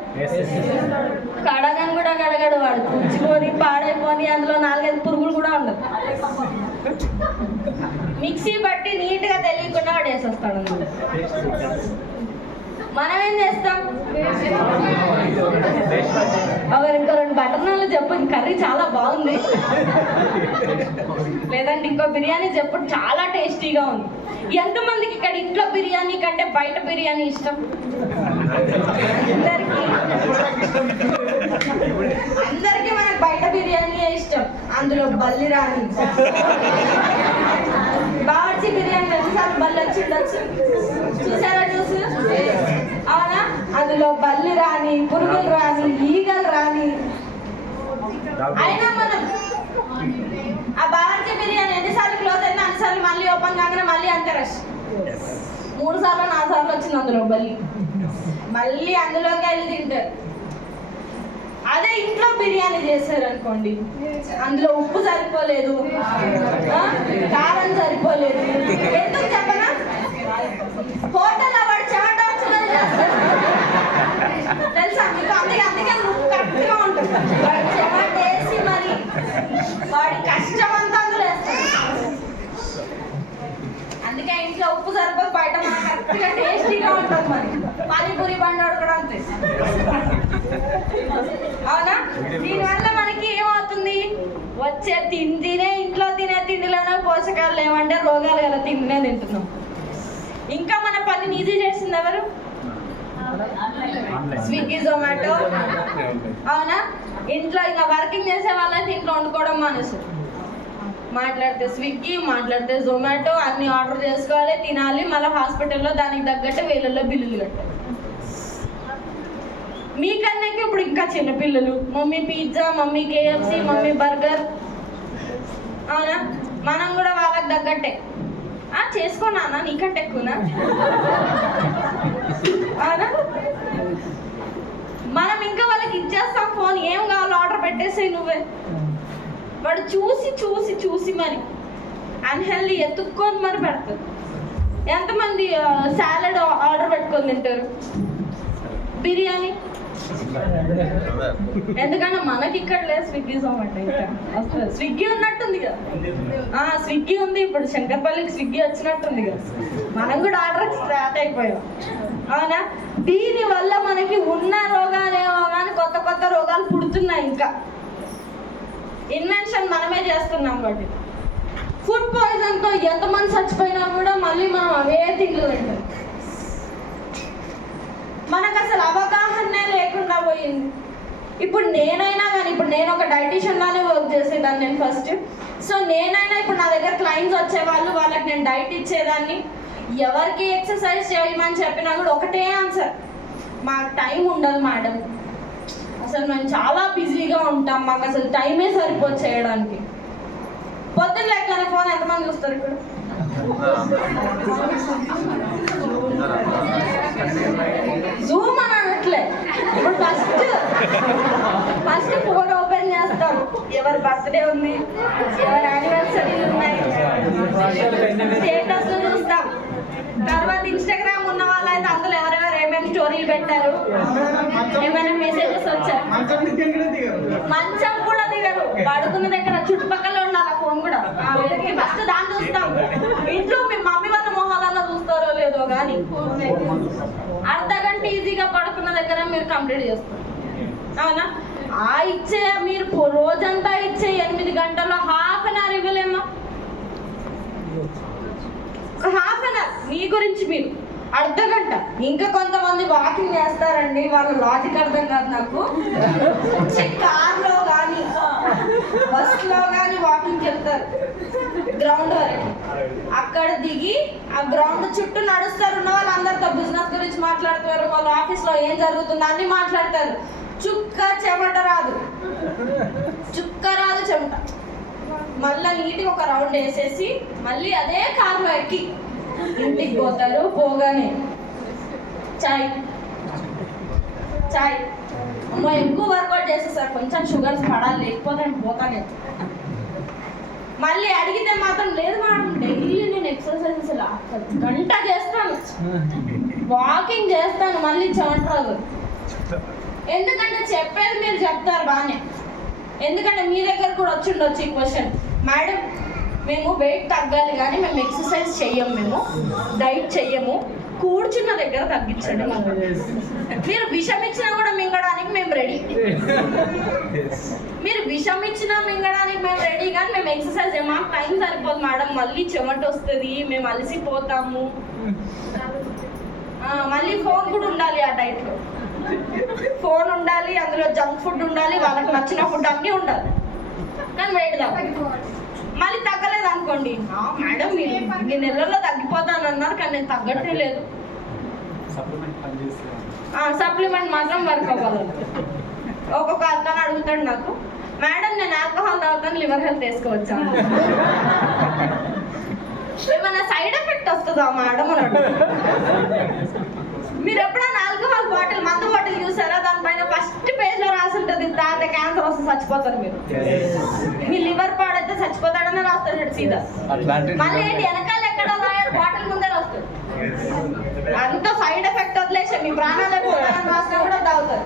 కడగని కూడా కడగడు, వాడు పుచ్చుకొని పాడైపోని అందులో 4-5 పురుగులు కూడా ఉండదు. మిక్సీ బట్టి నీట్గా తెలియకుండా వాడు వేసేస్తాడు. మనం ఏం చేస్తాం? ఇంకా 2 బటర్ నాన్లు చెప్పు, కర్రీ చాలా బాగుంది, లేదంటే ఇంకో బిర్యానీ చెప్పు చాలా టేస్టీగా ఉంది. ఎంతమందికి ఇక్కడ ఇంట్లో బిర్యానీ కంటే బయట బిర్యానీ ఇష్టం? అందరికీ మనకు బయట బిర్యానీయే ఇష్టం. అందులో బల్లి రాని బావర్చి బిర్యానీ ఎన్నిసార్లు బల్లి వచ్చి ఉండొచ్చు, చూసారా? అవునా? అందులో బల్లి రాని, పురుగులు రాని, ఈగలు రాని, అయినా మనం ఆ బావర్చి బిర్యానీ ఎన్నిసార్లు క్లోజ్ అయినా అన్నిసార్లు మళ్ళీ ఓపెన్ కాగానే మళ్ళీ అంతే రష్. 3 సార్లు 4 సార్లు వచ్చింది అందులో బల్లి, మళ్ళీ అందులోకి వెళ్ళి తింటారు. అదే ఇంట్లో బిర్యానీ చేశారు అనుకోండి, అందులో ఉప్పు సరిపోలేదు, కారం సరిపోలేదు, ఎందుకు చెప్పనా? హోటల్లో వాడు చెమట వచ్చి చేస్తారు, తెలుసా మీకు? అందుకే ఉప్పు కరెక్ట్గా ఉంటుంది. వాడు చెమట వేసి మరి వాడి కష్టం అంతా అందులో వేస్తారు. అందుకే ఇంట్లో ఉప్పు సరిపోదు, అవునా? దీనివల్ల మనకి ఏమవుతుంది? వచ్చే తిండినే ఇంట్లో తినే తిండిలోనే పోషకాలు లేవంటే రోగాలు గల తిండినే తింటున్నాం. ఇంకా మన పనిని ఈజీ చేసింది ఎవరు? స్విగ్గీ, జొమాటో. అవునా? ఇంట్లో ఇంకా వర్కింగ్ చేసే వాళ్ళైతే ఇంట్లో వండుకోవడం మానేస్తారు. మాట్లాడితే స్విగ్గీ, మాట్లాడితే జొమాటో, అన్ని ఆర్డర్ చేసుకోవాలి, తినాలి, మళ్ళీ హాస్పిటల్లో దానికి తగ్గట్టు వేలల్లో బిల్లులు కట్టాలి. మీకన్నా ఇప్పుడు ఇంకా చిన్న పిల్లలు mummy pizza, mummy KFC, mummy burger. అవునా? మనం కూడా వాళ్ళకి తగ్గట్టే చేసుకోనా నీకంటే ఎక్కువనా? అవునా? మనం ఇంకా వాళ్ళకి ఇచ్చేస్తాం ఫోన్, ఏం కావాలో ఆర్డర్ పెట్టేసేయి నువ్వే. వాడు చూసి చూసి చూసి మరి అన్హెల్దీ ఎత్తుక్కొని మరి పెడతారు. ఎంతమంది సాలడ్ ఆర్డర్ పెట్టుకొని తింటారు? బిర్యానీ. ఎందుకంటే మనకి ఇక్కడ లేదు స్విగ్గీ, జొమాటో. ఇంకా వస్తుంది. స్విగ్గీ ఉన్నట్టుంది కదా. స్విగ్గీ ఉంది ఇప్పుడు, శంకర్పల్లికి స్విగ్గీ వచ్చినట్టుంది కదా. మనం కూడా ఆర్డర్ స్టార్ట్ అయిపోయాం. అవునా? దీని వల్ల మనకి ఉన్న రోగాలేమో కానీ కొత్త కొత్త రోగాలు పుడుతున్నాయి. ఇంకా ఇన్వెన్షన్ మనమే చేస్తున్నాం. కాబట్టి ఫుడ్ పాయిజన్తో ఎంతమంది చచ్చిపోయినా కూడా మళ్ళీ మనం అవే తిండ్లు తింటాం. మనకు అసలు అవగాహనే లేకుండా పోయింది. ఇప్పుడు నేనైనా కానీ, ఇప్పుడు నేను ఒక డైటీషియన్ లానే వర్క్ చేసేదాన్ని నేను ఫస్ట్. సో నేనైనా ఇప్పుడు నా దగ్గర క్లయింట్స్ వచ్చేవాళ్ళు, వాళ్ళకి నేను డైట్ ఇచ్చేదాన్ని. ఎవరికి ఎక్సర్సైజ్ చేయమని చెప్పినా కూడా ఒకటే ఆన్సర్, మాకు టైం ఉండదు మేడం, అసలు మేము చాలా బిజీగా ఉంటాం, మాకు అసలు టైమే సరిపోదు చేయడానికి. పొద్దున్న లేకనే ఫోన్ ఎంతమంది చూస్తారు ఇప్పుడు? జూమ్ అని అనట్లే. ఇప్పుడు ఫస్ట్ ఫోన్ ఓపెన్ చేస్తాం, ఎవరి బర్త్డే ఉంది, ఎవరి యానివర్సరీలు ఉన్నాయి, స్టేటస్ చూస్తాం. తర్వాత ఇన్స్టాగ్రామ్ ఉన్న వాళ్ళైతే అందులో ఎవరెవరు ఏమేమి స్టోరీలు పెట్టారు, ఏమైనా మెసేజెస్ వచ్చారు. మంచం కూడా దిగరు, పడుకున్న దగ్గర చుట్టుపక్కల ఉండాలి ఫోన్ కూడా. ఫస్ట్ దాన్ని చూస్తాం. ఇంట్లో మీ మమ్మీ వాళ్ళ మొహాలన్నా చూస్తారో లేదో కానీ అర్ధగంట ఈజీగా పడుకున్న దగ్గర మీరు కంప్లీట్ చేస్తారు. అవునా? ఇచ్చే మీరు రోజంతా ఇచ్చే 8 గంటల్లో ½ అన్ అవర్ ఇవ్వలేమా? ½ అన్ అవర్ మీ గురించి మీరు అర్ధగంట. ఇంకా కొంతమంది వాకింగ్ చేస్తారండి, వాళ్ళ లాజిక్ అర్థం కాదు నాకు. కార్లో కానీ బస్లో కానీ వాకింగ్కి వెళ్తారు గ్రౌండ్ వరకు, అక్కడ దిగి ఆ గ్రౌండ్ చుట్టూ నడుస్తారు. ఉన్న వాళ్ళు అందరితో బిజినెస్ గురించి మాట్లాడతారు, వాళ్ళ ఆఫీస్లో ఏం జరుగుతుందో అన్ని మాట్లాడతారు. చుక్క చెమట రాదు, చెమట. మళ్ళీ నీట్గా ఒక రౌండ్ వేసేసి మళ్ళీ అదే కార్లో ఎక్కి ఇంటికి పోతారు. పోగానే చాయ్ అమ్మో ఎక్కువ వర్కౌట్ చేసేసారు, కొంచెం షుగర్స్ పడాలి లేకపోతే నేను పోతానే. మళ్ళీ అడిగితే మాత్రం లేదు మేడం, డైలీ నేను ఎక్సర్సైజ్ అసలు గంట చేస్తాను, వాకింగ్ చేస్తాను, మళ్ళీ చెమట రాదు. ఎందుకంటే చెప్పేది మీరు చెప్తారు బాగానే. ఎందుకంటే మీ దగ్గర కూడా వచ్చి ఉండొచ్చు ఈ క్వశ్చన్, మేడం మేము వెయిట్ తగ్గాలి కానీ మేము ఎక్సర్సైజ్ చెయ్యము, మేము డైట్ చెయ్యము, కూర్చున్న దగ్గర తగ్గించండి. మీరు విషం ఇచ్చినా కూడా మింగడానికి మేము రెడీ, మీరు విషం ఇచ్చినా మింగడానికి మేము రెడీ, కానీ మేము ఎక్సర్సైజ్ మాకు టైం సరిపోదు మేడం, మళ్ళీ చెమట వస్తుంది, మేము అలసిపోతాము. మళ్ళీ ఫోన్ కూడా ఉండాలి ఆ డైట్లో, ఫోన్ ఉండాలి, అందులో జంక్ ఫుడ్ ఉండాలి, వాళ్ళకి నచ్చిన ఫుడ్ అన్నీ ఉండాలి, కానీ వెయిట్ తగ్గాలి. మళ్ళీ తగ్గలేదు అనుకోండి, మేడం మీరు ఇన్ని నెలల్లో తగ్గిపోతాను అన్నారు కానీ నేను తగ్గట్టే లేదు. సప్లిమెంట్ మాత్రం వర్క్ అవ్వాలి. ఒక్కొక్క అతను అడుగుతాడు నాకు, మేడం నేను ఆల్కహాల్ తాగుతాను, లివర్ హెల్త్ వేసుకోవచ్చా, ఏమైనా సైడ్ ఎఫెక్ట్ వస్తుందా మేడం అని అడుగుతాడు. మీరు ఎప్పుడైనా ఆల్కహాల్ బాటిల్, మందు బాటిల్ చూసారా? దానిపైన ఫస్ట్ పేజ్ లో రాసి ఉంటుంది, తాగితే క్యాన్సర్ వస్తే చచ్చిపోతారు మీరు, మీ లివర్ పాడైతే చచ్చిపోతాడని రాస్తాడు సీదా. మళ్ళీ ఏంటి వెనకాల ఎక్కడ రాయాలి, బాటిల్ ముందే రాస్తాడు. అంత సైడ్ ఎఫెక్ట్ వదిలేసే మీ ప్రాణాలు రాసినా కూడా తాగుతారు.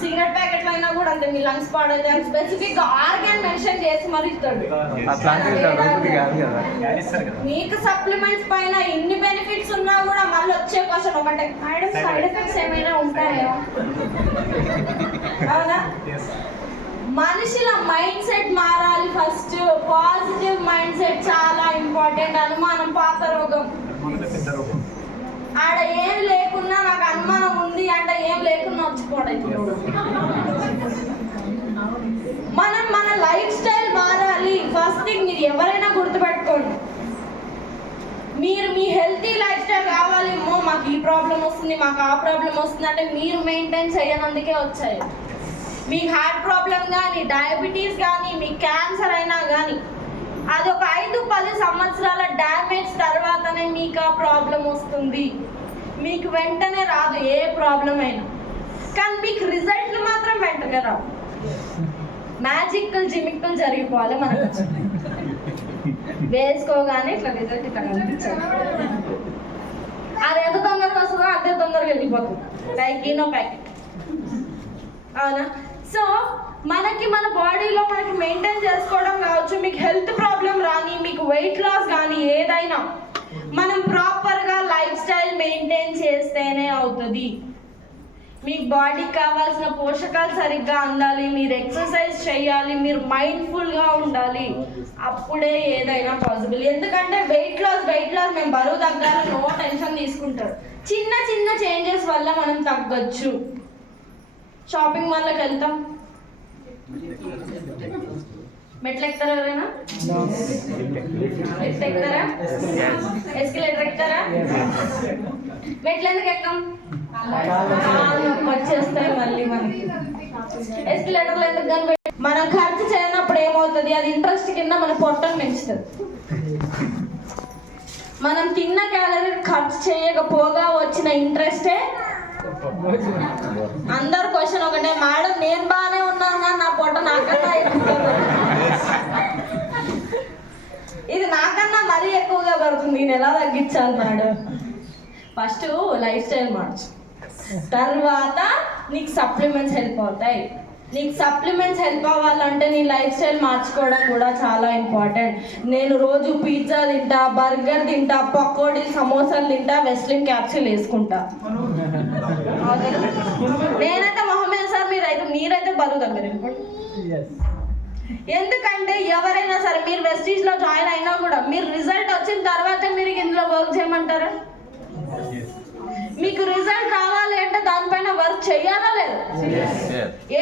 సిగరెట్ ప్యాకెట్లు అయినా కూడా అంతే, మీ లంగ్స్ పాడైతే స్పెసిఫిక్ గా ఆర్గాన్ మెన్షన్ చేసి మరి ఇస్తాడు. మీకు సప్లిమెంట్స్ పైన ఇన్ని బెనిఫిట్స్ ఉన్నా కూడా మళ్ళీ వచ్చే క్వశ్చన్ ఒకటే, మేడం సైడ్ ఎఫెక్ట్స్ ఏమైనా ఉంటాయా? అవునా? మనుషుల మైండ్ సెట్ మారాలి. ఫస్ట్ పాజిటివ్ మైండ్ సెట్ చాలా ఇంపార్టెంట్. అనుమానం పాత రోగం. ఆడ ఏం లేకున్నా నాకు అనుమానం ఉంది అంటే ఏం లేకున్నా వచ్చిపోవడం. మనం మన లైఫ్ స్టైల్ మారాలి. ఫస్ట్ థింగ్ మీరు ఎవరైనా గుర్తుపెట్టుకోండి, మీరు మీ హెల్తీ లైఫ్ స్టైల్ కావాలి. మాకు ఈ ప్రాబ్లం వస్తుంది, మాకు ఆ ప్రాబ్లం వస్తుంది అంటే మీరు మెయింటైన్ చేయనందుకే వచ్చాయి. మీకు హార్ట్ ప్రాబ్లం కానీ, డయాబెటీస్ కానీ, మీకు క్యాన్సర్ అయినా కానీ అది ఒక 5-10 సంవత్సరాల డ్యామేజ్ తర్వాతనే మీకు ఆ ప్రాబ్లం వస్తుంది. మీకు వెంటనే రాదు ఏ ప్రాబ్లం అయినా, కానీ మీకు రిజల్ట్లు మాత్రం వెంటనే రావు. మ్యాజిక్లు జిమిక్లు జరిగిపోవాలి. మనకు వేసుకోగానే ఇట్లా రిజల్ట్ ఇట్లా కనిపించాలి. అది ఎంత తొందరగా వస్తుందో అంతే తొందరగా వెళ్ళిపోతుంది. Like Eno packet. అవునా? సో మనకి మన బాడీలో మనకి మెయింటైన్ చేసుకోవడం కావచ్చు, మీకు హెల్త్ ప్రాబ్లం రాని, మీకు వెయిట్ లాస్ కానీ ఏదైనా మనం ప్రాపర్గా లైఫ్ స్టైల్ మెయింటైన్ చేస్తేనే అవుతుంది. మీకు బాడీకి కావాల్సిన పోషకాలు సరిగ్గా అందాలి, మీరు ఎక్సర్సైజ్ చేయాలి, మీరు మైండ్ఫుల్గా ఉండాలి. అప్పుడే ఏదైనా పాసిబుల్. ఎందుకంటే వెయిట్ లాస్ మేము బరువు తగ్గాలి, నో టెన్షన్ తీసుకుంటారు. చిన్న చిన్న చేంజెస్ వల్ల మనం తగ్గొచ్చు. షాపింగ్ మాల్లోకి వెళ్తాం, మెట్లు ఎక్కుతారా? ఎవరైనా ఎక్కుతారా? ఎస్కలేటర్ ఎక్కుతారా? మెట్లు ఎందుకు ఎక్కం? వచ్చేస్తాయి మళ్ళీ మనకి. ఎస్కలేటర్లు ఎందుకు కానీ మనం ఖర్చు చేయనప్పుడు ఏమవుతుంది, అది ఇంట్రెస్ట్ కింద మన పొట్టను పెంచుతుంది. మనం తిన్న క్యాలరీ ఖర్చు చేయకపోగా వచ్చిన ఇంట్రెస్టే. అందరు క్వశ్చన్ ఒకటే, మేడం నేను బాగానే ఉన్నాను కానీ నా పొట్ట నాకన్నా ఎక్కువగా ఇది నాకన్నా మరీ ఎక్కువగా పడుతుంది, నేను ఎలా తగ్గించాలి మేడం? ఫస్ట్ లైఫ్ స్టైల్ మార్చు, తర్వాత నీకు సప్లిమెంట్స్ హెల్ప్ అవుతాయి. నీకు సప్లిమెంట్స్ హెల్ప్ అవ్వాలంటే నీ లైఫ్ స్టైల్ మార్చుకోవడం కూడా చాలా ఇంపార్టెంట్. నేను రోజు పిజ్జా తింటా, బర్గర్ తింటా, పకోడీ, సమోసాలు తింటా, వెస్లిన్ క్యాప్సూల్ వేసుకుంటా. నేనైతే మొహమ్మద్ సార్ మీరైతే బరువు దగ్గర. ఎందుకంటే ఎవరైనా సరే మీరు వెస్టీజ్ లో జాయిన్ అయినా కూడా మీరు రిజల్ట్ వచ్చిన తర్వాత మీరు ఇందులో వర్క్ చేయమంటారా? మీకు రిజల్ట్ రావాలి అంటే దానిపైన వర్క్ చేయాలా లేదా?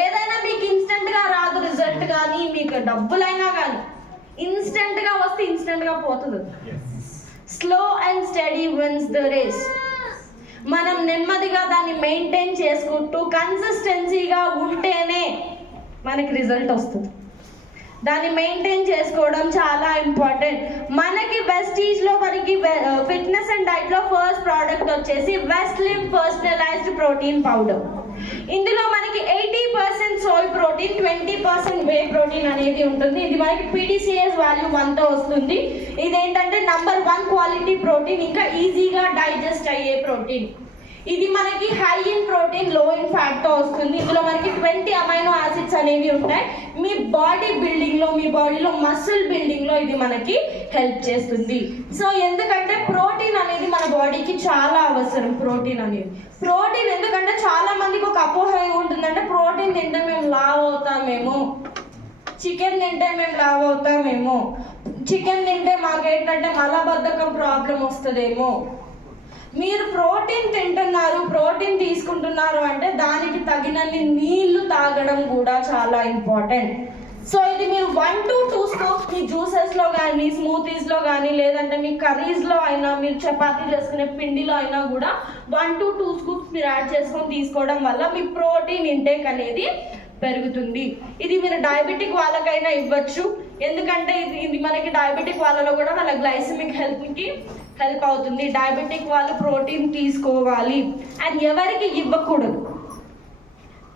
ఏదైనా మీకు ఇన్స్టెంట్ గా రాదు రిజల్ట్, కానీ మీకు డబ్బులైనా కానీ ఇన్స్టెంట్ గా వస్తే ఇన్స్టెంట్ గా పోతుంది. Slow and steady wins the race. మనం నెమ్మదిగా దాన్ని మెయింటైన్ చేసుకుంటూ కన్సిస్టెన్సీగా ఉంటేనే మనకి రిజల్ట్ వస్తుంది. దాన్ని మెయింటైన్ చేసుకోవడం చాలా ఇంపార్టెంట్. మనకి వెస్టీజ్లో మనకి ఫిట్నెస్ అండ్ డైట్లో ఫస్ట్ ప్రోడక్ట్ వచ్చేసి వెస్లిమ్ పర్సనలైజ్డ్ ప్రోటీన్ పౌడర్. ఇందులో మనకి 80% సోయ్ ప్రోటీన్, 20% వే ప్రోటీన్ అనేది ఉంటుంది. ఇది మనకి PDCS వాల్యూ 1తో వస్తుంది. ఇదేంటంటే నంబర్ 1 క్వాలిటీ ప్రోటీన్, ఇంకా ఈజీగా డైజెస్ట్ అయ్యే ప్రోటీన్. ఇది మనకి హై ఇన్ ప్రోటీన్, లో ఇన్ ఫ్యాట్తో వస్తుంది. ఇందులో మనకి 20 అమైనో యాసిడ్స్ అనేవి ఉంటాయి. మీ బాడీ బిల్డింగ్లో, మీ బాడీలో మసిల్ బిల్డింగ్లో ఇది మనకి హెల్ప్ చేస్తుంది. సో ఎందుకంటే ప్రోటీన్ అనేది మన బాడీకి చాలా అవసరం. ప్రోటీన్ ఎందుకంటే చాలా మందికి ఒక అపోహ ఉంటుందంటే ప్రోటీన్ తింటే మేము లావ్ అవుతామేమో, చికెన్ తింటే మేము లావ్ అవుతామేమో, చికెన్ తింటే మాకేంటంటే మలబద్ధకం ప్రాబ్లం వస్తుందేమో. మీరు ప్రోటీన్ తింటున్నారు, ప్రోటీన్ తీసుకుంటున్నారు అంటే దానికి తగినన్ని నీళ్లు తాగడం కూడా చాలా ఇంపార్టెంట్. సో ఇది మీరు 1 to 2 స్కూప్స్ మీ జ్యూసెస్లో కానీ, స్మూతీస్లో కానీ, లేదంటే మీ కర్రీస్లో అయినా, మీరు చపాతీ చేసుకునే పిండిలో అయినా కూడా 1 to 2 స్కూప్స్ మీరు యాడ్ చేసుకొని తీసుకోవడం వల్ల మీ ప్రోటీన్ ఇంటేక్ అనేది పెరుగుతుంది. ఇది మీరు డయాబెటిక్ వాళ్ళకైనా ఇవ్వచ్చు. ఎందుకంటే ఇది మనకి డయాబెటిక్ వాళ్ళలో కూడా వాళ్ళ గ్లైసెమిక్ హెల్త్కి హెల్ప్ అవుతుంది. డయాబెటిక్ వాళ్ళు ప్రోటీన్ తీసుకోవాలి. అండ్ ఎవరికి ఇవ్వకూడదు,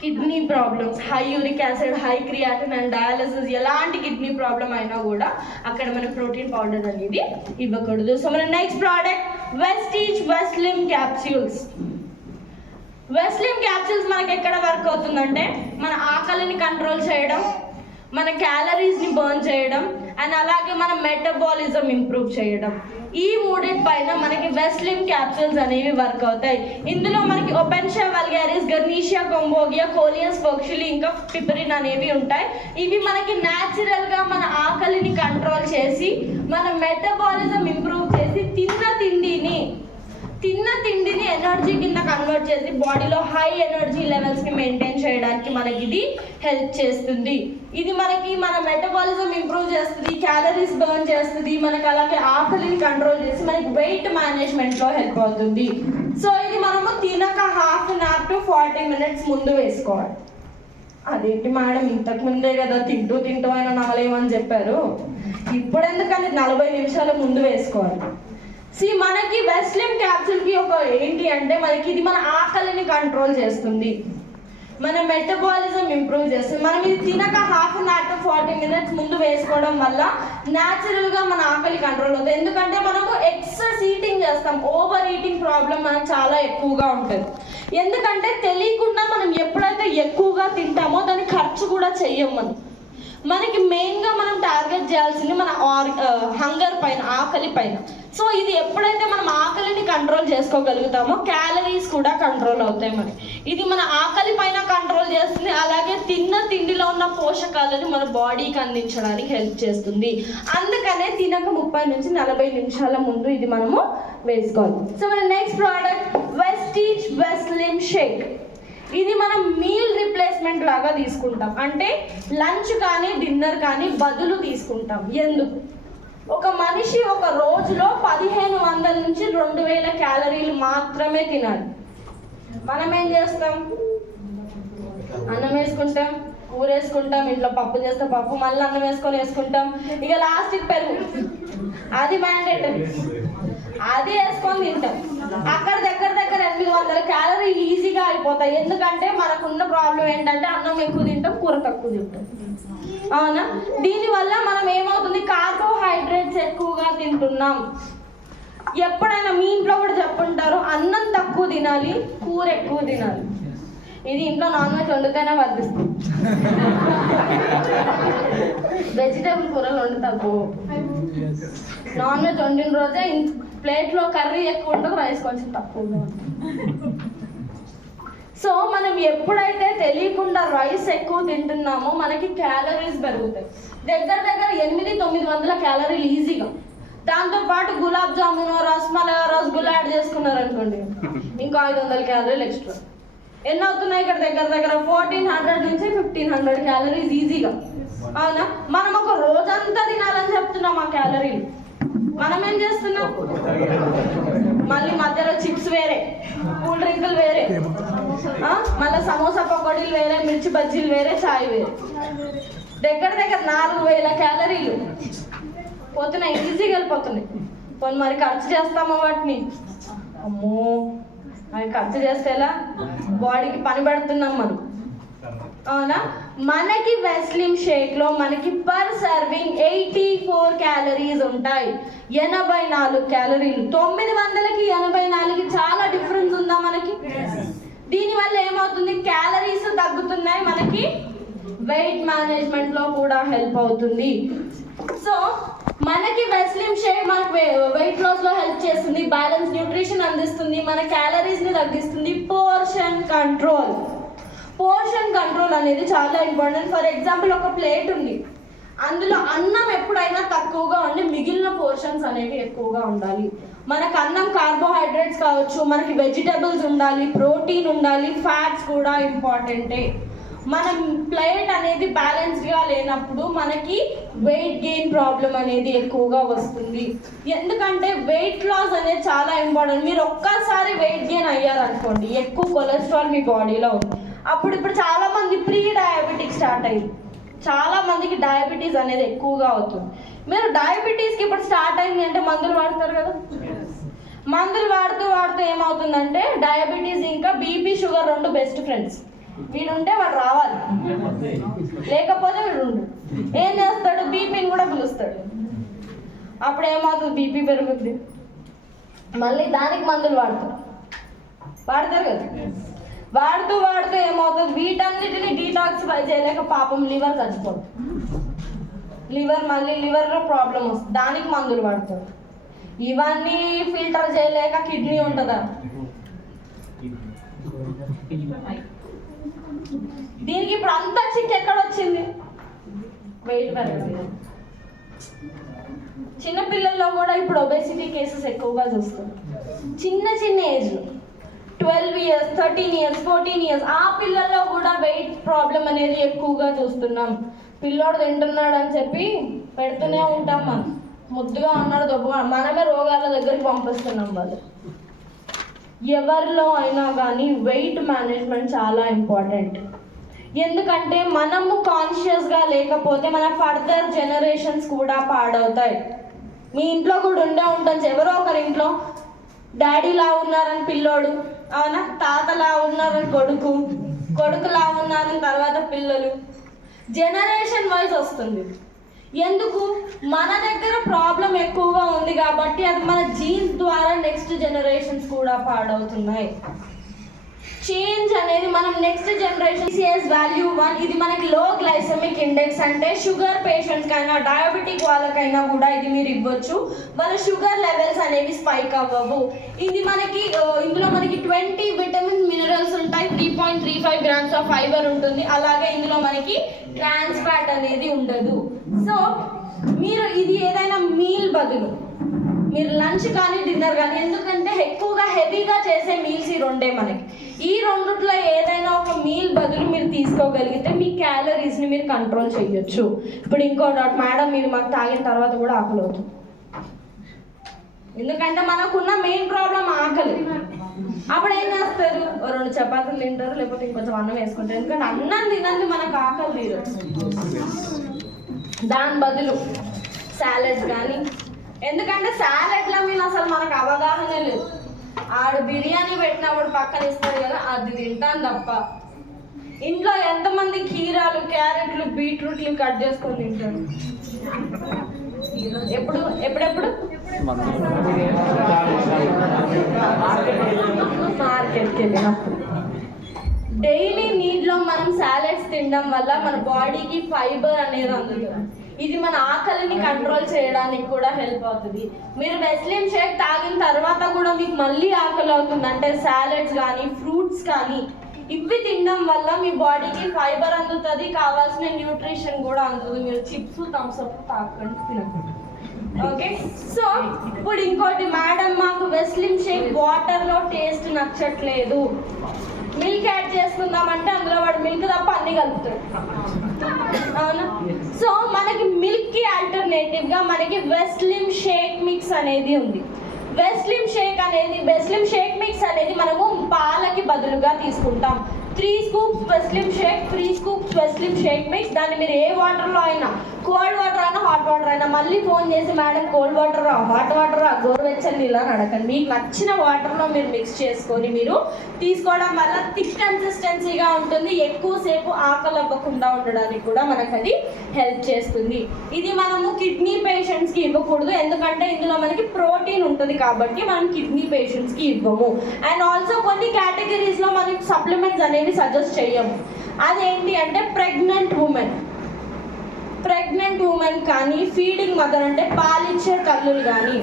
kidney problems, high uric acid, high creatine and dialysis, ఎలాంటి కిడ్నీ ప్రాబ్లం అయినా కూడా అక్కడ మన ప్రోటీన్ పౌడర్ అనేది ఇవ్వకూడదు. సో మన next product Vestige Veslim capsules. Veslim capsules మనకి ఎక్కడ వర్క్ అవుతుందంటే మన ఆకలిని కంట్రోల్ చేయడం, మన క్యాలరీస్ని బర్న్ చేయడం అండ్ అలాగే మన మెటబాలిజం ఇంప్రూవ్ చేయడం. ఈ మూడింటి పైన మనకి వెస్లిమ్ క్యాప్సూల్స్ అనేవి వర్క్ అవుతాయి. ఇందులో మనకి ఓపెన్షియా వల్గారిస్, గర్నీషియా కొంబోగియా, కోలియస్ ఫోక్చులి ఇంకా పిపరిన్ అనేవి ఉంటాయి. ఇవి మనకి న్యాచురల్గా మన ఆకలిని కంట్రోల్ చేసి మన మెటబాలిజం ఇంప్రూవ్ చేసి తిన్న తిండిని ఎనర్జీ కింద కన్వర్ట్ చేసి బాడీలో హై ఎనర్జీ లెవెల్స్ని మెయింటైన్ చేయడానికి మనకి ఇది హెల్ప్ చేస్తుంది. ఇది మనకి మన మెటబాలిజం ఇంప్రూవ్ చేస్తుంది, క్యాలరీస్ బర్న్ చేస్తుంది, మనకి అలాగే ఆకలిని కంట్రోల్ చేసి మనకి వెయిట్ మేనేజ్మెంట్లో హెల్ప్ అవుతుంది. సో ఇది మనము తినక half an hour to 40 minutes ముందు వేసుకోవాలి. అదేంటి మేడం ఇంతకు ముందే కదా తింటూ అయినా నవలేమని చెప్పారు, ఇప్పుడు ఎందుకని 40 నిమిషాల ముందు వేసుకోవాలి. మనకి వెస్లిమ్ క్యాప్సూల్కి ఒక ఏంటి అంటే మనకి ఇది మన ఆకలిని కంట్రోల్ చేస్తుంది, మన మెటబాలిజం ఇంప్రూవ్ చేస్తుంది. మనం ఇది తినక half an hour to 40 minutes ముందు వేసుకోవడం వల్ల న్యాచురల్గా మన ఆకలి కంట్రోల్ అవుతుంది. ఎందుకంటే మనము ఎక్సెస్ ఈటింగ్ చేస్తాం, ఓవర్ ఈటింగ్ ప్రాబ్లం మనకు చాలా ఎక్కువగా ఉంటుంది. ఎందుకంటే తెలియకుండా మనం ఎప్పుడైతే ఎక్కువగా తింటామో దాని ఖర్చు కూడా చెయ్యం. మనకి మెయిన్గా మనం టార్గెట్ చేయాల్సింది మన హంగర్ పైన, ఆకలి పైన. సో ఇది ఎప్పుడైతే మనం ఆకలిని కంట్రోల్ చేసుకోగలుగుతామో క్యాలరీస్ కూడా కంట్రోల్ అవుతాయి. మరి ఇది మన ఆకలి పైన కంట్రోల్ చేస్తుంది, అలాగే తిన్న తిండిలో ఉన్న పోషకాలను మన బాడీకి అందించడానికి హెల్ప్ చేస్తుంది. అందుకనే తినక 30 నుంచి 40 నిమిషాల ముందు ఇది మనము వేసుకోవాలి. సో మన నెక్స్ట్ ప్రోడక్ట్ వెస్టీజ్ వెస్లిమ్ షేక్. ఇది మనం మీల్ రిప్లేస్మెంట్ లాగా తీసుకుంటాం, అంటే లంచ్ కానీ డిన్నర్ కానీ బదులు తీసుకుంటాం. ఎందుకు? ఒక మనిషి ఒక రోజులో 1500 నుంచి 2000 క్యాలరీలు మాత్రమే తినాలి. మనం ఏం చేస్తాం? అన్నం వేసుకుంటాం, కూర వేసుకుంటాం, ఇంట్లో పప్పు చేస్తే పప్పు, మళ్ళీ అన్నం వేసుకుంటాం, ఇక లాస్ట్కి పెరుగు, అది మ్యాండేటరీ, అది వేసుకొని తింటాం. అక్కడ దగ్గర 800 క్యాలరీలు ఈజీగా అయిపోతాయి. ఎందుకంటే మనకున్న ప్రాబ్లం ఏంటంటే అన్నం ఎక్కువ తింటాం, కూర తక్కువ తింటాం, అవునా? దీనివల్ల మనం ఏమవుతుంది, కార్బోహైడ్రేట్స్ ఎక్కువగా తింటున్నాం. ఎప్పుడైనా మీ ఇంట్లో కూడా చెప్పుంటారు అన్నం తక్కువ తినాలి, కూర ఎక్కువ తినాలి. ఇది ఇంట్లో నాన్ వెజ్ వండుతేనే వర్తిస్తుంది. వెజిటేబుల్ కూరలు వండుతాము, నాన్ వెజ్ వండిన రోజే ప్లేట్లో కర్రీ ఎక్కువ ఉంటుంది, రైస్ కొంచెం తక్కువగా ఉంటుంది. సో మనం ఎప్పుడైతే తెలియకుండా రైస్ ఎక్కువ తింటున్నామో మనకి క్యాలరీస్ పెరుగుతాయి. దగ్గర 800-900 క్యాలరీలు ఈజీగా. దాంతోపాటు గులాబ్ జామును, రస్మలై, రసగుల్లా యాడ్ చేసుకున్నారు అనుకోండి, ఇంకో 500 క్యాలరీలు ఎక్స్ట్రా. ఎన్ని అవుతున్నాయి ఇక్కడ? దగ్గర 1400 నుంచి 1500 క్యాలరీస్ ఈజీగా, అవునా? మనం ఒక రోజంతా తినాలని చెప్తున్నాం ఆ క్యాలరీలు. మనం ఏం చేస్తున్నాం? మళ్ళీ మధ్యలో చిప్స్ వేరే, కూల్ డ్రింకులు వేరే, మళ్ళీ సమోసా పకోడీలు వేరే, మిర్చి బజ్జీలు వేరే, చాయ్ వేరే. దగ్గర 4000 క్యాలరీలు పోతున్నాయి, ఈజీగా వెళ్ళిపోతున్నాయి. కొన్ని మరి ఖర్చు చేస్తామో వాటిని, అమ్మో అవి ఖర్చు చేస్తేలా బాడీకి పని పెడుతున్నాం మనం, అవునా? మనకి వెస్లిమ్ షేక్లో మనకి పర్ సర్వింగ్ 84 క్యాలరీస్ ఉంటాయి. 84 క్యాలరీలు. 900కి 84కి చాలా డిఫరెన్స్ ఉందా మనకి? దీనివల్ల ఏమవుతుంది? క్యాలరీస్ తగ్గుతున్నాయి, మనకి వెయిట్ మేనేజ్మెంట్లో కూడా హెల్ప్ అవుతుంది. సో మనకి వెస్లిమ్ షేక్ మనకి వెయిట్ లాస్లో హెల్ప్ చేస్తుంది, బ్యాలెన్స్ న్యూట్రిషన్ అందిస్తుంది, మన క్యాలరీస్ని తగ్గిస్తుంది. పోర్షన్ కంట్రోల్ అనేది చాలా ఇంపార్టెంట్. ఫర్ ఎగ్జాంపుల్ ఒక ప్లేట్ ఉంది, అందులో అన్నం ఎప్పుడైనా తక్కువగా ఉండి మిగిలిన పోర్షన్స్ అనేవి ఎక్కువగా ఉండాలి. మనకు అన్నం కార్బోహైడ్రేట్స్ కావచ్చు, మనకి వెజిటబుల్స్ ఉండాలి, ప్రోటీన్ ఉండాలి, ఫ్యాట్స్ కూడా ఇంపార్టెంటే. మనం ప్లేట్ అనేది బ్యాలెన్స్డ్గా లేనప్పుడు మనకి వెయిట్ గెయిన్ ప్రాబ్లం అనేది ఎక్కువగా వస్తుంది. ఎందుకంటే వెయిట్ లాస్ అనేది చాలా ఇంపార్టెంట్. మీరు ఒక్కసారి వెయిట్ గెయిన్ అయ్యారనుకోండి, ఎక్కువ కొలెస్ట్రాల్ మీ బాడీలో ఉంది, అప్పుడు ఇప్పుడు చాలామంది ప్రీ డయాబెటిక్ స్టార్ట్ అయ్యింది, చాలా మందికి డయాబెటీస్ అనేది ఎక్కువగా అవుతుంది. మీరు డయాబెటీస్కి ఇప్పుడు స్టార్ట్ అయింది అంటే మందులు వాడతారు కదా, మందులు వాడుతూ ఏమవుతుందంటే డయాబెటీస్ ఇంకా బీపీ, షుగర్ 2 బెస్ట్ ఫ్రెండ్స్. వీడుంటే వాడు రావాలి, లేకపోతే వీడు ఉండు. ఏం చేస్తాడు? బీపీని కూడా పిలుస్తాడు. అప్పుడు ఏమవుతుంది? బీపీ పెరుగుద్ది, మళ్ళీ దానికి మందులు వాడతారు కదా. వాడుతూ ఏమవుతుంది, వీటన్నిటిని డీటాక్సిఫై చేయలేక పాపం లివర్ చచ్చిపోతుంది. లివర్లో ప్రాబ్లం వస్తుంది, దానికి మందులు వాడుతుంది. ఇవన్నీ ఫిల్టర్ చేయలేక కిడ్నీ ఉంటుందా, దీనికి ఇప్పుడు అంత చిక్ ఎక్కడ వచ్చింది, వెయిట్ పెరగదు. చిన్నపిల్లల్లో కూడా ఇప్పుడు ఒబేసిటీ కేసెస్ ఎక్కువగా చూస్తాం. చిన్న ఏజ్లో 12 years, 13 years, 14 years ఆ పిల్లల్లో కూడా వెయిట్ ప్రాబ్లం అనేది ఎక్కువగా చూస్తున్నాం. పిల్లోడు తింటున్నాడు అని చెప్పి పెడుతూనే ఉంటాం, మనం ముద్దుగా ఉన్నాడు దొబ్బగా మనమే రోగాల దగ్గరికి పంపిస్తున్నాం. వాళ్ళు ఎవరిలో అయినా కానీ వెయిట్ మేనేజ్మెంట్ చాలా ఇంపార్టెంట్. ఎందుకంటే మనము కాన్షియస్గా లేకపోతే మన ఫర్దర్ జనరేషన్స్ కూడా పాడవుతాయి. మీ ఇంట్లో కూడా ఉంటుంది, ఎవరో ఒకరి ఇంట్లో డాడీలా ఉన్నారని పిల్లోడు, అవునా, తాతలా ఉన్నారని కొడుకులా ఉన్నారని తర్వాత పిల్లలు, జనరేషన్ వైజ్ వస్తుంది. ఎందుకు, మన దగ్గర ప్రాబ్లం ఎక్కువగా ఉంది కాబట్టి అది మన జీన్స్ ద్వారా నెక్స్ట్ జనరేషన్స్ కూడా పాడవుతున్నాయి. చేంజ్ అనేది మనం నెక్స్ట్ జనరేషన్ సిఎస్ వాల్యూ 1 ఇది మనకి లో గ్లైసెమిక్ ఇండెక్స్, అంటే షుగర్ పేషెంట్స్ కైనా డయాబెటిక్ వాళ్ళకైనా కూడా ఇది మీరు ఇవ్వచ్చు. వాళ్ళ షుగర్ లెవెల్స్ అనేవి స్పైక్ అవ్వవు. ఇది మనకి ఇందులో మనకి 20 విటమిన్ మినరల్స్ ఉంటాయి, 3.35 grams ఆఫ్ ఫైబర్ ఉంటుంది. అలాగే ఇందులో మనకి ట్రాన్స్ ఫ్యాట్ అనేది ఉండదు. సో మీరు ఇది ఏదైనా మీల్ బదులు మీరు లంచ్ కానీ డిన్నర్ కానీ, ఎందుకంటే ఎక్కువగా హెవీగా చేసే మీల్స్ ఈ రెండే మనకి, ఈ రెండిట్లో ఏదైనా ఒక మీల్ బదులు మీరు తీసుకోగలిగితే మీ క్యాలరీస్ని మీరు కంట్రోల్ చేయొచ్చు. ఇప్పుడు ఇంకో డౌట్, మేడం మీరు మాకు తాగిన తర్వాత కూడా ఆకలి అవుతుంది, ఎందుకంటే మనకున్న మెయిన్ ప్రాబ్లం ఆకలి. అప్పుడు ఏం చేస్తారు, 2 చపాతీలు తింటారు, లేకపోతే ఇంకొంచెం అన్నం వేసుకుంటారు. ఎందుకంటే అన్నం తినంది మనకు ఆకలి తీరదు. దాని బదులు సాలెడ్స్ కానీ, ఎందుకంటే సాలెడ్ల మీద అసలు మనకు అవగాహన లేదు. ఆడు బిర్యానీ పెట్టినప్పుడు పక్కన ఇస్తారు కదా, అది తింటాను తప్ప ఇంట్లో ఎంతమంది కీరాలు, క్యారెట్లు, బీట్రూట్లు కట్ చేసుకొని తింటారు. ఎప్పుడెప్పుడు మార్కెట్కి వెళ్ళినప్పుడు. డైలీ నీడ్లో మనం సాలెడ్స్ తినడం వల్ల మన బాడీకి ఫైబర్ అనేది అందుతుంది. ఇది మన ఆకలిని కంట్రోల్ చేయడానికి కూడా హెల్ప్ అవుతుంది. మీరు వెస్లిన్ షేక్ తాగిన తర్వాత కూడా మీకు మళ్ళీ ఆకలి అవుతుంది అంటే సాలెడ్స్ కానీ ఫ్రూట్స్ కానీ ఇవి తినడం వల్ల మీ బాడీకి ఫైబర్ అందుతుంది, కావాల్సిన న్యూట్రిషన్ కూడా అందుతుంది. మీరు చిప్స్, థమ్స్అప్ తాగకుండా తినకుండా. ఓకే, సో ఇప్పుడు ఇంకోటి, మేడం మాకు వెస్లిన్ షేక్ వాటర్లో టేస్ట్ నచ్చట్లేదు, మిల్క్ యాడ్ చేసుకుందామంటే అందులో వాడు మిల్క్ తప్ప అన్ని కలుపుతాడు, అవునా. సో మనకి మిల్క్ కి ఆల్టర్నేటివ్ గా మనకి వెస్లిన్ షేక్ మిక్స్ అనేది ఉంది. వెస్లిన్ షేక్ మిక్స్ అనేది మనము పాలకి బదులుగా తీసుకుంటాం. 3 scoops Veslim shake, 3 scoops Veslim shake mix. దాన్ని మీరు ఏ వాటర్లో అయినా, కోల్డ్ వాటర్ అయినా హాట్ వాటర్ అయినా, మళ్ళీ ఫోన్ చేసి madam cold water hot water గోరువెచ్చని నీళ్ళు అని అడగండి. మీకు నచ్చిన వాటర్లో మీరు మిక్స్ చేసుకొని మీరు తీసుకోవడం వల్ల థిక్ కన్సిస్టెన్సీగా ఉంటుంది, ఎక్కువసేపు ఆకలి అవ్వకుండా ఉండడానికి కూడా మనకు అది హెల్ప్ చేస్తుంది. ఇది మనము కిడ్నీ పేషెంట్స్కి ఇవ్వకూడదు, ఎందుకంటే ఇందులో మనకి ప్రోటీన్ ఉంటుంది కాబట్టి మనం కిడ్నీ పేషెంట్స్కి ఇవ్వము. అండ్ ఆల్సో కొన్ని కేటగిరీస్లో మనకి సప్లిమెంట్స్ అనేవి సజెస్ట్ చేయము. అదేంటి అంటే ప్రెగ్నెంట్ ఉమెన్ కానీ, ఫీడింగ్ మదర్ అంటే పాలిచ్చే తల్లులు కానీ,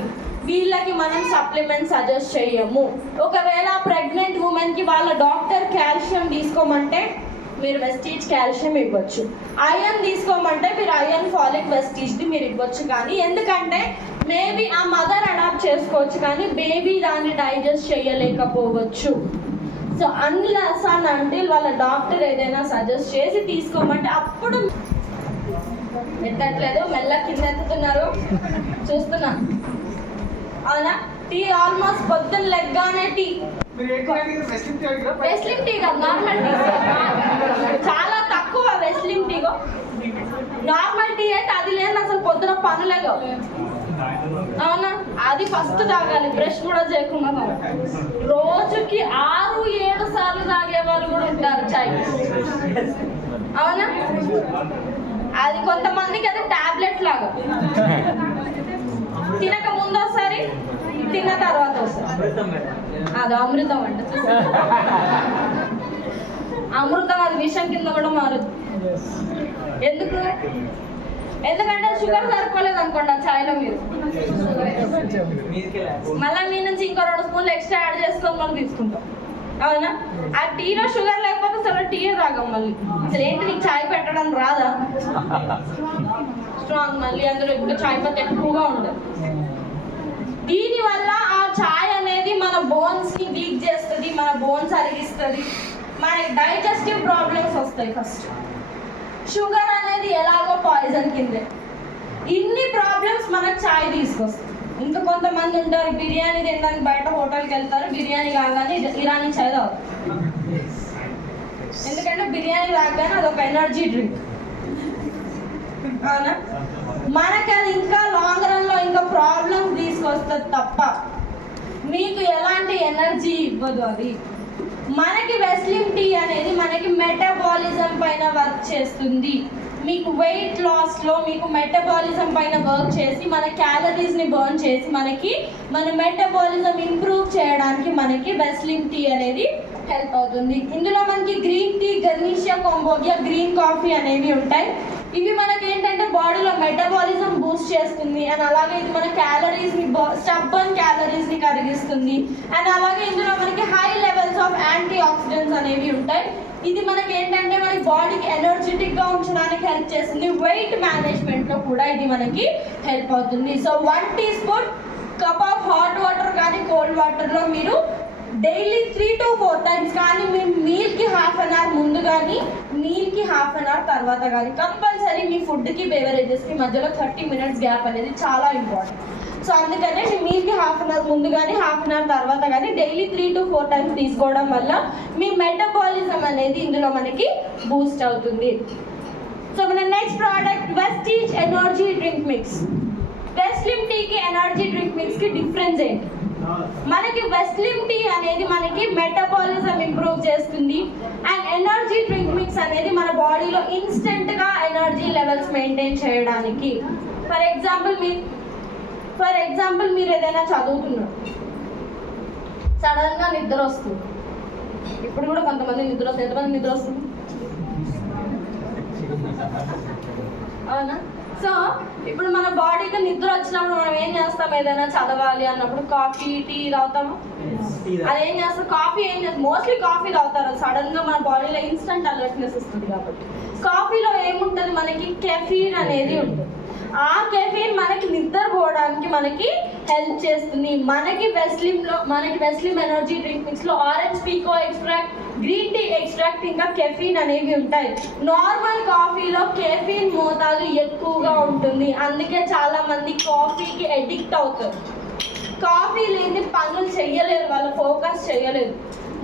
వీళ్ళకి మనం సప్లిమెంట్ సజెస్ట్ చేయము. ఒకవేళ ప్రెగ్నెంట్ ఉమెన్కి వాళ్ళ డాక్టర్ కాల్షియం తీసుకోమంటే మీరు వెస్టీజ్ కాల్షియం ఇవ్వచ్చు, ఐరన్ తీసుకోమంటే మీరు ఐరన్ ఫాలిక్ వెస్టీజ్ది మీరు ఇవ్వచ్చు. కానీ ఎందుకంటే మేబీ ఆ మదర్ అడాప్ట్ చేసుకోవచ్చు కానీ బేబీ దాన్ని డైజెస్ట్ చేయలేకపోవచ్చు. సో అన్లెస్ అంటే వాళ్ళ డాక్టర్ ఏదైనా సజెస్ట్ చేసి తీసుకోమంటే అప్పుడు ఎత్తట్లేదు, మెల్ల కింద ఎత్తుతున్నారు చూస్తున్నా, అవునా. టీ ఆల్మోస్ట్ పొద్దున్న లెగ్గానే టీ, వెస్లిన్ టీ కాదు నార్మల్ టీ, చాలా తక్కువ వెస్లిన్ టీ. నార్మల్ టీ అయితే అది లేదు అసలు, పొద్దున పనులేగా, అవునా. అది ఫస్ట్ తాగాలి, బ్రష్ కూడా చేయకుండా. రోజుకి 6-7 సార్లు తాగే వాళ్ళు కూడా ఉంటారు చాయ్, అవునా. అది కొంతమందికి అది టాబ్లెట్ లాగా, తినక ముందు ఒకసారి, తిన్న తర్వాత ఒకసారి, అది అమృతం అంట. అమృతం అది విషం కింద కూడా మారదు. Yes. ఎందుకంటే షుగర్ సరిపోలేదు అనుకోండి ఆ ఛాయ్లో మీరు మళ్ళీ మీ నుంచి ఇంకో 2 స్పూన్లు ఎక్స్ట్రా యాడ్ చేసుకొని మనం తీసుకుంటాం, అవునా? ఆ టీలో షుగర్ లేకపోతే అసలు టీ తాగం. మళ్ళీ అసలు ఏంటి నీకు ఛాయ్ పెట్టడం రాదా? స్ట్రాంగ్ మళ్ళీ అందులో ఇంకా ఛాయ్ పత్తి ఎక్కువగా ఉండదు. దీనివల్ల ఆ ఛాయ్ అనేది మన బోన్స్ ని వీక్ చేస్తుంది, మన బోన్స్ అరిగిస్తుంది, మనకి డైజెస్టివ్ ప్రాబ్లమ్స్ వస్తాయి. ఫస్ట్ షుగర్ అనేది ఎలాగో పాయిజన్ కిందే, ఇన్ని ప్రాబ్లమ్స్ మనకు ఛాయ్ తీసుకొస్తుంది. ఇంకా కొంతమంది ఉంటారు బిర్యానీ తినడానికి బయట హోటల్కి వెళ్తారు, బిర్యానీ కాగానే ఇరానీ ఛాయ్ తాగుతారు. ఎందుకంటే బిర్యానీ రాగానే అదొక ఎనర్జీ డ్రింక్, అవునా? మనకి అది ఇంకా లాంగ్ రన్ లో ఇంకా ప్రాబ్లమ్స్ తీసుకొస్తుంది తప్ప మీకు ఎలాంటి ఎనర్జీ ఇవ్వదు. అది మనకి వెస్లిన్ టీ అనేది మనకి మెటబాలిజం పైన వర్క్ చేస్తుంది. మీకు వెయిట్ లాస్లో మీకు మెటబాలిజం పైన వర్క్ చేసి మన క్యాలరీస్ని బర్న్ చేసి మనకి మన మెటబాలిజం ఇంప్రూవ్ చేయడానికి మనకి వెస్లిన్ టీ అనేది హెల్ప్ అవుతుంది. ఇందులో మనకి గ్రీన్ టీ, గర్నిషియా కొంబోగియా, గ్రీన్ కాఫీ అనేవి ఉంటాయి. ఇవి మనకి ఏంటంటే బాడీలో మెటబాలిజం బూస్ట్ చేస్తుంది అండ్ అలాగే ఇది మన క్యాలరీస్ని స్టబ్బర్న్ క్యాలరీస్ని కరిగిస్తుంది అండ్ అలాగే ఇందులో మనకి high levels of antioxidants అనేవి ఉంటాయి. ఇది మనకి ఏంటంటే మన బాడీకి ఎనర్జెటిక్గా ఉంచడానికి హెల్ప్ చేస్తుంది. వెయిట్ మేనేజ్మెంట్లో కూడా ఇది మనకి హెల్ప్ అవుతుంది. So 1 teaspoon cup of hot water కానీ కోల్డ్ వాటర్లో మీరు డైలీ 3 to 4 టైమ్స్ కానీ మీరు మీల్కి హాఫ్ అన్ అవర్ ముందు కానీ మీల్కి హాఫ్ అన్ అవర్ తర్వాత కానీ కంపల్సరీ మీ ఫుడ్కి బెవరేజెస్కి మధ్యలో 30 minutes గ్యాప్ అనేది చాలా ఇంపార్టెంట్. సో అందుకనే మీ మీల్కి హాఫ్ అన్ అవర్ ముందు కానీ హాఫ్ అన్ అవర్ తర్వాత కానీ డైలీ 3 to 4 టైమ్స్ తీసుకోవడం వల్ల మీ మెటబాలిజం అనేది ఇందులో మనకి బూస్ట్ అవుతుంది. సో మన next product Vestige energy drink mix. Veslim టీకి ఎనర్జీ డ్రింక్ మిక్స్కి డిఫరెన్స్ ఏంటి? మనకి వెస్లిన్ టీ అనేది మనకి మెటబాలిజం ఇంప్రూవ్ చేస్తుంది అండ్ ఎనర్జీ డ్రింక్ మిక్స్ అనేది మన బాడీలో ఇన్స్టెంట్గా ఎనర్జీ లెవెల్స్ మెయింటైన్ చేయడానికి. ఫర్ ఎగ్జాంపుల్ మీరు ఏదైనా చదువుతున్నారు, సడన్గా నిద్ర వస్తుంది. ఇప్పుడు కూడా కొంతమంది నిద్ర వస్తుంది. ఎంతమంది నిద్ర వస్తుంది? అవునా? సో ఇప్పుడు మన బాడీకి నిద్ర వచ్చినప్పుడు మనం ఏం చేస్తాం? ఏదైనా చదవాలి అన్నప్పుడు కాఫీ, టీ తాగుతాము. అది ఏం చేస్తాం? కాఫీ ఏం చేస్తాం? మోస్ట్లీ కాఫీ తాగుతారు. సడన్గా మన బాడీలో ఇన్స్టెంట్ అలర్ట్నెస్ వస్తుంది కాబట్టి. కాఫీలో ఏముంటుంది? మనకి కెఫీన్ అనేది ఉంటుంది. ఆ కెఫీన్ మనకి నిద్రపోవడానికి మనకి హెల్ప్ చేస్తుంది. మనకి వెస్లిన్ ఎనర్జీ డ్రింక్ మిక్స్లో orange pekoe extract, green tea extract ఇంకా కెఫీన్ అనేవి ఉంటాయి. నార్మల్ కాఫీలో కెఫీన్ మోతాదు ఎక్కువగా ఉంటుంది. అందుకే చాలా మంది కాఫీకి అడిక్ట్ అవుతారు. కాఫీ లేని పనులు చేయలేరు, వాళ్ళు ఫోకస్ చేయలేరు,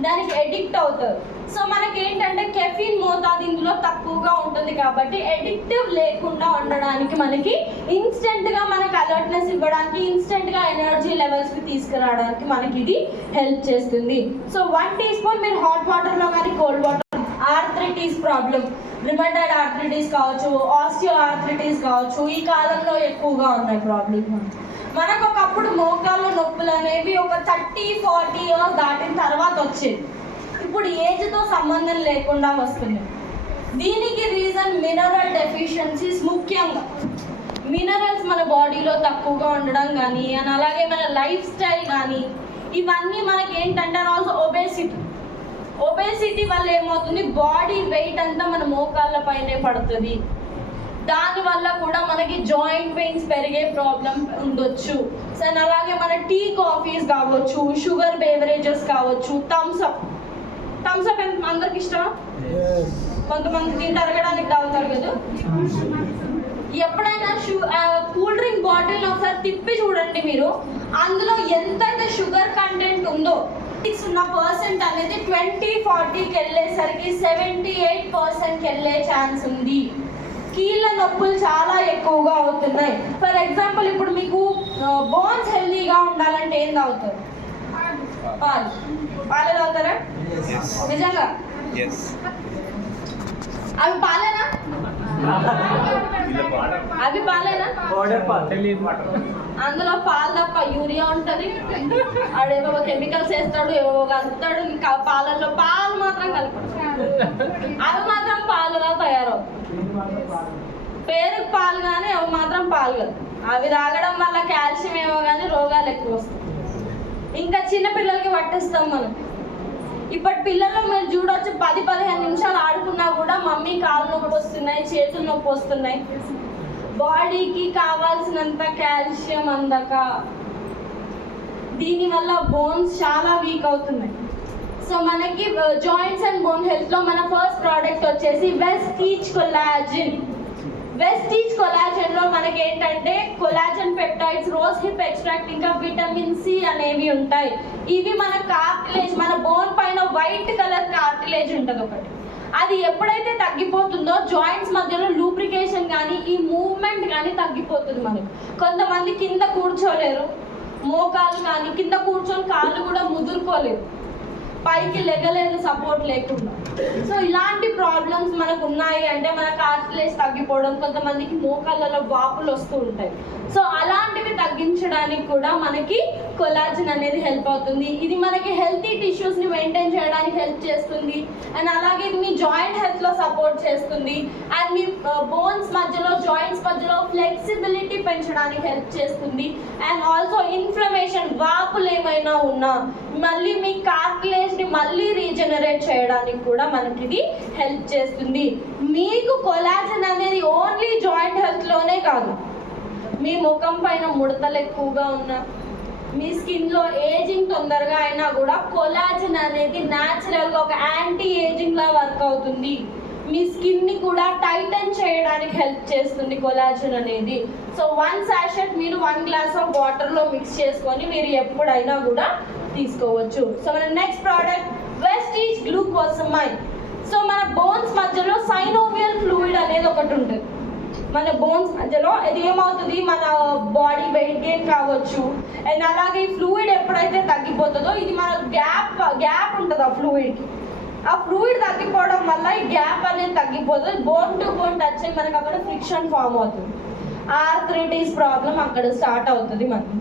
దానికి అడిక్ట్ అవుతారు. సో మనకి ఏంటంటే కెఫీన్ మోతాదు ఇందులో తక్కువగా ఉంటుంది కాబట్టి అడిక్టివ్ లేకుండా ఉండడానికి మనకి ఇన్స్టెంట్గా మనకి అలర్ట్నెస్ ఇవ్వడానికి, ఇన్స్టెంట్గా ఎనర్జీ లెవెల్స్కి తీసుకురావడానికి మనకి ఇది హెల్ప్ చేస్తుంది. సో 1 టీ స్పూన్ మీరు హాట్ వాటర్లో కానీ cold water, arthritis problem, rheumatoid arthritis కావచ్చు, ఆస్టియో ఆర్థరైటిస్ కావచ్చు, ఈ కాలంలో ఎక్కువగా ఉన్నాయి ప్రాబ్లమ్స్. మనకు ఒకప్పుడు మోకాళ్ళ నొప్పులు అనేవి ఒక 30-40 ఇయర్స్ దాటిన తర్వాత వచ్చేది. ఇప్పుడు ఏజ్తో సంబంధం లేకుండా వస్తుంది. దీనికి రీజన్ మినరల్ డెఫిషియన్సీస్. ముఖ్యంగా మినరల్స్ మన బాడీలో తక్కువగా ఉండడం కానీ అండ్ అలాగే మన లైఫ్ స్టైల్ కానీ ఇవన్నీ మనకి ఏంటంటే అండ్ ఆల్సో ఒబేసిటీ వల్ల ఏమవుతుంది? బాడీ వెయిట్ అంతా మన మోకాళ్ళ పైనే పడుతుంది. దానివల్ల కూడా మనకి జాయింట్ పెయిన్స్ పెరిగే ప్రాబ్లం ఉండొచ్చు. సో అలాగే మన టీ, కాఫీస్ కావచ్చు, షుగర్ బేవరేజెస్ కావచ్చు, థమ్స్ అప్ అందరికి ఇష్టమా? కొంతమందికి తరగడానికి తాగుతారు కదా. ఎప్పుడైనా కూల్ డ్రింక్ బాటిల్ ఒకసారి తిప్పి చూడండి మీరు, అందులో ఎంతైతే షుగర్ కంటెంట్ ఉందో ఉన్న పర్సెంట్ అనేది 20-40కి వెళ్ళేసరికి 78%కి వెళ్ళే ఛాన్స్ ఉంది. కీళ్ళ నొప్పులు చాలా ఎక్కువగా అవుతున్నాయి. ఫర్ ఎగ్జాంపుల్ ఇప్పుడు మీకు బోన్స్ హెల్దీగా ఉండాలంటే ఏం తాగుతారు? పాలే తాగుతారా? నిజంగా అవి పాలేనా? అవి పాలేనా? అందులో పాలు తప్ప యూరియా ఉంటుంది, ఆడేవో కెమికల్స్ వేస్తాడు, ఏవో కలుపుతాడు. ఇంకా పాలల్లో పాలు మాత్రం కలుపుతాడు, అవి మాత్రం పాలులా తయారవుతాయి. పేరుకు పాలు కానీ అవి మాత్రం పాలు కదా. అవి తాగడం వల్ల కాల్షియం ఏమో కానీ రోగాలు ఎక్కువ వస్తాయి. ఇంకా చిన్న పిల్లలకి పట్టిస్తాం మనం. ఇప్పటి పిల్లలు మీరు చూడొచ్చు, 10-15 నిమిషాలు ఆడుకున్నా కూడా మమ్మీ కాళ్ళు నొప్పి వస్తున్నాయి, చేతులు నొప్పి వస్తున్నాయి. బాడీకి కావాల్సినంత కాల్షియం అందక దీనివల్ల బోన్స్ చాలా వీక్ అవుతున్నాయి. సో మనకి జాయింట్స్ అండ్ బోన్ హెల్త్లో మన ఫస్ట్ ప్రోడక్ట్ వచ్చేసి వెస్టీజ్ కొలాజిన్. వెస్టీజ్ కొలాజన్లో మనకి ఏంటంటే collagen peptides, rose hip extract, ఇంకా విటమిన్ సి అనేవి ఉంటాయి. ఇవి మన కార్టిలేజ్, మన బోన్ పైన వైట్ కలర్ కార్టిలేజ్ ఉంటుంది ఒకటి. అది ఎప్పుడైతే తగ్గిపోతుందో జాయింట్స్ మధ్యలో లూబ్రికేషన్ కానీ ఈ మూవ్మెంట్ కానీ తగ్గిపోతుంది మనకి. కొంతమంది కింద కూర్చోలేరు, మోకాలు కానీ కింద కూర్చొని కాళ్ళు కూడా ముదురుకోలేరు, పైకి లెగలేదు సపోర్ట్ లేకుండా. సో ఇలాంటి ప్రాబ్లమ్స్ మనకు ఉన్నాయి అంటే మన కార్టిలేజ్ తగ్గిపోవడం, కొంతమందికి మోకాళ్ళలో వాపులు వస్తూ ఉంటాయి. సో అలాంటివి తగ్గించడానికి కూడా మనకి కొలాజిన్ అనేది హెల్ప్ అవుతుంది. ఇది మనకి హెల్తీ టిష్యూస్ని మెయింటైన్ చేయడానికి హెల్ప్ చేస్తుంది. అండ్ అలాగే ఇది మీ జాయింట్ హెల్త్లో సపోర్ట్ చేస్తుంది. అండ్ మీ బోన్స్ మధ్యలో, జాయింట్స్ మధ్యలో ఫ్లెక్సిబిలిటీ పెంచడానికి హెల్ప్ చేస్తుంది. అండ్ ఆల్సో ఇన్ఫ్లమేషన్, వాపులు ఏమైనా ఉన్నా మళ్ళీ మీ కార్టిలేజ్ని మళ్ళీ రీజనరేట్ చేయడానికి కూడా మనకి ఇది హెల్ప్ చేస్తుంది. మీకు కొలాజన్ అనేది ఓన్లీ జాయింట్ హెల్త్లోనే కాదు, మీ ముఖం పైన ముడతలు ఎక్కువగా ఉన్నా, మీ స్కిన్లో ఏజింగ్ తొందరగా అయినా కూడా కొలాజన్ అనేది న్యాచురల్గా ఒక యాంటీ ఏజింగ్లా వర్క్ అవుతుంది. మీ స్కిన్ని కూడా టైటన్ చేయడానికి హెల్ప్ చేస్తుంది కొలాజన్ అనేది. సో 1 sachet మీరు 1 glass ఆఫ్ వాటర్లో మిక్స్ చేసుకొని మీరు ఎప్పుడైనా కూడా తీసుకోవచ్చు. సో మన next product Vestige glucosamine. So మన బోన్స్ మధ్యలో సైనోవియల్ ఫ్లూయిడ్ అనేది ఒకటి ఉంటుంది. మన బోన్స్ మధ్యలో ఇది ఏమవుతుంది, మన బాడీ వెయిట్ గెయిన్ కావచ్చు. అండ్ అలాగే ఈ ఫ్లూయిడ్ ఎప్పుడైతే తగ్గిపోతుందో ఇది మన గ్యాప్ ఉంటుంది ఆ ఫ్లూయిడ్కి. ఆ ఫ్లూయిడ్ తగ్గిపోవడం వల్ల ఈ గ్యాప్ అనేది తగ్గిపోతుంది. బోన్ టు బోన్ టచ్ అయ్యి మనకి అక్కడ ఫ్రిక్షన్ ఫామ్ అవుతుంది. ఆర్థరైటిస్ ప్రాబ్లం అక్కడ స్టార్ట్ అవుతుంది మనకి.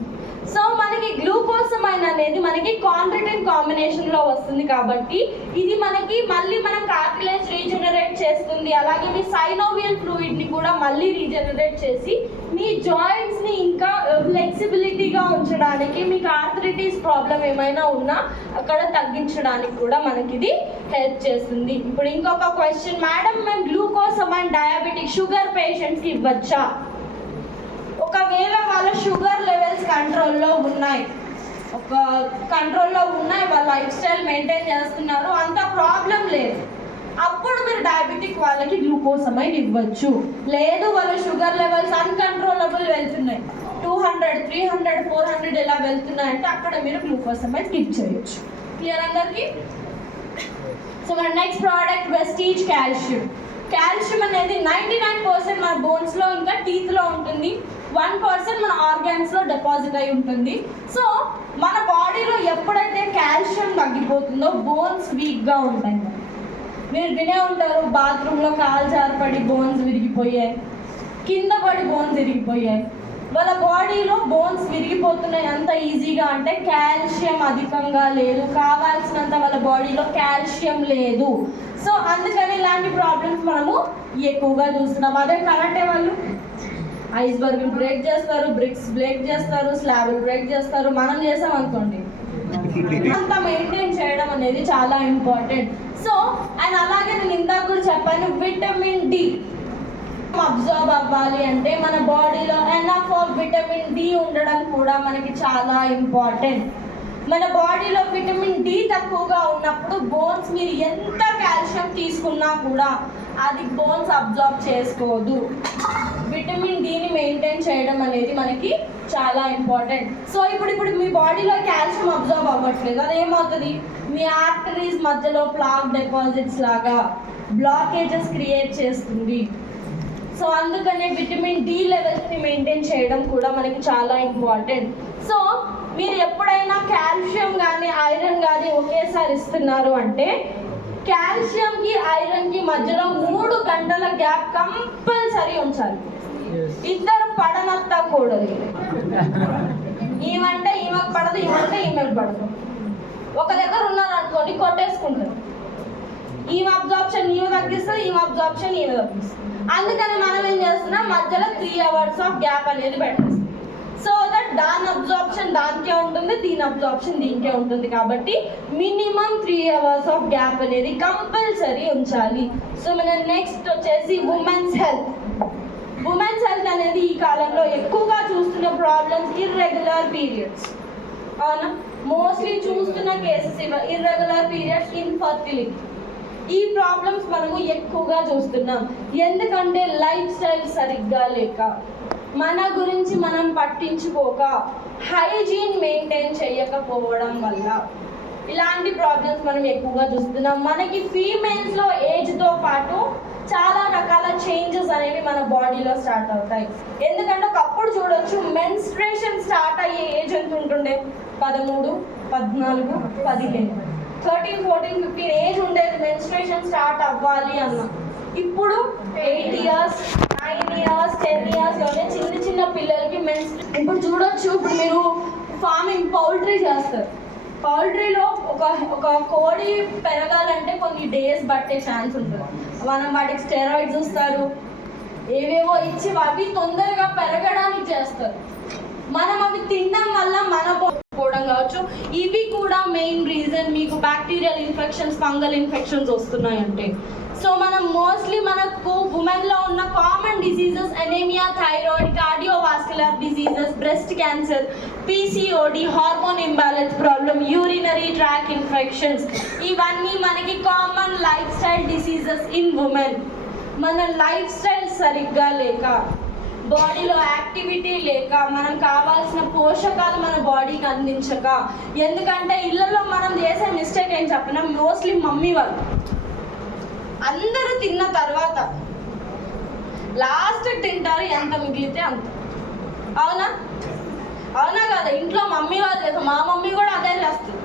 సో మనకి గ్లూకోసమైన్ అనేది మనకి కాంట్రిటిన్ కాంబినేషన్లో వస్తుంది కాబట్టి ఇది మనకి మళ్ళీ మన కార్టిలేజ్ రీజనరేట్ చేస్తుంది. అలాగే మీ సైనోవియల్ ఫ్లూయిడ్ని కూడా మళ్ళీ రీజనరేట్ చేసి మీ జాయింట్స్ని ఇంకా ఫ్లెక్సిబిలిటీగా ఉంచడానికి, మీకు ఆర్థరైటిస్ ప్రాబ్లం ఏమైనా ఉన్నా అక్కడ తగ్గించడానికి కూడా మనకి ఇది హెల్ప్ చేస్తుంది. ఇప్పుడు ఇంకొక క్వశ్చన్, మేడం మేము గ్లూకోసమైన్ డయాబెటిక్ షుగర్ పేషెంట్స్కి ఇవ్వచ్చా? ఒకవేళ వాళ్ళ షుగర్ లెవెల్స్ కంట్రోల్లో ఉన్నాయి, వాళ్ళ లైఫ్ స్టైల్ మెయింటైన్ చేస్తున్నారు, అంత ప్రాబ్లం లేదు, అప్పుడు మీరు డయాబెటిక్ వాళ్ళకి గ్లూకోసమైన్ ఇవ్వచ్చు. లేదు వాళ్ళ షుగర్ లెవెల్స్ అన్కంట్రోలబుల్ వెళ్తున్నాయి, 200, 300, 400 ఇలా వెళ్తున్నాయంటే అక్కడ మీరు గ్లూకోసమైన్ స్కిప్ చేయొచ్చు. క్లియర్ అందరికి? సో మన next product Vestige calcium. Calcium అనేది 99% మన బోన్స్లో ఇంకా టీత్లో ఉంటుంది, 1% మన ఆర్గాన్స్లో డిపాజిట్ అయి ఉంటుంది. సో మన బాడీలో ఎప్పుడైతే కాల్షియం తగ్గిపోతుందో బోన్స్ వీక్గా ఉంటాయి. మీరు వినే ఉంటారు, బాత్రూంలో కాలు జారిపడి బోన్స్ విరిగిపోయాయి, కింద పడి బోన్స్ విరిగిపోయాయి. వాళ్ళ బాడీలో బోన్స్ విరిగిపోతున్నాయి అంత ఈజీగా అంటే కాల్షియం అధికంగా లేదు, కావాల్సినంత వాళ్ళ బాడీలో కాల్షియం లేదు. సో అందుకని ఇలాంటి ప్రాబ్లమ్స్ మనము ఎక్కువగా చూస్తున్నాం. అదే కరాటే వాళ్ళు ఐస్బర్గ్ బ్రేక్ చేస్తారు, బ్రిక్స్ బ్రేక్ చేస్తారు, స్లాబులు బ్రేక్ చేస్తారు. మనం చేసాం అనుకోండి, అంతా మెయింటైన్ చేయడం అనేది చాలా ఇంపార్టెంట్. సో అండ్ అలాగే నేను ఇందాక కూడా చెప్పాను, విటమిన్ డి అబ్జర్వ్ అవ్వాలి అంటే మన బాడీలో ఎనఫ్ ఆఫ్ విటమిన్ డి ఉండడం కూడా మనకి చాలా ఇంపార్టెంట్. మన బాడీలో విటమిన్ డి తక్కువగా ఉన్నప్పుడు బోన్స్ మీరు ఎంత కాల్షియం తీసుకున్నా కూడా అది బోన్స్ అబ్జర్వ్ చేసుకోదు. విటమిన్ డిని మెయింటైన్ చేయడం అనేది మనకి చాలా ఇంపార్టెంట్. సో ఇప్పుడు మీ బాడీలో కాల్షియం అబ్జర్వ్ అవ్వట్లేదు, అదేమవుతుంది, మీ ఆర్టరీస్ మధ్యలో ప్లాక్ డిపాజిట్స్ లాగా బ్లాకేజెస్ క్రియేట్ చేస్తుంది. సో అందుకనే విటమిన్ డి లెవెల్స్ని మెయింటైన్ చేయడం కూడా మనకి చాలా ఇంపార్టెంట్. సో మీరు ఎప్పుడైనా కాల్షియం కానీ ఐరన్ కానీ ఒకేసారి ఇస్తున్నారు అంటే కాల్షియంకి ఐరన్కి మధ్యలో 3 గంటల గ్యాప్ కంపల్సరీ ఉంచాలి. ఇద్దరు పడనత్తకూడదు. ఈమంటే ఈమెకు పడదు, ఈమంటే ఈమెకు పడదు. ఒక దగ్గర ఉన్నారనుకోండి కొట్టేసుకుంటారు. ఈమె అబ్జార్ప్షన్ ఈమె తగ్గిస్తుంది, ఈమె అబ్జార్ప్షన్ ఈమె తగ్గిస్తుంది. అందుకని మనం ఏం చేస్తున్నాం, మధ్యలో 3 hours ఆఫ్ గ్యాప్ అనేది పెట్టేస్తాం. సో దట్ దాని అబ్జార్ప్షన్ దానికే ఉంటుంది, దీని అబ్జార్ప్షన్ దీనికే ఉంటుంది. కాబట్టి మినిమం 3 hours ఆఫ్ గ్యాప్ అనేది కంపల్సరీ ఉంచాలి. సో మన నెక్స్ట్ వచ్చేసి ఉమెన్స్ హెల్త్. ఉమెన్స్ హెల్త్ అనేది ఈ కాలంలో ఎక్కువగా చూస్తున్న ప్రాబ్లమ్స్ ఇర్రెగ్యులర్ పీరియడ్స్. అవునా, మోస్ట్లీ చూస్తున్న కేసెస్ ఇర్రెగ్యులర్ పీరియడ్స్, ఇన్ఫర్టిలిటీ. ఈ ప్రాబ్లమ్స్ మనము ఎక్కువగా చూస్తున్నాం. ఎందుకంటే లైఫ్ స్టైల్ సరిగ్గా లేక, మన గురించి మనం పట్టించుకోక, హైజీన్ మెయింటైన్ చేయకపోవడం వల్ల ఇలాంటి ప్రాబ్లమ్స్ మనం ఎక్కువగా చూస్తున్నాం. మనకి ఫీమేల్స్లో ఏజ్తో పాటు చాలా రకాల చేంజెస్ అనేవి మన బాడీలో స్టార్ట్ అవుతాయి. ఎందుకంటే ఒకప్పుడు చూడొచ్చు, మెన్స్ట్రేషన్ స్టార్ట్ అయ్యే ఏజ్ ఎంత ఉంటుండే, 13, 14, 15, 13, 14, 15 ఏజ్ ఉండేది మెన్స్ట్రేషన్ స్టార్ట్ అవ్వాలి అన్న. ఇప్పుడు 8 years, 9 years, 10 years లోనే చిన్న పిల్లలకి మెన్స్ట్రేషన్. ఇప్పుడు చూడొచ్చు, ఇప్పుడు మీరు ఫార్మింగ్ పౌల్ట్రీ చేస్తారు. పౌల్ట్రీలో ఒక కోడి పెరగాలంటే కొన్ని డేస్ పట్టే ఛాన్స్ ఉంటుంది. మనం వాటికి స్టెరాయిడ్స్ ఇస్తారు, ఏవేవో ఇచ్చి అవి తొందరగా పెరగడానికి చేస్తారు. మనం అవి తినడం వల్ల మన పోవడం కావచ్చు. ఇవి కూడా మెయిన్ రీజన్ మీకు బ్యాక్టీరియల్ ఇన్ఫెక్షన్స్, ఫంగల్ ఇన్ఫెక్షన్స్ వస్తున్నాయంటే. సో మనం మోస్ట్లీ మనకు ఉమెన్లో ఉన్న common diseases anaemia, thyroid, cardiovascular diseases, breast cancer, PCOD, hormone imbalance problem, urinary tract infections, ఇవన్నీ మనకి common life style diseases in women. మన లైఫ్ స్టైల్ సరిగ్గా లేక, బాడీలో యాక్టివిటీ లేక, మనం కావాల్సిన పోషకాలు మన బాడీకి అందించక. ఎందుకంటే ఇళ్ళలో మనం చేసే మిస్టేక్ ఏం చెప్పినా, మోస్ట్లీ మమ్మీ వాళ్ళు అందరూ తిన్న తర్వాత లాస్ట్ తింటారు, ఎంత మిగిలితే అంత. అవునా అవునా కదా? ఇంట్లో మమ్మీ వాళ్ళు చేస్తారు, మా మమ్మీ కూడా అదే చేస్తుంది.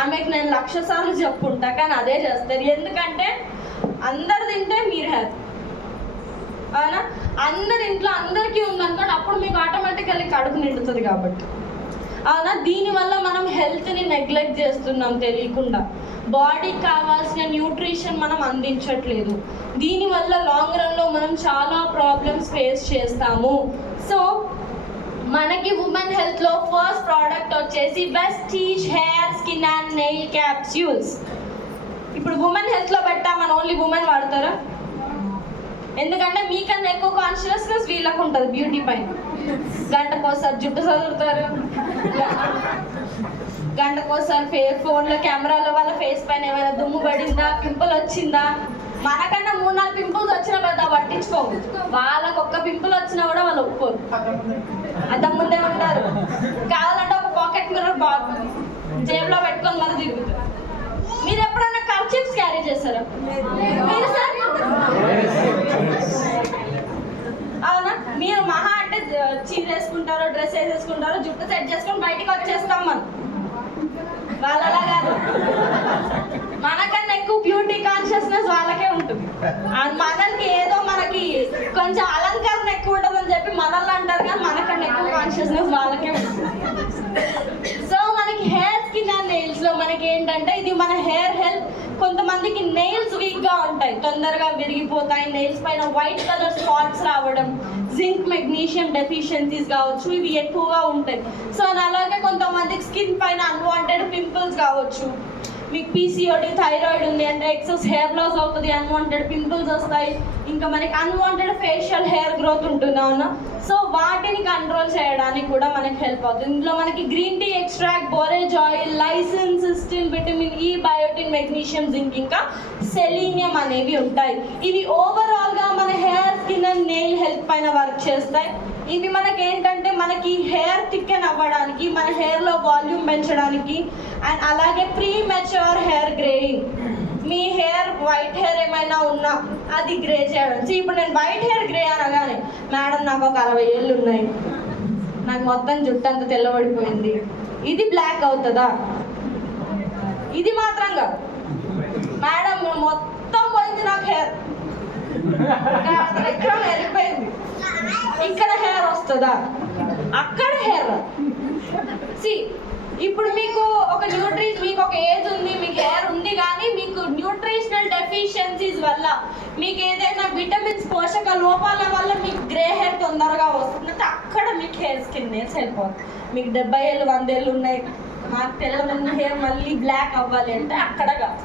ఆమెకు నేను 1,00,000 సార్లు చెప్పుకుంటా, కానీ అదే చేస్తారు. ఎందుకంటే అందరు తింటే మీరు హ్యాపీ. అవునా, అందరి ఇంట్లో అందరికీ ఉందనుకోండి, అప్పుడు మీకు ఆటోమేటికల్లీ కడుపు నిండుతుంది కాబట్టి. అవునా, దీనివల్ల మనం హెల్త్ని నెగ్లెక్ట్ చేస్తున్నాం తెలియకుండా. బాడీకి కావాల్సిన న్యూట్రిషన్ మనం అందించట్లేదు. దీనివల్ల లాంగ్ రన్లో మనం చాలా ప్రాబ్లమ్స్ ఫేస్ చేస్తాము. సో మనకి ఉమెన్ హెల్త్లో ఫస్ట్ ప్రోడక్ట్ వచ్చేసి Vestige hair, skin and nail capsules. ఇప్పుడు ఉమెన్ హెల్త్లో పెట్టా, మన ఓన్లీ ఉమెన్ వాడతారా? ఎందుకంటే మీకన్నా ఎక్కువ కాన్షియస్నెస్ వీళ్ళకు ఉంటుంది బ్యూటీ పైన. గంటకోసారి జుట్టు చదువుతారు, గంటకోసారి ఫోన్లో కెమెరాలో వాళ్ళ ఫేస్ పైన ఏమైనా దుమ్ము పడిందా, పింపుల్ వచ్చిందా. మనకన్నా 3-4 పింపుల్స్ వచ్చినా పెద్ద పట్టించుకోము. వాళ్ళకు ఒక్క పింపుల్ వచ్చినా కూడా వాళ్ళు ఒప్పుకోరు, అద్దం ముందే ఉంటారు. కావాలంటే ఒక పాకెట్ మిర్రర్ బాగా జేబులో పెట్టుకొని మరి తిరుగుతారు. మీరు ఎప్పుడన్నా కర్చీఫ్స్ క్యారీ చేస్తారా? మీరు సార్ అవునా, మీరు మహా అంటే చీర వేసుకుంటారో, డ్రెస్ వేసేసుకుంటారో, జుట్టు సెట్ చేసుకొని బయటికి వచ్చేస్తాం. వాళ్ళలా కాదు, మనకన్నా ఎక్కువ బ్యూటీ కాన్షియస్నెస్ వాళ్ళకే ఉంటుంది. మనకి ఏదో మనకి కొంచెం అలంకరణ ఎక్కువ ఉంటుందని చెప్పి మనల్ని అంటారు, కానీ మనకన్నా ఎక్కువ కాన్షియస్నెస్ వాళ్ళకే ఉంటుంది. సో మనకి హెయిర్, స్కిన్ అండ్ నెయిల్స్లో మనకి ఏంటంటే, ఇది మన హెయిర్ హెల్త్. కొంతమందికి నెయిల్స్ వీక్గా ఉంటాయి, తొందరగా విరిగిపోతాయి, నెయిల్స్ పైన వైట్ కలర్ స్పాట్స్ రావడం, జింక్, మెగ్నీషియం డెఫిషియన్సీస్ కావచ్చు, ఇవి ఎక్కువగా ఉంటాయి. సో అలాగే కొంతమందికి స్కిన్ పైన అన్వాంటెడ్ పింపుల్స్ కావచ్చు. మీకు PCOD, థైరాయిడ్ ఉంది అంటే ఎక్సెస్ హెయిర్ లాస్ అవుతుంది, అన్వాంటెడ్ పింపుల్స్ వస్తాయి. ఇంకా మనకి అన్వాంటెడ్ ఫేషియల్ హెయిర్ గ్రోత్ ఉంటుంది. అవునా, సో వాటిని కంట్రోల్ చేయడానికి కూడా మనకి హెల్ప్ అవుతుంది. ఇందులో మనకి green tea extract, borage oil, lysine, cystine, vitamin E, biotin, magnesium, zinc, ఇంకా సెలీనియం అనేవి ఉంటాయి. ఇవి ఓవరాల్గా మన hair, skin and nail health పైన వర్క్ చేస్తాయి. ఇవి మనకి ఏంటంటే, మనకి హెయిర్ థిక్కెన్ అవ్వడానికి, మన హెయిర్లో వాల్యూమ్ పెంచడానికి, అండ్ అలాగే ప్రీ మెచ్యూర్ హెయిర్ గ్రేయింగ్. మీ హెయిర్ వైట్ హెయిర్ ఏమైనా ఉన్నా అది గ్రే చేయడం. సో ఇప్పుడు నేను వైట్ హెయిర్ గ్రే అనగానే, మేడం నాకు ఒక 60 ఏళ్ళు ఉన్నాయి, నాకు మొత్తం జుట్టు అంతా తెల్లబడిపోయింది, ఇది బ్లాక్ అవుతుందా? ఇది మాత్రం కాదు, మేడం మొత్తం పోయింది నాకు హెయిర్, ఇక్కడ వెళ్ళిపోయింది. ఇక్కడ హెయిర్ వస్తుందా, అక్కడ హెయిర్. సి ఇప్పుడు మీకు ఒక మీకు ఒక ఏజ్ ఉంది, మీకు హెయిర్ ఉంది, కానీ మీకు న్యూట్రిషనల్ డెఫిషియన్సీస్ వల్ల, మీకు ఏదైనా విటమిన్స్ పోషక లోపాల వల్ల మీకు గ్రే హెయిర్ తొందరగా వస్తుందంటే అక్కడ మీకు హెయిర్ స్కిన్ నేల్స్ వెళ్ళిపోతుంది. మీకు 70 ఏళ్ళు 100 ఏళ్ళు ఉన్నాయి, మాకు తెల్లన్న హెయిర్ మళ్ళీ బ్లాక్ అవ్వాలి అంటే అక్కడ కాదు.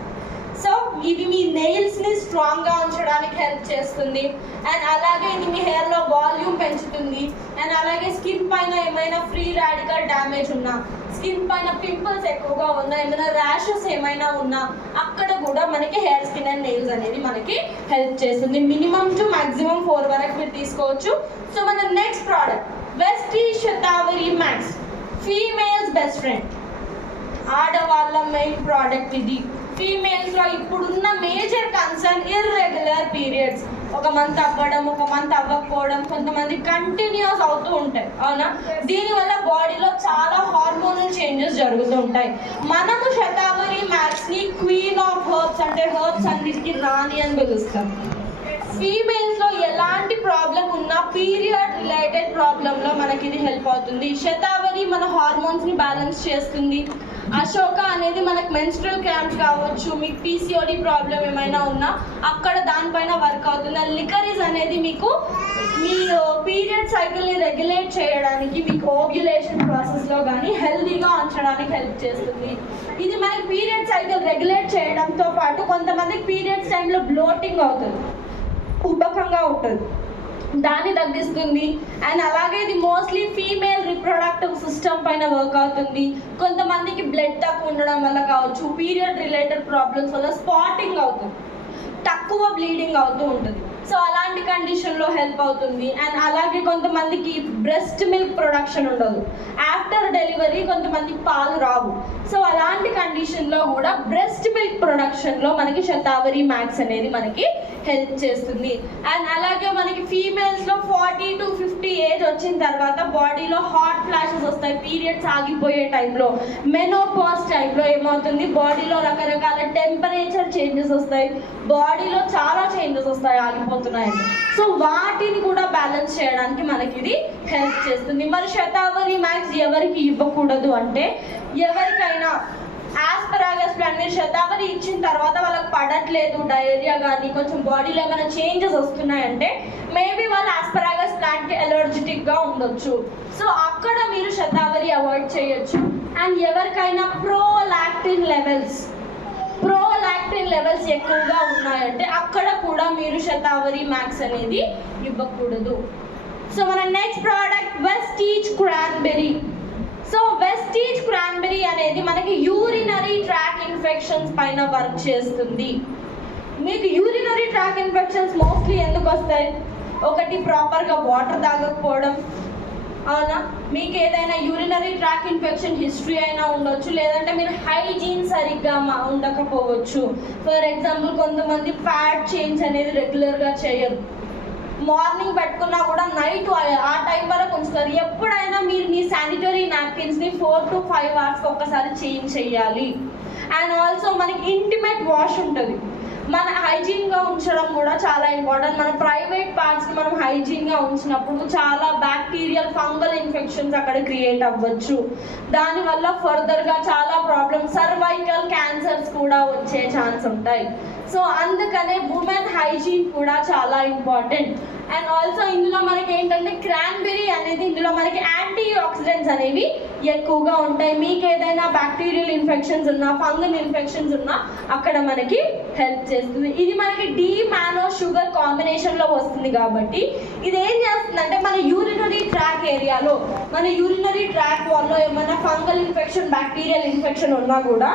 సో ఇది మీ నెయిల్స్ని స్ట్రాంగ్గా ఉంచడానికి హెల్ప్ చేస్తుంది. అండ్ అలాగే ఇది మీ హెయిర్లో వాల్యూమ్ పెంచుతుంది. అండ్ అలాగే స్కిన్ పైన ఏమైనా ఫ్రీ రాడికల్ డ్యామేజ్ ఉన్నా, స్కిన్ పైన పింపుల్స్ ఎక్కువగా ఉన్నా, ఏమైనా ర్యాషెస్ ఏమైనా ఉన్నా అక్కడ కూడా మనకి హెయిర్ స్కిన్ అండ్ నెయిల్స్ అనేది మనకి హెల్ప్ చేస్తుంది. మినిమం టు మాక్సిమం 4 వరకు మీరు తీసుకోవచ్చు. సో మన next product Vestige shatavari max, females best friend. ఆడవాళ్ళ మెయిన్ ప్రోడక్ట్ ఇది. ఫీమేల్స్లో ఇప్పుడున్న మేజర్ కన్సర్న్ ఇర్రెగ్యులర్ పీరియడ్స్, ఒక మంత్ అవ్వడం, ఒక మంత్ అవ్వకపోవడం, కొంతమంది కంటిన్యూస్ అవుతూ ఉంటాయి, అవునా? దీనివల్ల బాడీలో చాలా హార్మోనల్ చేంజెస్ జరుగుతూ ఉంటాయి. మనము శతావరి మ్యాక్స్ని క్వీన్ ఆఫ్ హర్బ్స్, అంటే హర్బ్స్ అన్నిటికీ రాణి అని పిలుస్తాం. ఫీమేల్స్లో ఎలాంటి ప్రాబ్లం ఉన్నా పీరియడ్ రిలేటెడ్ ప్రాబ్లంలో మనకి ఇది హెల్ప్ అవుతుంది. శతావరి మన హార్మోన్స్ని బ్యాలెన్స్ చేస్తుంది. అశోక అనేది మనకు మెన్స్ట్రల్ క్రాంప్స్ కావచ్చు, మీకు పీసీఓడి ప్రాబ్లం ఏమైనా ఉన్నా అక్కడ దానిపైన వర్క్ అవుతుంది. అండ్ లికరీస్ అనేది మీకు మీ పీరియడ్ సైకిల్ని రెగ్యులేట్ చేయడానికి, మీకు ఓవ్యులేషన్ ప్రాసెస్లో కానీ హెల్తీగా ఉంచడానికి హెల్ప్ చేస్తుంది. ఇది మనకి పీరియడ్ సైకిల్ రెగ్యులేట్ చేయడంతో పాటు కొంతమందికి పీరియడ్స్ టైంలో బ్లోటింగ్ అవుతుంది, ఉబ్బకంగా ఉంటుంది, దాన్ని తగ్గిస్తుంది. అండ్ అలాగే ఇది మోస్ట్లీ ఫీమేల్ రిప్రొడక్టివ్ సిస్టమ్ పైన వర్క్ అవుతుంది. కొంతమందికి బ్లడ్ తక్కువ ఉండడం వల్ల కావచ్చు, పీరియడ్ రిలేటెడ్ ప్రాబ్లమ్స్ వల్ల స్పాటింగ్ అవుతుంది, తక్కువ బ్లీడింగ్ అవుతూ ఉంటుంది. సో అలాంటి కండిషన్లో హెల్ప్ అవుతుంది. అండ్ అలాగే కొంతమందికి బ్రెస్ట్ మిల్క్ ప్రొడక్షన్ ఉండదు, ఆఫ్టర్ డెలివరీ కొంతమందికి పాలు రావు. సో అలాంటి కండిషన్లో కూడా బ్రెస్ట్ మిల్క్ ప్రొడక్షన్లో మనకి శతావరి మ్యాక్స్ అనేది మనకి హెల్ప్ చేస్తుంది. అండ్ అలాగే మనకి ఫీమేల్స్లో 40 to 50 ఏజ్ వచ్చిన తర్వాత బాడీలో హాట్ ఫ్లాషెస్ వస్తాయి, పీరియడ్స్ ఆగిపోయే టైంలో, మెనోపాజ్ టైంలో ఏమవుతుంది, బాడీలో రకరకాల టెంపరేచర్ చేంజెస్ వస్తాయి, బాడీలో చాలా చేంజెస్ వస్తాయి, ఆగిపోతున్నాయి. సో వాటిని కూడా బ్యాలెన్స్ చేయడానికి మనకి ఇది హెల్ప్ చేస్తుంది. మరి శతావరి మ్యాక్స్ ఎవరికి ఇవ్వకూడదు అంటే, ఎవరికైనా ఆస్పరాగస్ ప్లాంట్ మీరు శతావరి ఇచ్చిన తర్వాత వాళ్ళకి పడట్లేదు, డయేరియా కానీ కొంచెం బాడీలో ఏమైనా చేంజెస్ వస్తున్నాయంటే మేబీ వాళ్ళు ఆస్పరాగస్ ప్లాంట్కి ఎలర్జిటిక్గా ఉండొచ్చు. సో అక్కడ మీరు శతావరి అవాయిడ్ చేయొచ్చు. అండ్ ఎవరికైనా ప్రోలాక్టిన్ లెవెల్స్ ఎక్కువగా ఉన్నాయంటే అక్కడ కూడా మీరు శతావరి మ్యాక్స్ అనేది ఇవ్వకూడదు. సో మన next product Vestige cranberry. So Vestige cranberry అనేది మనకి యూరినరీ ట్రాక్ ఇన్ఫెక్షన్స్ పైన వర్క్ చేస్తుంది. మీకు యూరినరీ ట్రాక్ ఇన్ఫెక్షన్స్ మోస్ట్లీ ఎందుకు వస్తాయి? ఒకటి ప్రాపర్గా వాటర్ తాగకపోవడం, అవునా? మీకు ఏదైనా యూరినరీ ట్రాక్ ఇన్ఫెక్షన్ హిస్టరీ అయినా ఉండొచ్చు, లేదంటే మీరు హైజీన్ సరిగ్గా ఉండకపోవచ్చు. ఫర్ ఎగ్జాంపుల్ కొంతమంది ప్యాడ్ చేంజ్ అనేది రెగ్యులర్గా చేయరు, మార్నింగ్ పెట్టుకున్నా కూడా నైట్ ఆ టైం వరకు ఉంచుతారు. ఎప్పుడైనా మీరు మీ శానిటరీ నాప్కిన్స్ని 4 to 5 hours ఒక్కసారి చేంజ్ చేయాలి. అండ్ ఆల్సో మనకి ఇంటిమేట్ వాష్ ఉంటుంది, మన హైజీన్గా ఉంచడం కూడా చాలా ఇంపార్టెంట్. మన ప్రైవేట్ పార్ట్స్ని మనం హైజీన్గా ఉంచినప్పుడు చాలా బ్యాక్టీరియల్ ఫంగల్ ఇన్ఫెక్షన్స్ అక్కడ క్రియేట్ అవ్వచ్చు, దానివల్ల ఫర్దర్గా చాలా ప్రాబ్లమ్స్, సర్వైకల్ క్యాన్సర్స్ కూడా వచ్చే ఛాన్స్ ఉంటాయి. సో అందుకనే ఉమెన్ హైజీన్ కూడా చాలా ఇంపార్టెంట్. అండ్ ఆల్సో ఇందులో మనకి ఏంటంటే క్రాన్బెర్రీ అనేది, ఇందులో మనకి యాంటీ ఆక్సిడెంట్స్ అనేవి ఎక్కువగా ఉంటాయి. మీకు ఏదైనా బ్యాక్టీరియల్ ఇన్ఫెక్షన్స్ ఉన్నా, ఫంగల్ ఇన్ఫెక్షన్స్ ఉన్నా అక్కడ మనకి హెల్ప్ చేస్తుంది. ఇది మనకి డీ మానో షుగర్ కాంబినేషన్లో వస్తుంది కాబట్టి ఇది ఏం చేస్తుందంటే మన యూరినరీ ట్రాక్ ఏరియాలో, మన యూరినరీ ట్రాక్ వాల్లో ఏమైనా ఫంగల్ ఇన్ఫెక్షన్, బ్యాక్టీరియల్ ఇన్ఫెక్షన్ ఉన్నా కూడా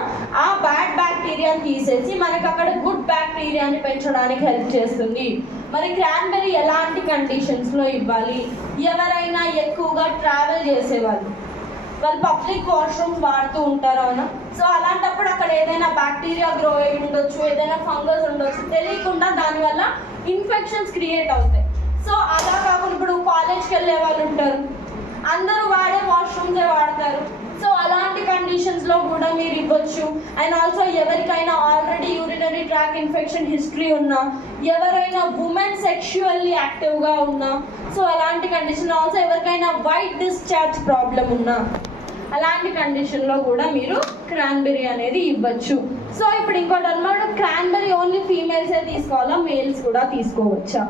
ఆ బ్యాడ్ బ్యాక్టీరియాని తీసేసి మనకి అక్కడ గుడ్ బ్యాక్టీరియాని పెంచడానికి హెల్ప్ చేస్తుంది. మరి క్రాన్బెర్రీ ఎలాంటి కండిషన్స్లో ఇవ్వాలి? ఎవరైనా ఎక్కువగా ట్రావెల్ చేసేవాళ్ళు, వాళ్ళు పబ్లిక్ వాష్రూమ్స్ వాడుతూ ఉంటారు, అవునా? సో అలాంటప్పుడు అక్కడ ఏదైనా బ్యాక్టీరియా గ్రో అయి ఉండొచ్చు, ఏదైనా ఫంగస్ ఉండొచ్చు, తెలియకుండా దానివల్ల ఇన్ఫెక్షన్స్ క్రియేట్ అవుతాయి. సో అలా కాకుండా ఇప్పుడు కాలేజ్కి వెళ్ళే వాళ్ళు ఉంటారు, అందరూ వాడే వాష్రూమ్సే వాడతారు. సో అలాంటి కండిషన్స్లో కూడా కూడా మీరు ఇవ్వచ్చు. అండ్ ఆల్సో ఎవరికైనా already urinary tract infection history ఉన్నా, ఎవరైనా ఉమెన్ సెక్షువల్లీ యాక్టివ్గా ఉన్నా, సో అలాంటి కండిషన్, ఆల్సో ఎవరికైనా వైట్ డిశ్చార్జ్ ప్రాబ్లం ఉన్నా, అలాంటి కండిషన్లో కూడా మీరు క్రాన్బెర్రీ అనేది ఇవ్వచ్చు. సో ఇప్పుడు ఇంకోటి అన్నమాట, క్రాన్బెర్రీ ఓన్లీ ఫీమేల్సే తీసుకోవాలా, మేల్స్ కూడా తీసుకోవచ్చా?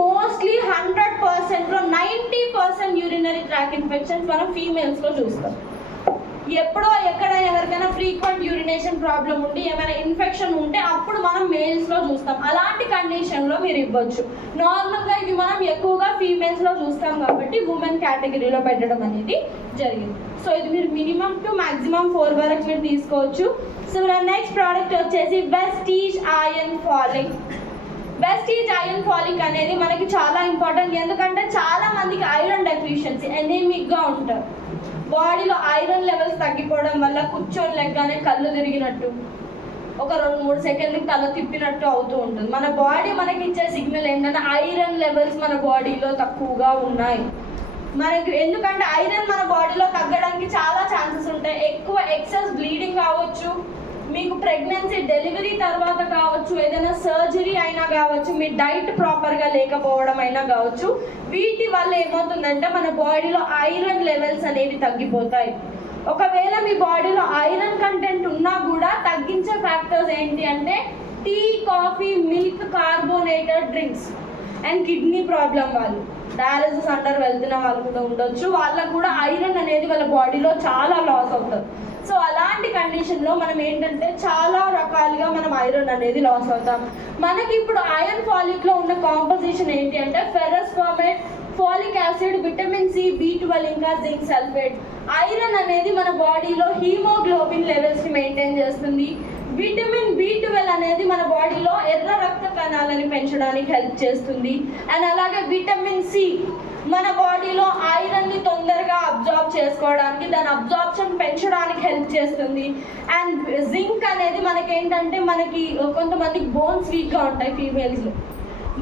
మోస్ట్లీ 100%లో 90% యూరినరీ ట్రాక్ ఇన్ఫెక్షన్స్ మనం ఫీమేల్స్లో చూస్తాం. ఎప్పుడో ఎక్కడైనా ఎవరికైనా ఫ్రీక్వెంట్ యూరినేషన్ ప్రాబ్లం ఉండి ఏమైనా ఇన్ఫెక్షన్ ఉంటే అప్పుడు మనం మేల్స్లో చూస్తాం. అలాంటి కండిషన్లో మీరు ఇవ్వచ్చు. నార్మల్గా ఇవి మనం ఎక్కువగా ఫీమేల్స్లో చూస్తాం కాబట్టి ఉమెన్ కేటగిరీలో పెట్టడం అనేది జరిగింది. సో ఇది మీరు మినిమం టు మ్యాక్సిమం 4 వరకు మీరు తీసుకోవచ్చు. సో నెక్స్ట్ ప్రోడక్ట్ వచ్చేసి Vestige iron phallic. Vestige iron phallic అనేది మనకి చాలా ఇంపార్టెంట్. ఎందుకంటే చాలా మందికి ఐరన్ డెఫిషియన్సీ, ఎనీమిక్గా ఉంటారు. బాడీలో ఐరన్ లెవెల్స్ తగ్గిపోవడం వల్ల కూర్చొని లెగ్గానే కళ్ళు తిరిగినట్టు, ఒక 2-3 సెకండ్లకి తల తిప్పినట్టు అవుతూ ఉంటుంది. మన బాడీ మనకి ఇచ్చే సిగ్నల్ ఏంటంటే ఐరన్ లెవెల్స్ మన బాడీలో తక్కువగా ఉన్నాయి. మనకి ఎందుకంటే ఐరన్ మన బాడీలో తగ్గడానికి చాలా ఛాన్సెస్ ఉంటాయి. ఎక్కువ ఎక్సెస్ బ్లీడింగ్ కావచ్చు, మీకు ప్రెగ్నెన్సీ డెలివరీ తర్వాత కావచ్చు, ఏదైనా సర్జరీ అయినా కావచ్చు, మీ డైట్ ప్రాపర్గా లేకపోవడం అయినా కావచ్చు. వీటి వల్ల ఏమవుతుందంటే మన బాడీలో ఐరన్ లెవెల్స్ అనేవి తగ్గిపోతాయి. ఒకవేళ మీ బాడీలో ఐరన్ కంటెంట్ ఉన్నా కూడా తగ్గించే ఫ్యాక్టర్స్ ఏంటి అంటే tea, coffee, milk, carbonated drinks and kidney problem వాళ్ళు, డయాలసిస్ అండర్ వెళ్తున్న వాళ్ళు కూడా ఉండొచ్చు. వాళ్ళకు కూడా ఐరన్ అనేది వాళ్ళ బాడీలో చాలా లాస్ అవుతుంది. సో అలాంటి కండిషన్లో మనం ఏంటంటే చాలా రకాలుగా మనం ఐరన్ అనేది లాస్ అవుతాం. మనకి ఇప్పుడు ఐరన్ ఫాలిక్లో ఉన్న కాంపోజిషన్ ఏంటి అంటే ferrous formate, folic acid, vitamin C, B12 ఇంకా జింక్ సల్ఫేట్. ఐరన్ అనేది మన బాడీలో హీమోగ్లోబిన్ లెవెల్స్ని మెయింటైన్ చేస్తుంది. విటమిన్ B12 అనేది మన బాడీలో ఎర్ర రక్త కణాలని పెంచడానికి హెల్ప్ చేస్తుంది. అండ్ అలాగే విటమిన్ సి మన బాడీలో ఐరన్ని తొందరగా అబ్జార్బ్ చేసుకోవడానికి, దాని అబ్జార్ప్షన్ పెంచడానికి హెల్ప్ చేస్తుంది. అండ్ జింక్ అనేది మనకేంటంటే మనకి కొంతమందికి బోన్స్ వీక్గా ఉంటాయి, ఫీమేల్స్లో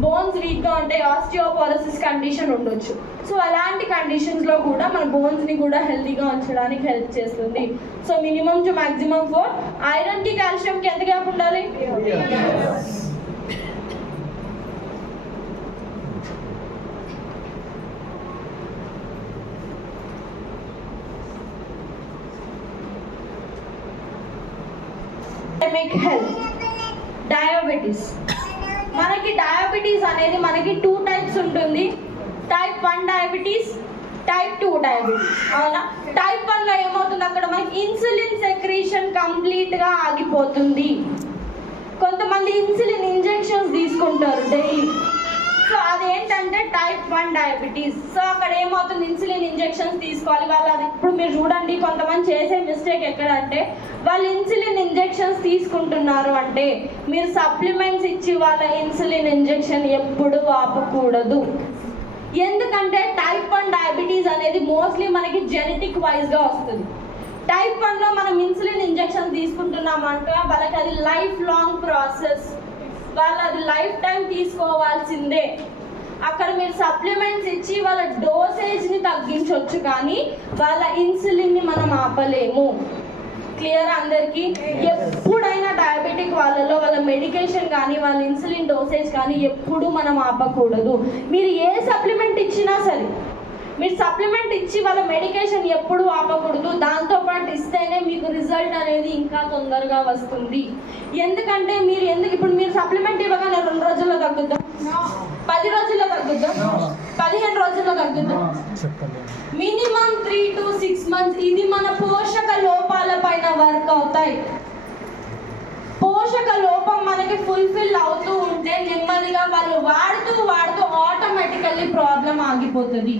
బోన్స్ వీక్గా ఉంటాయి, ఆస్టియోపోరోసిస్ కండిషన్ ఉండొచ్చు. సో అలాంటి కండిషన్స్లో కూడా మన బోన్స్ని కూడా హెల్తీగా ఉంచడానికి హెల్ప్ చేస్తుంది. So minimum to maximum 4. ఐరన్కి కాల్షియంకి ఎంత గ్యాప్ ఉండాలి? Health, diabetes. మనకి డయాబెటీస్ అనేది మనకి 2 టైప్స్ ఉంటుంది. Type 1 diabetes, type 2 diabetes. అవునా? టైప్ 1లో ఏమవుతుంది, అక్కడ మనకి ఇన్సులిన్ సెక్రీషన్ కంప్లీట్గా ఆగిపోతుంది. కొంతమంది ఇన్సులిన్ ఇంజెక్షన్స్ తీసుకుంటారు డైలీ. సో అదేంటంటే టైప్ 1 డయాబెటీస్. సో అక్కడ ఏమవుతుంది, ఇన్సులిన్ ఇంజెక్షన్స్ తీసుకోవాలి వాళ్ళు. అది ఇప్పుడు మీరు చూడండి, కొంతమంది చేసే మిస్టేక్ ఎక్కడంటే వాళ్ళు ఇన్సులిన్ ఇంజెక్షన్స్ తీసుకుంటున్నారు అంటే మీరు సప్లిమెంట్స్ ఇచ్చి వాళ్ళ ఇన్సులిన్ ఇంజెక్షన్ ఎప్పుడు ఆపకూడదు. ఎందుకంటే టైప్ 1 డయాబెటీస్ అనేది మోస్ట్లీ మనకి జెనెటిక్ వైజ్గా వస్తుంది. టైప్ 1లో మనం ఇన్సులిన్ ఇంజెక్షన్ తీసుకుంటున్నామంటే వాళ్ళకి అది లైఫ్ లాంగ్ ప్రాసెస్, వాళ్ళు అది లైఫ్ టైం తీసుకోవాల్సిందే. అక్కడ మీరు సప్లిమెంట్స్ ఇచ్చి వాళ్ళ డోసేజ్ని తగ్గించవచ్చు కానీ వాళ్ళ ఇన్సులిన్ని మనం ఆపలేము. క్లియర్ అందరికీ? ఎప్పుడైనా డయాబెటిక్ వాళ్ళలో వాళ్ళ మెడికేషన్ కానీ వాళ్ళ ఇన్సులిన్ డోసేజ్ కానీ ఎప్పుడు మనం ఆపకూడదు. మీరు ఏ సప్లిమెంట్ ఇచ్చినా సరే, మీరు సప్లిమెంట్ ఇచ్చి వాళ్ళ మెడికేషన్ ఎప్పుడు ఆపకూడదు. దాంతోపాటు ఇస్తేనే మీకు రిజల్ట్ అనేది ఇంకా తొందరగా వస్తుంది. ఎందుకంటే ఇప్పుడు మీరు సప్లిమెంట్ ఇవ్వగానే 2 రోజుల్లో తగ్గుద్దా? 10 రోజుల్లో తగ్గుద్దా? 15 రోజుల్లో తగ్గుద్దా? Minimum 3 to 6 months. ఇది మన పోషక లోపాల పైన వర్క్ అవుతాయి. పోషక లోపం మనకి ఫుల్ఫిల్ అవుతూ ఉంటే నెమ్మదిగా వాళ్ళు వాడుతూ ఆటోమేటికల్లీ ప్రాబ్లం ఆగిపోతుంది.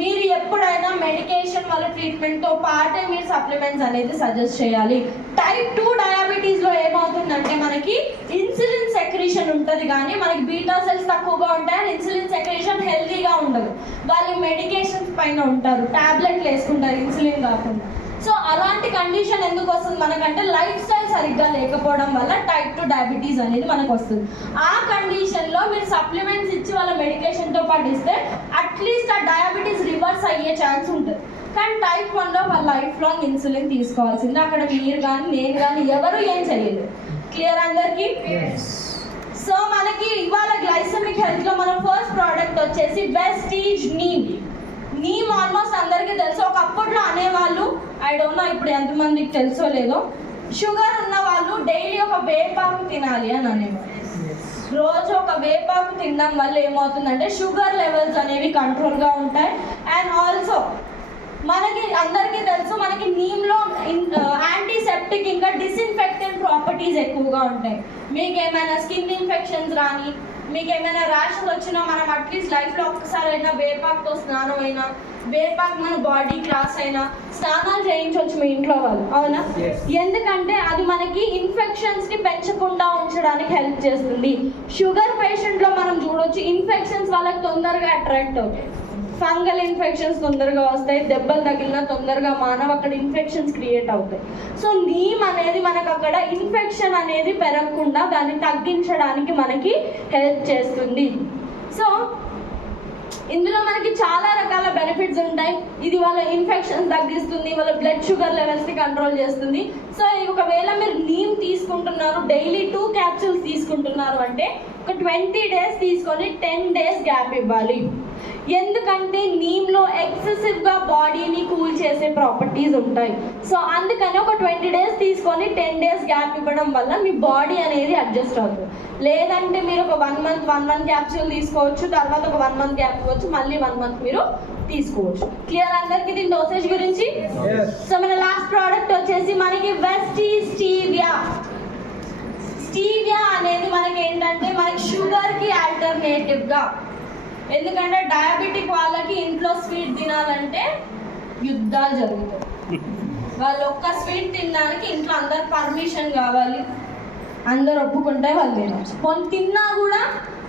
మీరు ఎప్పుడైనా మెడికేషన్ వాళ్ళ ట్రీట్మెంట్తో పాటే మీరు సప్లిమెంట్స్ అనేది సజెస్ట్ చేయాలి. టైప్ 2 డయాబెటీస్లో ఏమవుతుందంటే మనకి ఇన్సులిన్ సెక్రీషన్ ఉంటుంది కానీ మనకి బీటా సెల్స్ తక్కువగా ఉంటాయి, ఇన్సులిన్ సెక్రీషన్ హెల్తీగా ఉండదు. వాళ్ళు మెడికేషన్స్ పైన ఉంటారు, టాబ్లెట్లు వేసుకుంటారు ఇన్సులిన్ కాకుండా. సో అలాంటి కండిషన్ ఎందుకు వస్తుంది మనకంటే లైఫ్ స్టైల్ సరిగ్గా లేకపోవడం వల్ల టైప్ 2 డయాబెటీస్ అనేది మనకు వస్తుంది. ఆ కండిషన్లో మీరు సప్లిమెంట్స్ ఇచ్చి వాళ్ళ మెడికేషన్తో పాటు ఇస్తే అట్లీస్ట్ ఆ డయాబెటీస్ రివర్స్ అయ్యే ఛాన్స్ ఉంటుంది. కానీ టైప్ 1లో వాళ్ళ లైఫ్ లాంగ్ ఇన్సులిన్ తీసుకోవాల్సింది. అక్కడ మీరు కానీ నేను కానీ ఎవరు ఏం చేయలేదు. క్లియర్ అందరికి? సో మనకి ఇవాళ గ్లైసెమిక్ హెల్త్లో మన ఫస్ట్ ప్రోడక్ట్ వచ్చేసి వెస్టీజ్ నీమ్ ఆల్మోస్ట్ అందరికీ తెలుసు. ఒకప్పట్లో అనేవాళ్ళు, ఐ డోంట్ నో ఇప్పుడు ఎంతమందికి తెలుసో లేదో, షుగర్ ఉన్న వాళ్ళు డైలీ ఒక వేపాకు తినాలి అని అనేవాళ్ళు. రోజు ఒక వేపాకు తినడం వల్ల ఏమవుతుందంటే షుగర్ లెవెల్స్ అనేవి కంట్రోల్గా ఉంటాయి. అండ్ ఆల్సో మనకి అందరికీ తెలుసు మనకి నీమ్లో యాంటీసెప్టిక్ ఇంకా డిస్ఇన్ఫెక్టెంట్ ప్రాపర్టీస్ ఎక్కువగా ఉంటాయి. మీకు ఏమైనా స్కిన్ ఇన్ఫెక్షన్స్ రాని, మీకు ఏమైనా ర్యాషెస్ వచ్చినా మనం అట్లీస్ట్ లైఫ్లో ఒక్కసారి అయినా వేపాకుతో స్నానం అయినా, వేపాకు మన బాడీ క్లాస్ అయినా స్నానాలు చేయించవచ్చు మీ ఇంట్లో వాళ్ళు, అవునా? ఎందుకంటే అది మనకి ఇన్ఫెక్షన్స్ని పెంచకుండా ఉంచడానికి హెల్ప్ చేస్తుంది. షుగర్ పేషెంట్లో మనం చూడొచ్చు ఇన్ఫెక్షన్స్ వాళ్ళకి తొందరగా అట్రాక్ట్ అవుతాయి. ఫంగల్ ఇన్ఫెక్షన్స్ తొందరగా వస్తాయి, దెబ్బలు తగిలినా తొందరగా మానవ అక్కడ ఇన్ఫెక్షన్స్ క్రియేట్ అవుతాయి. సో నీమ్ అనేది మనకు అక్కడ ఇన్ఫెక్షన్ అనేది పెరగకుండా దాన్ని తగ్గించడానికి మనకి హెల్ప్ చేస్తుంది. సో ఇందులో మనకి చాలా రకాల బెనిఫిట్స్ ఉంటాయి. ఇది వాళ్ళ ఇన్ఫెక్షన్స్ తగ్గిస్తుంది, వాళ్ళ బ్లడ్ షుగర్ లెవెల్స్ని కంట్రోల్ చేస్తుంది. సో ఒకవేళ మీరు నీమ్ తీసుకుంటున్నారు, డైలీ 2 క్యాప్సూల్స్ తీసుకుంటున్నారు అంటే ఒక 20 days తీసుకొని 10 days గ్యాప్ ఇవ్వాలి. ఎందుకంటే నీమ్లో ఎక్సెసివ్గా బాడీని కూల్ చేసే ప్రాపర్టీస్ ఉంటాయి. సో అందుకని ఒక 20 days తీసుకొని 10 days గ్యాప్ ఇవ్వడం వల్ల మీ బాడీ అనేది అడ్జస్ట్ అవుతుంది. లేదంటే మీరు ఒక 1 month క్యాప్సూల్ తీసుకోవచ్చు, తర్వాత ఒక 1 month గ్యాప్ ఇవ్వచ్చు, మళ్ళీ 1 month మీరు తీసుకోవచ్చు. క్లియర్ అందరికి దీని డోసేజ్ గురించి? సో మన లాస్ట్ ప్రోడక్ట్ వచ్చేసి మనకి వెస్టీజ్ స్టీవియా అనేది మనకి ఏంటంటే మనకి షుగర్కి ఆల్టర్నేటివ్గా, ఎందుకంటే డయాబెటిక్ వాళ్ళకి ఇంట్లో స్వీట్ తినాలంటే యుద్ధాలు జరుగుతాయి. వాళ్ళు ఒక్క స్వీట్ తినడానికి ఇంట్లో అందరు పర్మిషన్ కావాలి, అందరు ఒప్పుకుంటే వాళ్ళు తినచ్చు. కొన్ని తిన్నా కూడా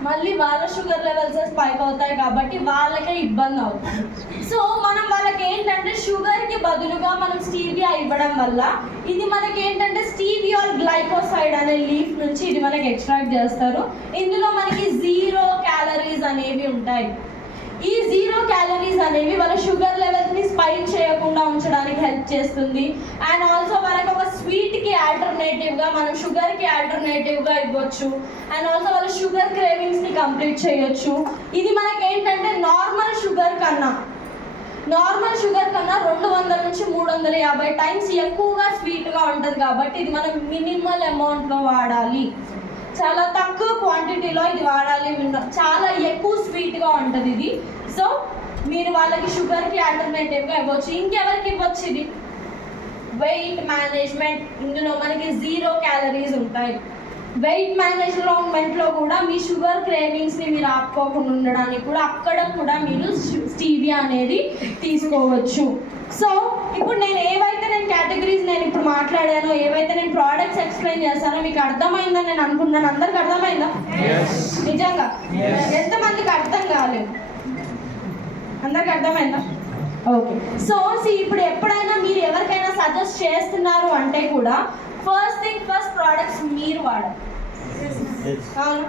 మళ్ళీ వాళ్ళ షుగర్ లెవెల్స్ స్పైక్ అవుతాయి కాబట్టి వాళ్ళకే ఇబ్బంది అవుతుంది. సో మనం వాళ్ళకి ఏంటంటే షుగర్కి బదులుగా మనం స్టీవియా ఇవ్వడం వల్ల ఇది మనకి ఏంటంటే స్టీవియాల్ గ్లైకోసైడ్ అనే లీఫ్ నుంచి ఇది మనకి ఎక్స్ట్రాక్ట్ చేస్తారు. ఇందులో మనకి 0 calories అనేవి ఉంటాయి. ఈ 0 calories అనేవి వాళ్ళ షుగర్ లెవెల్స్ని స్పైక్ చేయకుండా ఉంచడానికి హెల్ప్ చేస్తుంది. అండ్ ఆల్సో వాళ్ళకి ఒక స్వీట్కి ఆల్టర్నేటివ్గా మనం షుగర్కి ఆల్టర్నేటివ్గా ఇవ్వచ్చు. అండ్ ఆల్సో వాళ్ళ షుగర్ క్రేవింగ్స్ని కంప్లీట్ చేయొచ్చు. ఇది మనకి ఏంటంటే నార్మల్ షుగర్ కన్నా 200 నుంచి 350 times ఎక్కువగా స్వీట్గా ఉంటుంది కాబట్టి ఇది మనం మినిమల్ అమౌంట్లో వాడాలి. చాలా తక్కువ క్వాంటిటీలో ఇది వాడాలి. చాలా ఎక్కువ స్వీట్గా ఉంటుంది ఇది. సో మీరు వాళ్ళకి షుగర్కి ఆల్టర్నేటివ్గా ఇవ్వచ్చు. ఇంకెవరికి ఇవ్వచ్చు ఇది? వెయిట్ మేనేజ్మెంట్, ఇందులో మనకి 0 calories ఉంటాయి. వెయిట్ మేనేజ్మెంట్లో కూడా మీ షుగర్ క్రేవింగ్స్ని మీరు ఆపుకోకుండా ఉండడానికి కూడా అక్కడ కూడా మీరు స్టీవియా అనేది తీసుకోవచ్చు. సో ఇప్పుడు నేను కేటగిరీస్ నేను ఇప్పుడు మాట్లాడానో, ఏవైతే నేను ప్రోడక్ట్స్ ఎక్స్ప్లెయిన్ చేస్తానో మీకు అర్థమైందని నేను అనుకుంటున్నాను. అందరికి అర్థమైందా? నిజంగా ఎంతమందికి అర్థం కాలేదు? అందరికి అర్థమైందా? ఓకే. సో ఇప్పుడు ఎప్పుడైనా మీరు ఎవరికైనా సజెస్ట్ చేస్తున్నారు అంటే కూడా ఫస్ట్ ప్రోడక్ట్స్ మీరు వాడాలి. అవును.